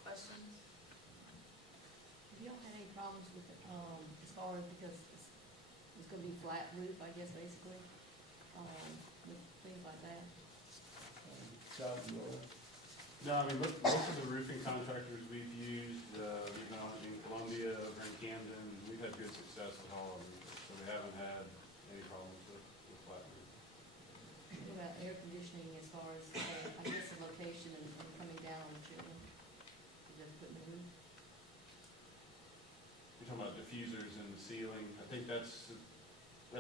Questions? You don't have any problems with it, as far as, because it's gonna be flat roof, I guess, basically, with things like that? John, do you want to? No, I mean, most of the roofing contractors we've used, you know, in Columbia, over in Camden, we've had good success with all of them, so we haven't had any problems with flat roof. What about air conditioning as far as, I guess, the location and coming down on the children? Is that putting the roof? You're talking about diffusers in the ceiling. I think that's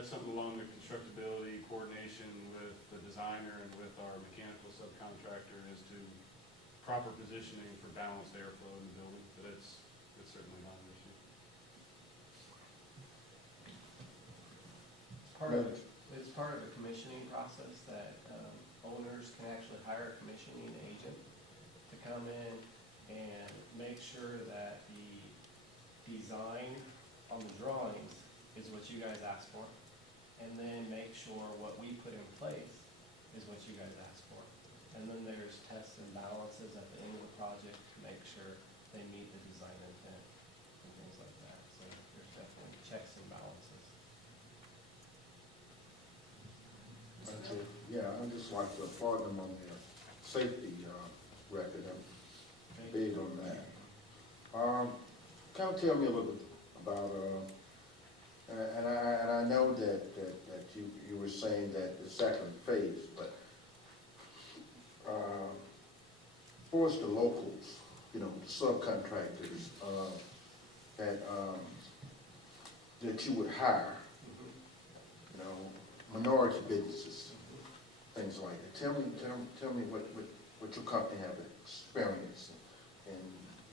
something along the constructability coordination with the designer and with our mechanical subcontractor as to proper positioning for balanced airflow in the building, but it's certainly not an issue. It's part of the commissioning process that owners can actually hire a commissioning agent to come in and make sure that the design on the drawings is what you guys asked for, and then make sure what we put in place is what you guys asked for. And then there's tests and balances at the end of the project to make sure they meet the design intent and things like that. So there's definitely checks and balances. Yeah, I'd just like to applaud them on their safety record. I'm big on that. Kind of tell me a little bit about, and I know that you were saying that the second phase, but for us, the locals, you know, the subcontractors that you would hire, you know, minority businesses, things like that. Tell me what your company have experienced in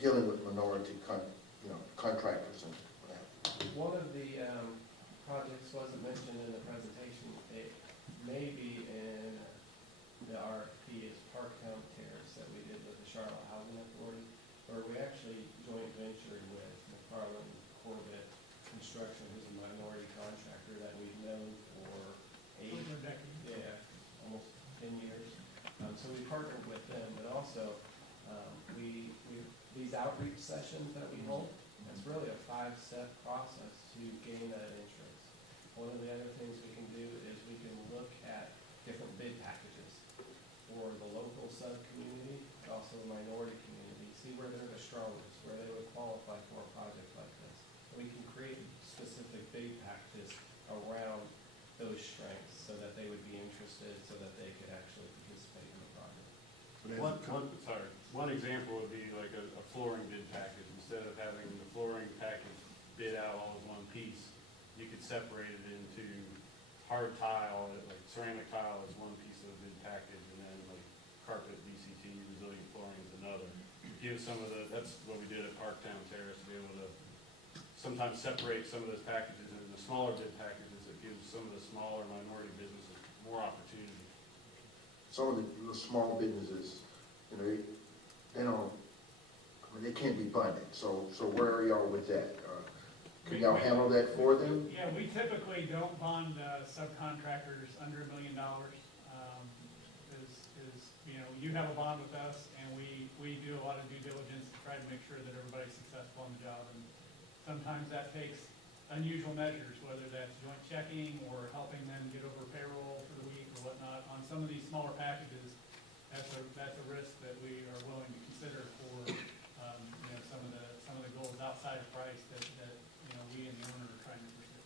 dealing with minority contractors and what have you. One of the projects wasn't mentioned in the presentation. It may be in the RFP is Parktown Terrace that we did with the Charlotte Housing Authority, where we actually joint ventured with McFarland Corbett Construction, who's a minority contractor that we've known for almost 10 years. So we partnered with them, but also these outreach sessions that we hold, it's really a 5-step process to gain that interest. One of the other things we can do is we can look at different bid packages for the local sub-community, but also the minority community, see where they're the strongest, where they would qualify for a project like this. And we can create specific bid packages around those strengths so that they would be interested, so that they could actually participate in the project. One example would be like a flooring bid package. Instead of having the flooring package bid out all as one piece, you could separate it into hard tile, like ceramic tile is one piece of the bid package, and then like carpet, VCT, resilient flooring is another. Give some of the, that's what we did at Parktown Terrace, to be able to sometimes separate some of those packages into the smaller bid packages. It gives some of the smaller minority businesses more opportunity. Some of the small businesses, you know, they don't, I mean, they can't be funded, so where are y'all with that? Can y'all handle that for them? Yeah, we typically don't bond subcontractors under $1 million. You know, you have a bond with us, and we do a lot of due diligence to try to make sure that everybody's successful on the job. And sometimes that takes unusual measures, whether that's joint checking or helping them get over payroll for the week or whatnot. On some of these smaller packages, that's a risk that we are willing to consider for you know, some of the goals outside of price that you know, we and the owner are trying to pursue.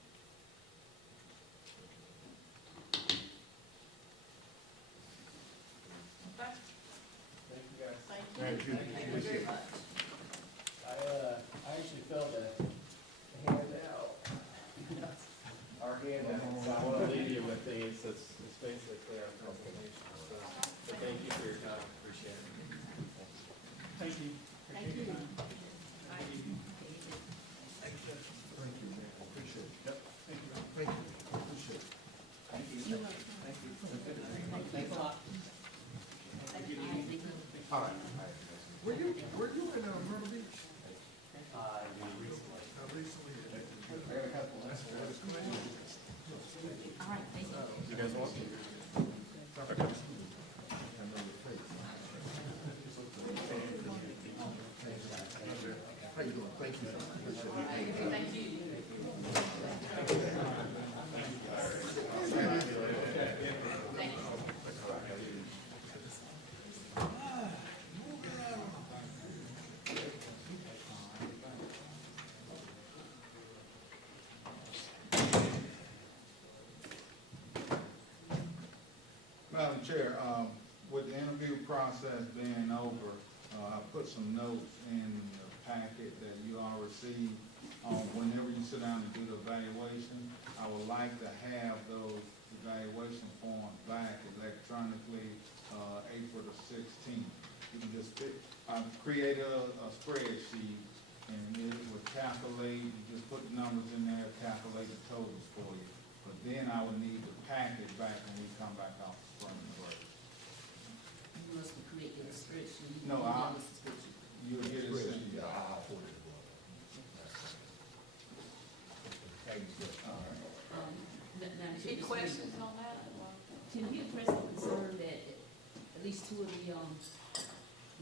Okay. Thank you, guys. Thank you. Thank you very much. I actually filled a handout. Our handout, so I want to leave you with these. It's basically our presentation. So thank you for your time. Appreciate it. Thank you. Thank you. Thank you, man. Appreciate it. Yep. Thank you. Thank you. Appreciate it. Thank you. Thank you. Thanks a lot. All right. Were you in Myrtle Beach? Recently. I got a couple last All right, thank you. You guys want? How you doing? Thank you. Thank you. Madam Chair, with the interview process being over, I put some notes in the packet that you all received. Whenever you sit down and do the evaluation, I would like to have those evaluation forms back electronically April the 16th. You can just create a spreadsheet, and it would calculate, you just put the numbers in there, calculate the totals for you. But then I would need the packet back when we come back off the spring break. You must create a spreadsheet. No, you'll get it sent. Yeah, I'll forward it. Any questions on that? Can you express a concern that at least two of the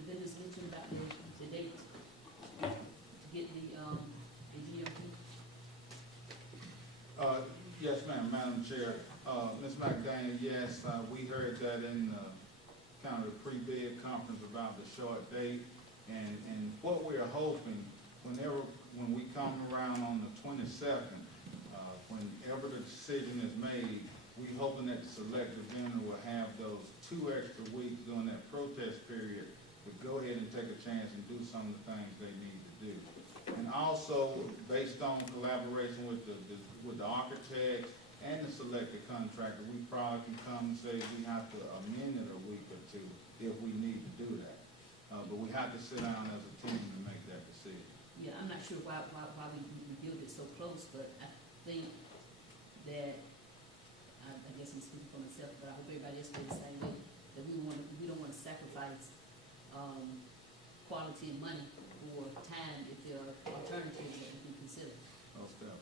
vendors mentioned about the date to get the GMP? Yes, ma'am, Madam Chair. Ms. McDaniel, yes, we heard that in kind of the pre-bid conference about the short date. And what we're hoping, when we come around on the 22nd, whenever the decision is made, we're hoping that the selected vendor will have those 2 extra weeks during that protest period to go ahead and take a chance and do some of the things they need to do. And also, based on collaboration with the architects and the selected contractor, we probably can come and say we have to amend it a week or two if we need to do that. But we have to sit down as a team to make that decision. Yeah, I'm not sure why we build it so close, but I think that, I guess I'm speaking for myself, but I hope everybody else feels the same way, that we don't want to sacrifice quality and money for time if there are alternatives that we can consider. Most definitely.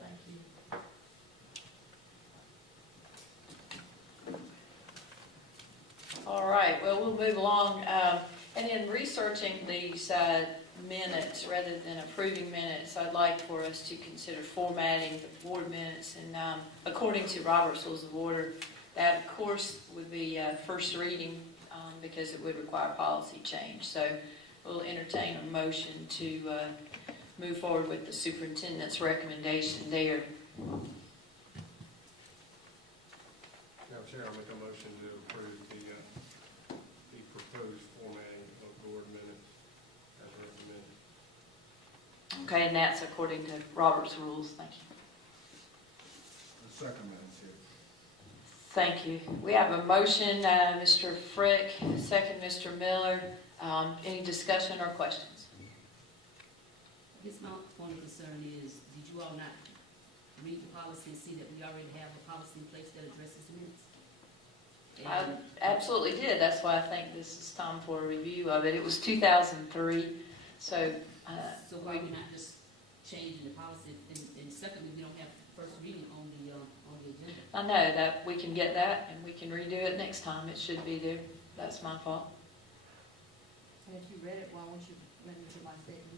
Thank you. All right, well, we'll move along. And in researching these minutes, rather than approving minutes, I'd like for us to consider formatting the board minutes. And according to Robert's Rules of Order, that, of course, would be first reading because it would require policy change. So we'll entertain a motion to move forward with the superintendent's recommendation there. Madam Chair, I'll make a motion to approve the proposed formatting of board minutes as recommended. Okay, and that's according to Robert's rules. Thank you. Second, Madam Chair. Thank you. We have a motion, Mr. Frick, second, Mr. Miller. Any discussion or questions? I guess my point of concern is, did you all not read the policy and see that we already have a policy in place that addresses the minutes? I absolutely did. That's why I think this is time for a review of it. It was 2003, so... So why are we not just changing the policy? And secondly, we don't have first reading on the agenda. I know that we can get that and we can redo it next time. It should be there. That's my fault. And if you read it, why won't you read it to my statement?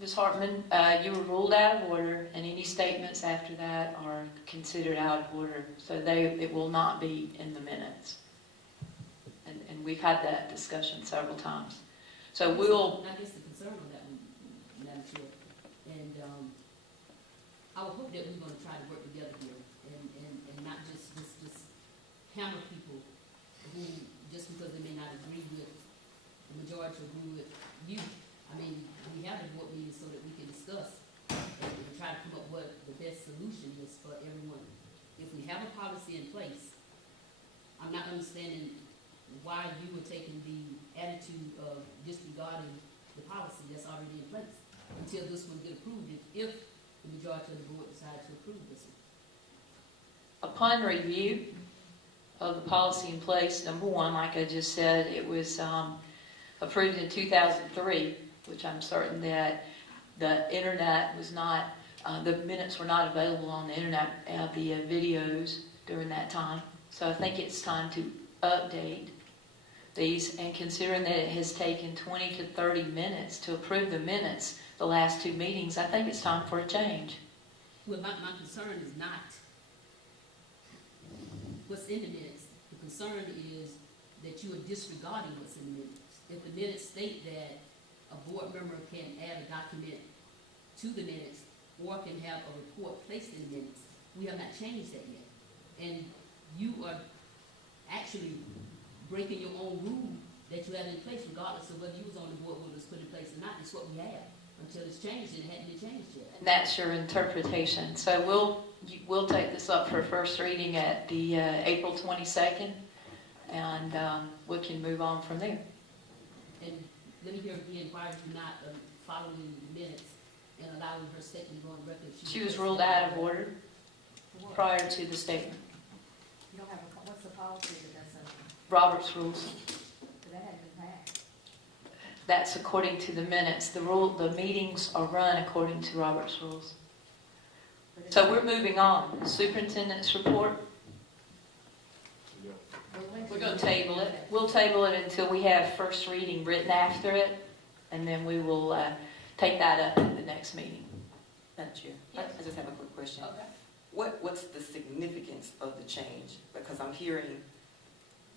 Ms. Hartman, you were ruled out of order, and any statements after that are considered out of order. So it will not be in the minutes. And we've had that discussion several times. So we'll... I guess the concern on that one, Madam Chair, and I would hope that we're going to try to work together here and not just hammer people who, just because they may not agree with the majority or agree with you. I mean, we have a board meeting so that we can discuss and try to come up with what the best solution is for everyone. If we have a policy in place, I'm not understanding why you were taking the attitude of disregarding the policy that's already in place until this one get approved, if the majority of the board decides to approve this one. Upon review of the policy in place, number one, like I just said, it was approved in 2003, which I'm certain that the internet was not, the minutes were not available on the internet, the videos during that time. So I think it's time to update these, and considering that it has taken 20 to 30 minutes to approve the minutes the last two meetings, I think it's time for a change. Well, my concern is not what's in the minutes. The concern is that you are disregarding what's in the minutes. If the minutes state that a board member can add a document to the minutes or can have a report placed in the minutes, we have not changed that yet. And you are actually breaking your own rule that you have in place, regardless of whether you was on the board when it was put in place or not. It's what we have until it's changed, and it hadn't been changed yet. And that's your interpretation. So we'll take this up for first reading at the April 22nd, and we can move on from there. And let me hear again, why are you not following the minutes and allowing her statement to go on record? She was ruled out of order prior to the statement. You don't have what's the policy that's in? Robert's rules. But that hadn't been passed. That's according to the minutes. The meetings are run according to Robert's rules. So we're moving on. Superintendent's report. We're going to table it. We'll table it until we have first reading written after it, and then we will take that up at the next meeting. Madam Chair, I just have a quick question. Okay. What's the significance of the change? Because I'm hearing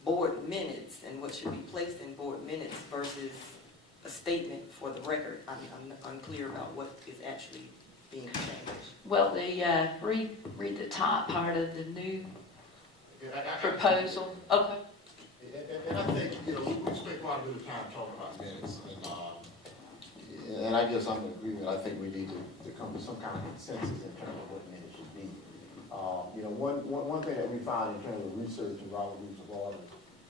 board minutes and what should be placed in board minutes versus a statement for the record. I'm unclear about what is actually being changed. Well, read the top part of the new proposal. Okay. And I think, we spent quite a bit of time talking about minutes, and I guess I'm in agreement. I think we need to come to some kind of consensus in terms of what minutes should be. One thing that we found in terms of research and Robert Rules of Order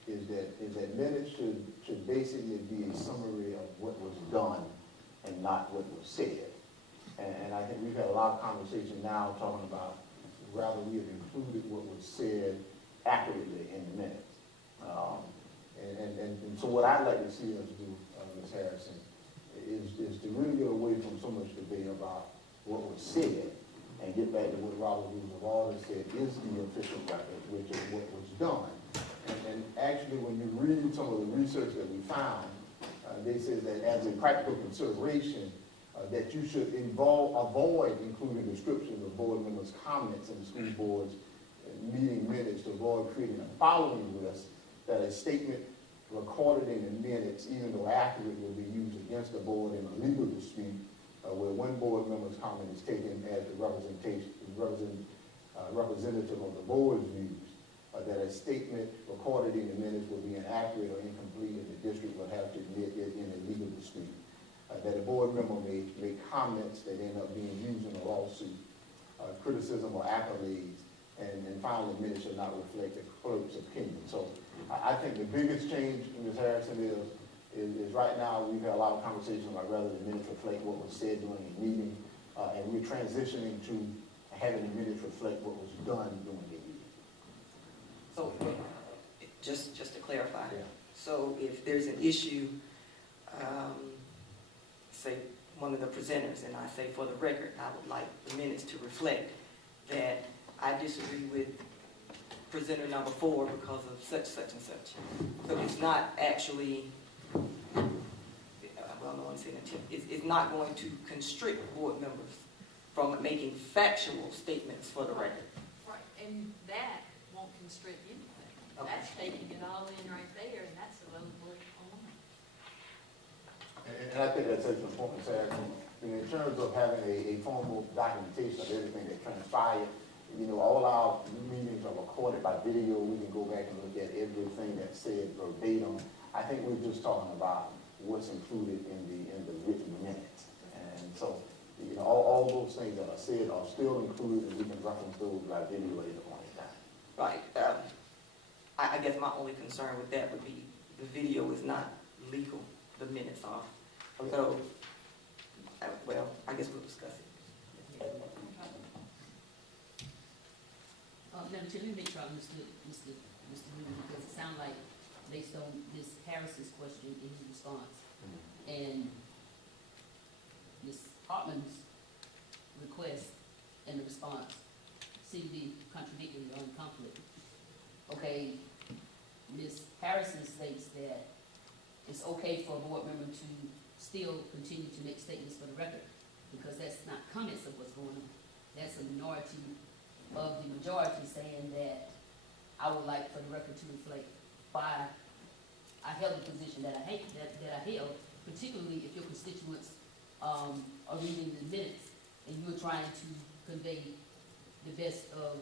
is that minutes should basically be a summary of what was done and not what was said. And I think we've had a lot of conversation now talking about rather we have included what was said accurately in the minutes. And so what I'd like to see us do, Ms. Harrison, is to really get away from so much debate about what was said and get back to what Robert Rules of Order said is the official record, which is what was done. And actually, when you read some of the research that we found, they said that as a practical consideration, that you should avoid including descriptions of board members' comments in the school board's meeting minutes to avoid creating a following risk that a statement recorded in the minutes, even though accurate, will be used against the board in a legal dispute where one board member's comment is taken as the representative of the board's views. that a statement recorded in the minutes will be inaccurate or incomplete, and the district will have to admit it in a legal dispute. That a board member may make comments that end up being used in a lawsuit, criticism or accolades, and finally, minutes shall not reflect the clerk's opinion. So I think the biggest change, Ms. Harrison, is right now we've had a lot of conversations about whether the minutes reflect what was said during the meeting, and we're transitioning to having the minutes reflect what was done during the meeting. So, just to clarify, Yeah. so if there's an issue, say one of the presenters, and I say for the record, I would like the minutes to reflect that I disagree with presenter number 4 because of such and such. So it's not actually, well, no one's saying it's not going to constrict board members from making factual statements for the record. Right, and that won't constrict anything. Okay. That's taking it all in right there, and that's available online. And I think that's such an important Sarah. In terms of having a formal documentation of everything that transpired, all our meetings are recorded by video. We can go back and look at everything that's said verbatim. I think we're just talking about what's included in the written minutes. And so, all those things that are said are still included, and we can reference those by video at any point in time. Right. I guess my only concern with that would be the video is not legal. The minutes are. So, well, I guess we'll discuss it. Madam Chair, let me make sure I understood Mr. Newman, because it sounded like, based on Ms. Harris's question in his response, and Ms. Hartman's request and the response seem to be contradictory or in conflict. Okay, Ms. Harrison states that it's okay for a board member to still continue to make statements for the record, because that's not comments of what's going on. That's a minority of the majority saying that I would like for the record to reflect why I held the position that I held, particularly if your constituents are reading the minutes and you're trying to convey the best of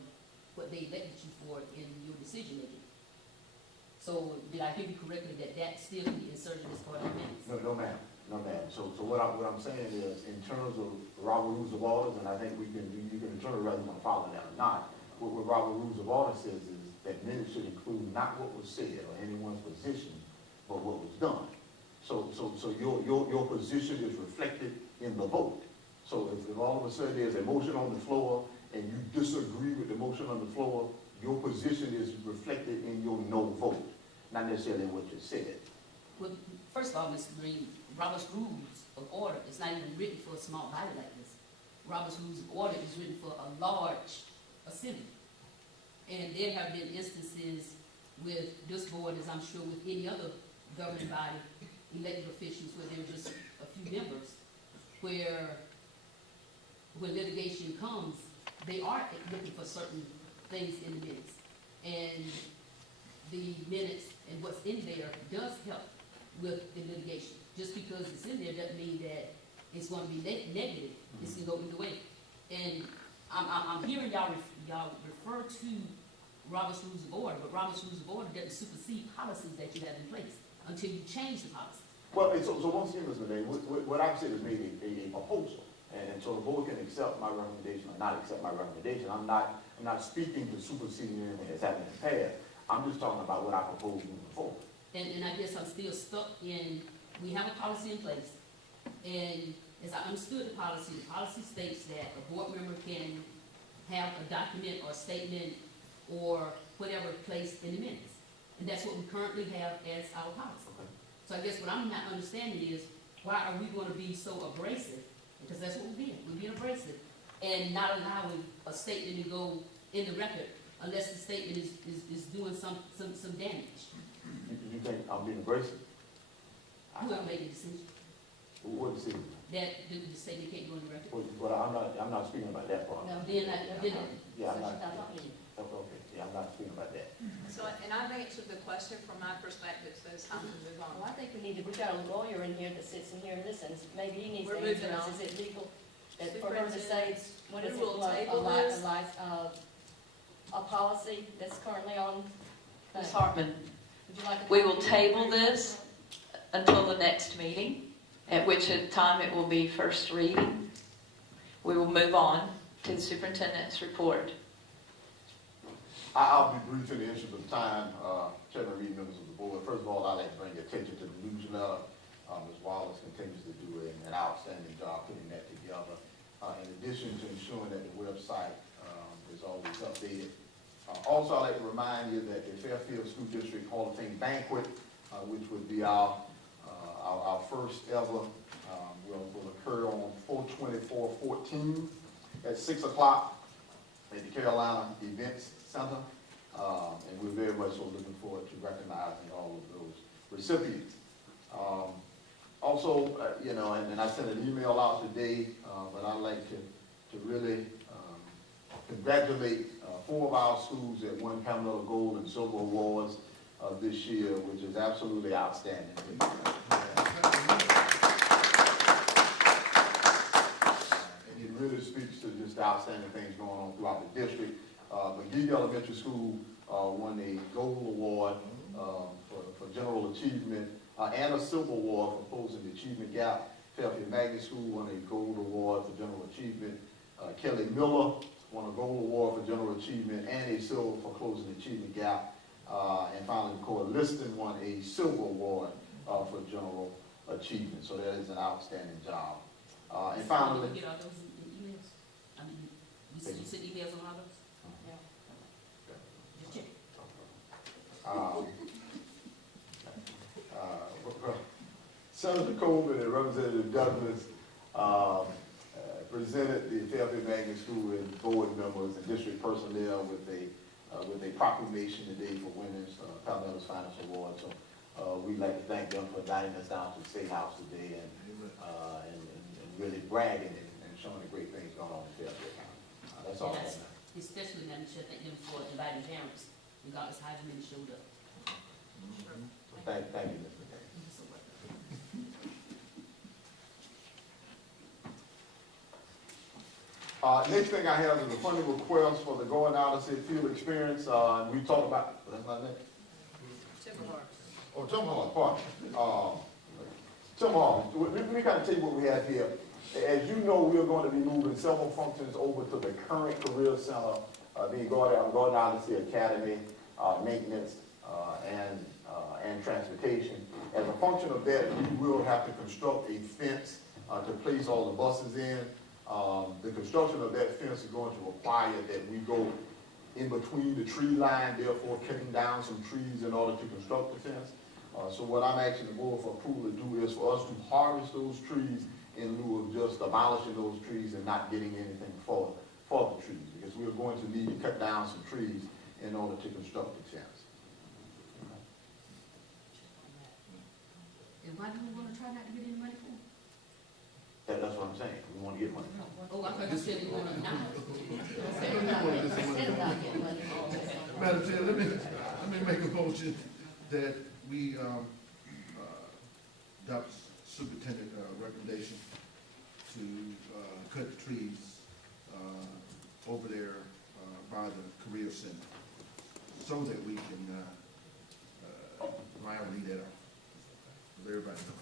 what they elected you for in your decision making. So did I hear you correctly that that still can be inserted as part of the minutes? No, ma'am. No, ma'am. So what I'm saying is, in terms of Robert Rules of Orders, and I think you can determine whether you want to follow that or not. What Robert Rules of Order says is that minutes should include not what was said or anyone's position, but what was done. So your position is reflected in the vote. So if all of a sudden there's a motion on the floor and you disagree with the motion on the floor, your position is reflected in your no vote, not necessarily in what you said. Well, first of all, Mr. Green, Robert's Rules of Order is not even written for a small body like this. Robert's Rules of Order is written for a large assembly. And there have been instances with this board, as I'm sure with any other governing body, elected officials, where there were just a few members, where when litigation comes, they are looking for certain things in the minutes. And the minutes and what's in there does help with the litigation. Just because it's in there doesn't mean that it's going to be negative. It's going to go either way. And I'm hearing y'all refer to Robert's Rules of Order, but Robert's Rules of Order doesn't supersede policies that you have in place until you change the policy. Well, so once again, Mr. Day, what I've said is maybe a proposal, and so the board can accept my recommendation or not accept my recommendation. I'm not speaking to superseding anything that's happened in the past. I'm just talking about what I propose moving forward. And I guess I'm still stuck in, we have a policy in place, and as I understood the policy states that a board member can have a document or a statement or whatever placed in the minutes. And that's what we currently have as our policy. Okay. So I guess what I'm not understanding is, why are we going to be so abrasive? Because that's what we're being abrasive, and not allowing a statement to go in the record unless the statement is doing some damage. You think I'm being abrasive? Who will make a decision? What decision? That the statement can't go in the record? Well, I'm not speaking about that part. No, then Yeah, I'm not. Okay, yeah, I'm not speaking about that. So, and I've answered the question from my perspective, so it's time to move on. Well, I think we've got a lawyer in here that sits in here and listens. Maybe he needs We're to answer moving us. on. Is it legal that for her to say when it's We will table this. a policy that's currently on. Ms. Hartman, Would you like a we copy? will table this until the next meeting, at which time it will be first reading. We will move on to the superintendent's report. I'll be brief in the interest of time. Chairman Reed, members of the board. First of all, I'd like to bring your attention to the newsletter. Ms. Wallace continues to do an outstanding job putting that together. In addition to ensuring that the website is always updated. Also, I'd like to remind you that the Fairfield School District Hall of Fame Banquet, which would be our first ever, will occur on 4/24/14 at 6 o'clock at the Carolina Events Center. And we're very much so looking forward to recognizing all of those recipients. Also, and I sent an email out today, but I'd like to really congratulate 4 of our schools that won Pamela Gold and Silver Awards this year, which is absolutely outstanding. And it really speaks to just the outstanding things going on throughout the district. McGee Elementary School won a Gold Award for general achievement and a Silver Award for closing the achievement gap. Fairfield Magnet School won a Gold Award for general achievement. Kelly Miller won a Gold Award for general achievement and a Silver for closing the achievement gap. And finally, McCoy Liston won a Silver Award for general achievement. So that is an outstanding job. And finally, Did you get all those emails? I mean, you sent emails on all those? Just check. Senator Coleman and Representative Douglas presented the Fairfield Magnet School and board members and district personnel with a proclamation today for winners Palmetto's Finest Award. So we'd like to thank them for inviting us down to the State House today and really bragging and showing the great things going on in Fairfield County. That's all. Especially now, we should thank them for inviting parents, regardless of how many showed up. Thank you, Mr. McCain. Next thing I have is a funding request for the Going Out of City Field Experience. We talked about, that's not next? Timberhart. Oh, Timberhart, pardon. Timberhart, let me kind of tell you what we have here. As you know, we're going to be moving several functions over to the current Career Center, being Going Out of City Academy, maintenance, and transportation. As a function of that, we will have to construct a fence to place all the buses in. The construction of that fence is going to require that we go in between the tree line, therefore cutting down some trees in order to construct the fence. So what I'm asking the board for approval to do is for us to harvest those trees in lieu of just abolishing those trees and not getting anything for the trees, because we are going to need to cut down some trees in order to construct the fence. And why do we want to try not to get any money for them? That's what I'm saying. We want to get money. Oh, I thought you said you wanted to not. Madam Chair, let me make a motion that we adopt superintendent recommendation to cut the trees over there by the Career Center so that we can, Ryan, read that up. Everybody knows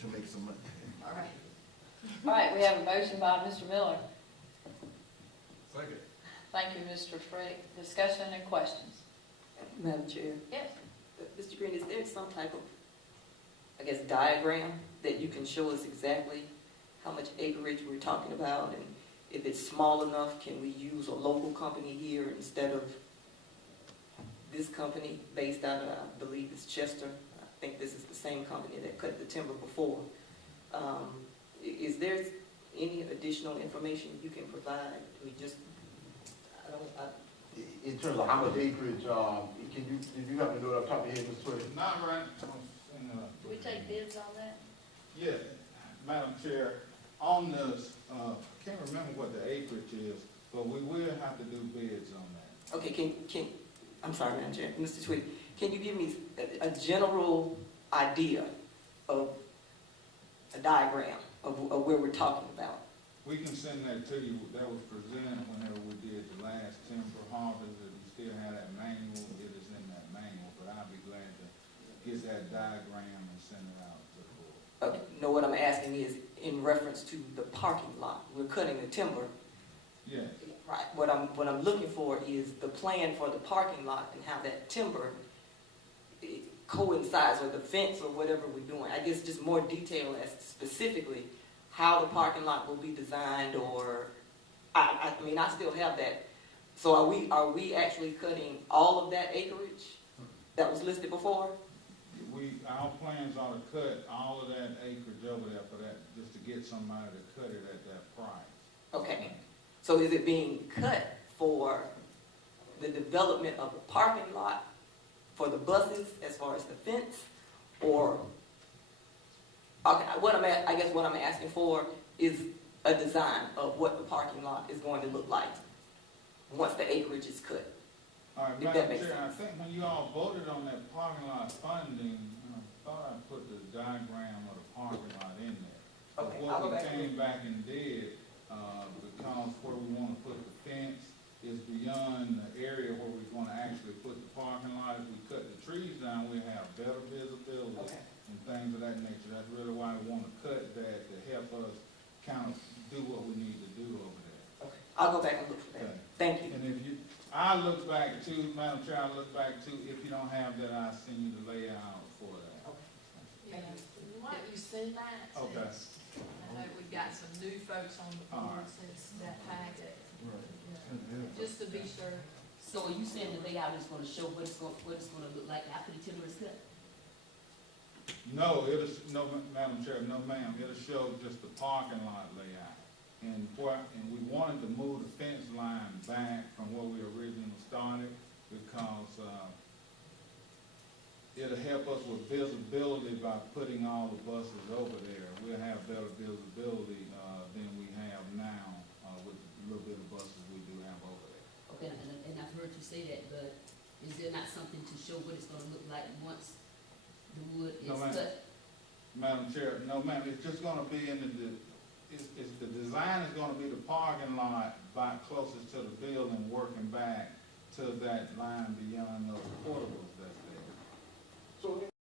to make some money. All right. All right, we have a motion by Mr. Miller. Second. Thank you, Mr. Frick. Discussion and questions? Madam Chair. Yes. Mr. Green, is there some type of, I guess, diagram that you can show us exactly how much acreage we're talking about? And if it's small enough, can we use a local company here instead of this company based out of, I believe it's Chester? I think this is the same company that cut the timber before. Is there any additional information you can provide? We just, in terms of how much acreage, did you have to know it off the top of your head, Mr. Twitter? Not right. Do we take bids on that? Yes, Madam Chair, on this, can't remember what the acreage is, but we will have to do bids on that. Okay, I'm sorry, Madam Chair, Mr. Tweedy, can you give me a general idea of a diagram of where we're talking about? We can send that to you. That was presented whenever we did did the last timber harvest, if you still have that manual, it is in that manual, but I'll be glad to get that diagram and send it out to the board. No, what I'm asking is in reference to the parking lot. We're cutting the timber. Yes. Right. What I'm looking for is the plan for the parking lot and how that timber coincides with the fence or whatever we're doing. I guess just more detail as to specifically how the parking lot will be designed, or I mean I still have that. So are we actually cutting all of that acreage that was listed before? Our plans are to cut all of that acreage over there for that, just to get somebody to cut it at that price. Okay. So is it being cut for the development of the parking lot for the buses as far as the fence, or okay, I guess what I'm asking for is a design of what the parking lot is going to look like once the acreage is cut. All right, If that Madam makes Chair, I sense. think when you all voted on that parking lot funding, I thought I put the diagram of the parking lot in there. But Okay, I'll go what we back and came back and did, because where we want to put the fence is beyond the area where we're going to actually put the parking lot. If we cut the trees down, we have better visibility and things of that nature. That's really why we want to cut that, to help us kind of do what we need to do over there. Okay. I'll go back and look for that. Okay. Thank you. And if you, I look back too, Madam Chair, I look back too, if you don't have that, I'll send you the layout for that. Yeah, why don't you send that? Okay. I know we've got some new folks on the board since that packet. Just to be sure. So are you saying the layout is gonna show what it's gonna look like after the timber is cut? No, no, Madam Chair, no ma'am, it'll show just the parking lot layout. And we wanted to move the fence line back from where we originally started, because, it'll help us with visibility by putting all the buses over there. We'll have better visibility, than we have now, with the little bit of buses we do have over there. Okay, and I've heard you say that, but is there not something to show what it's gonna look like once the wood is No, ma'am. cut? Madam Chair, no ma'am, it's just gonna be in the design is gonna be the parking lot by closest to the building, working back to that line beyond the portable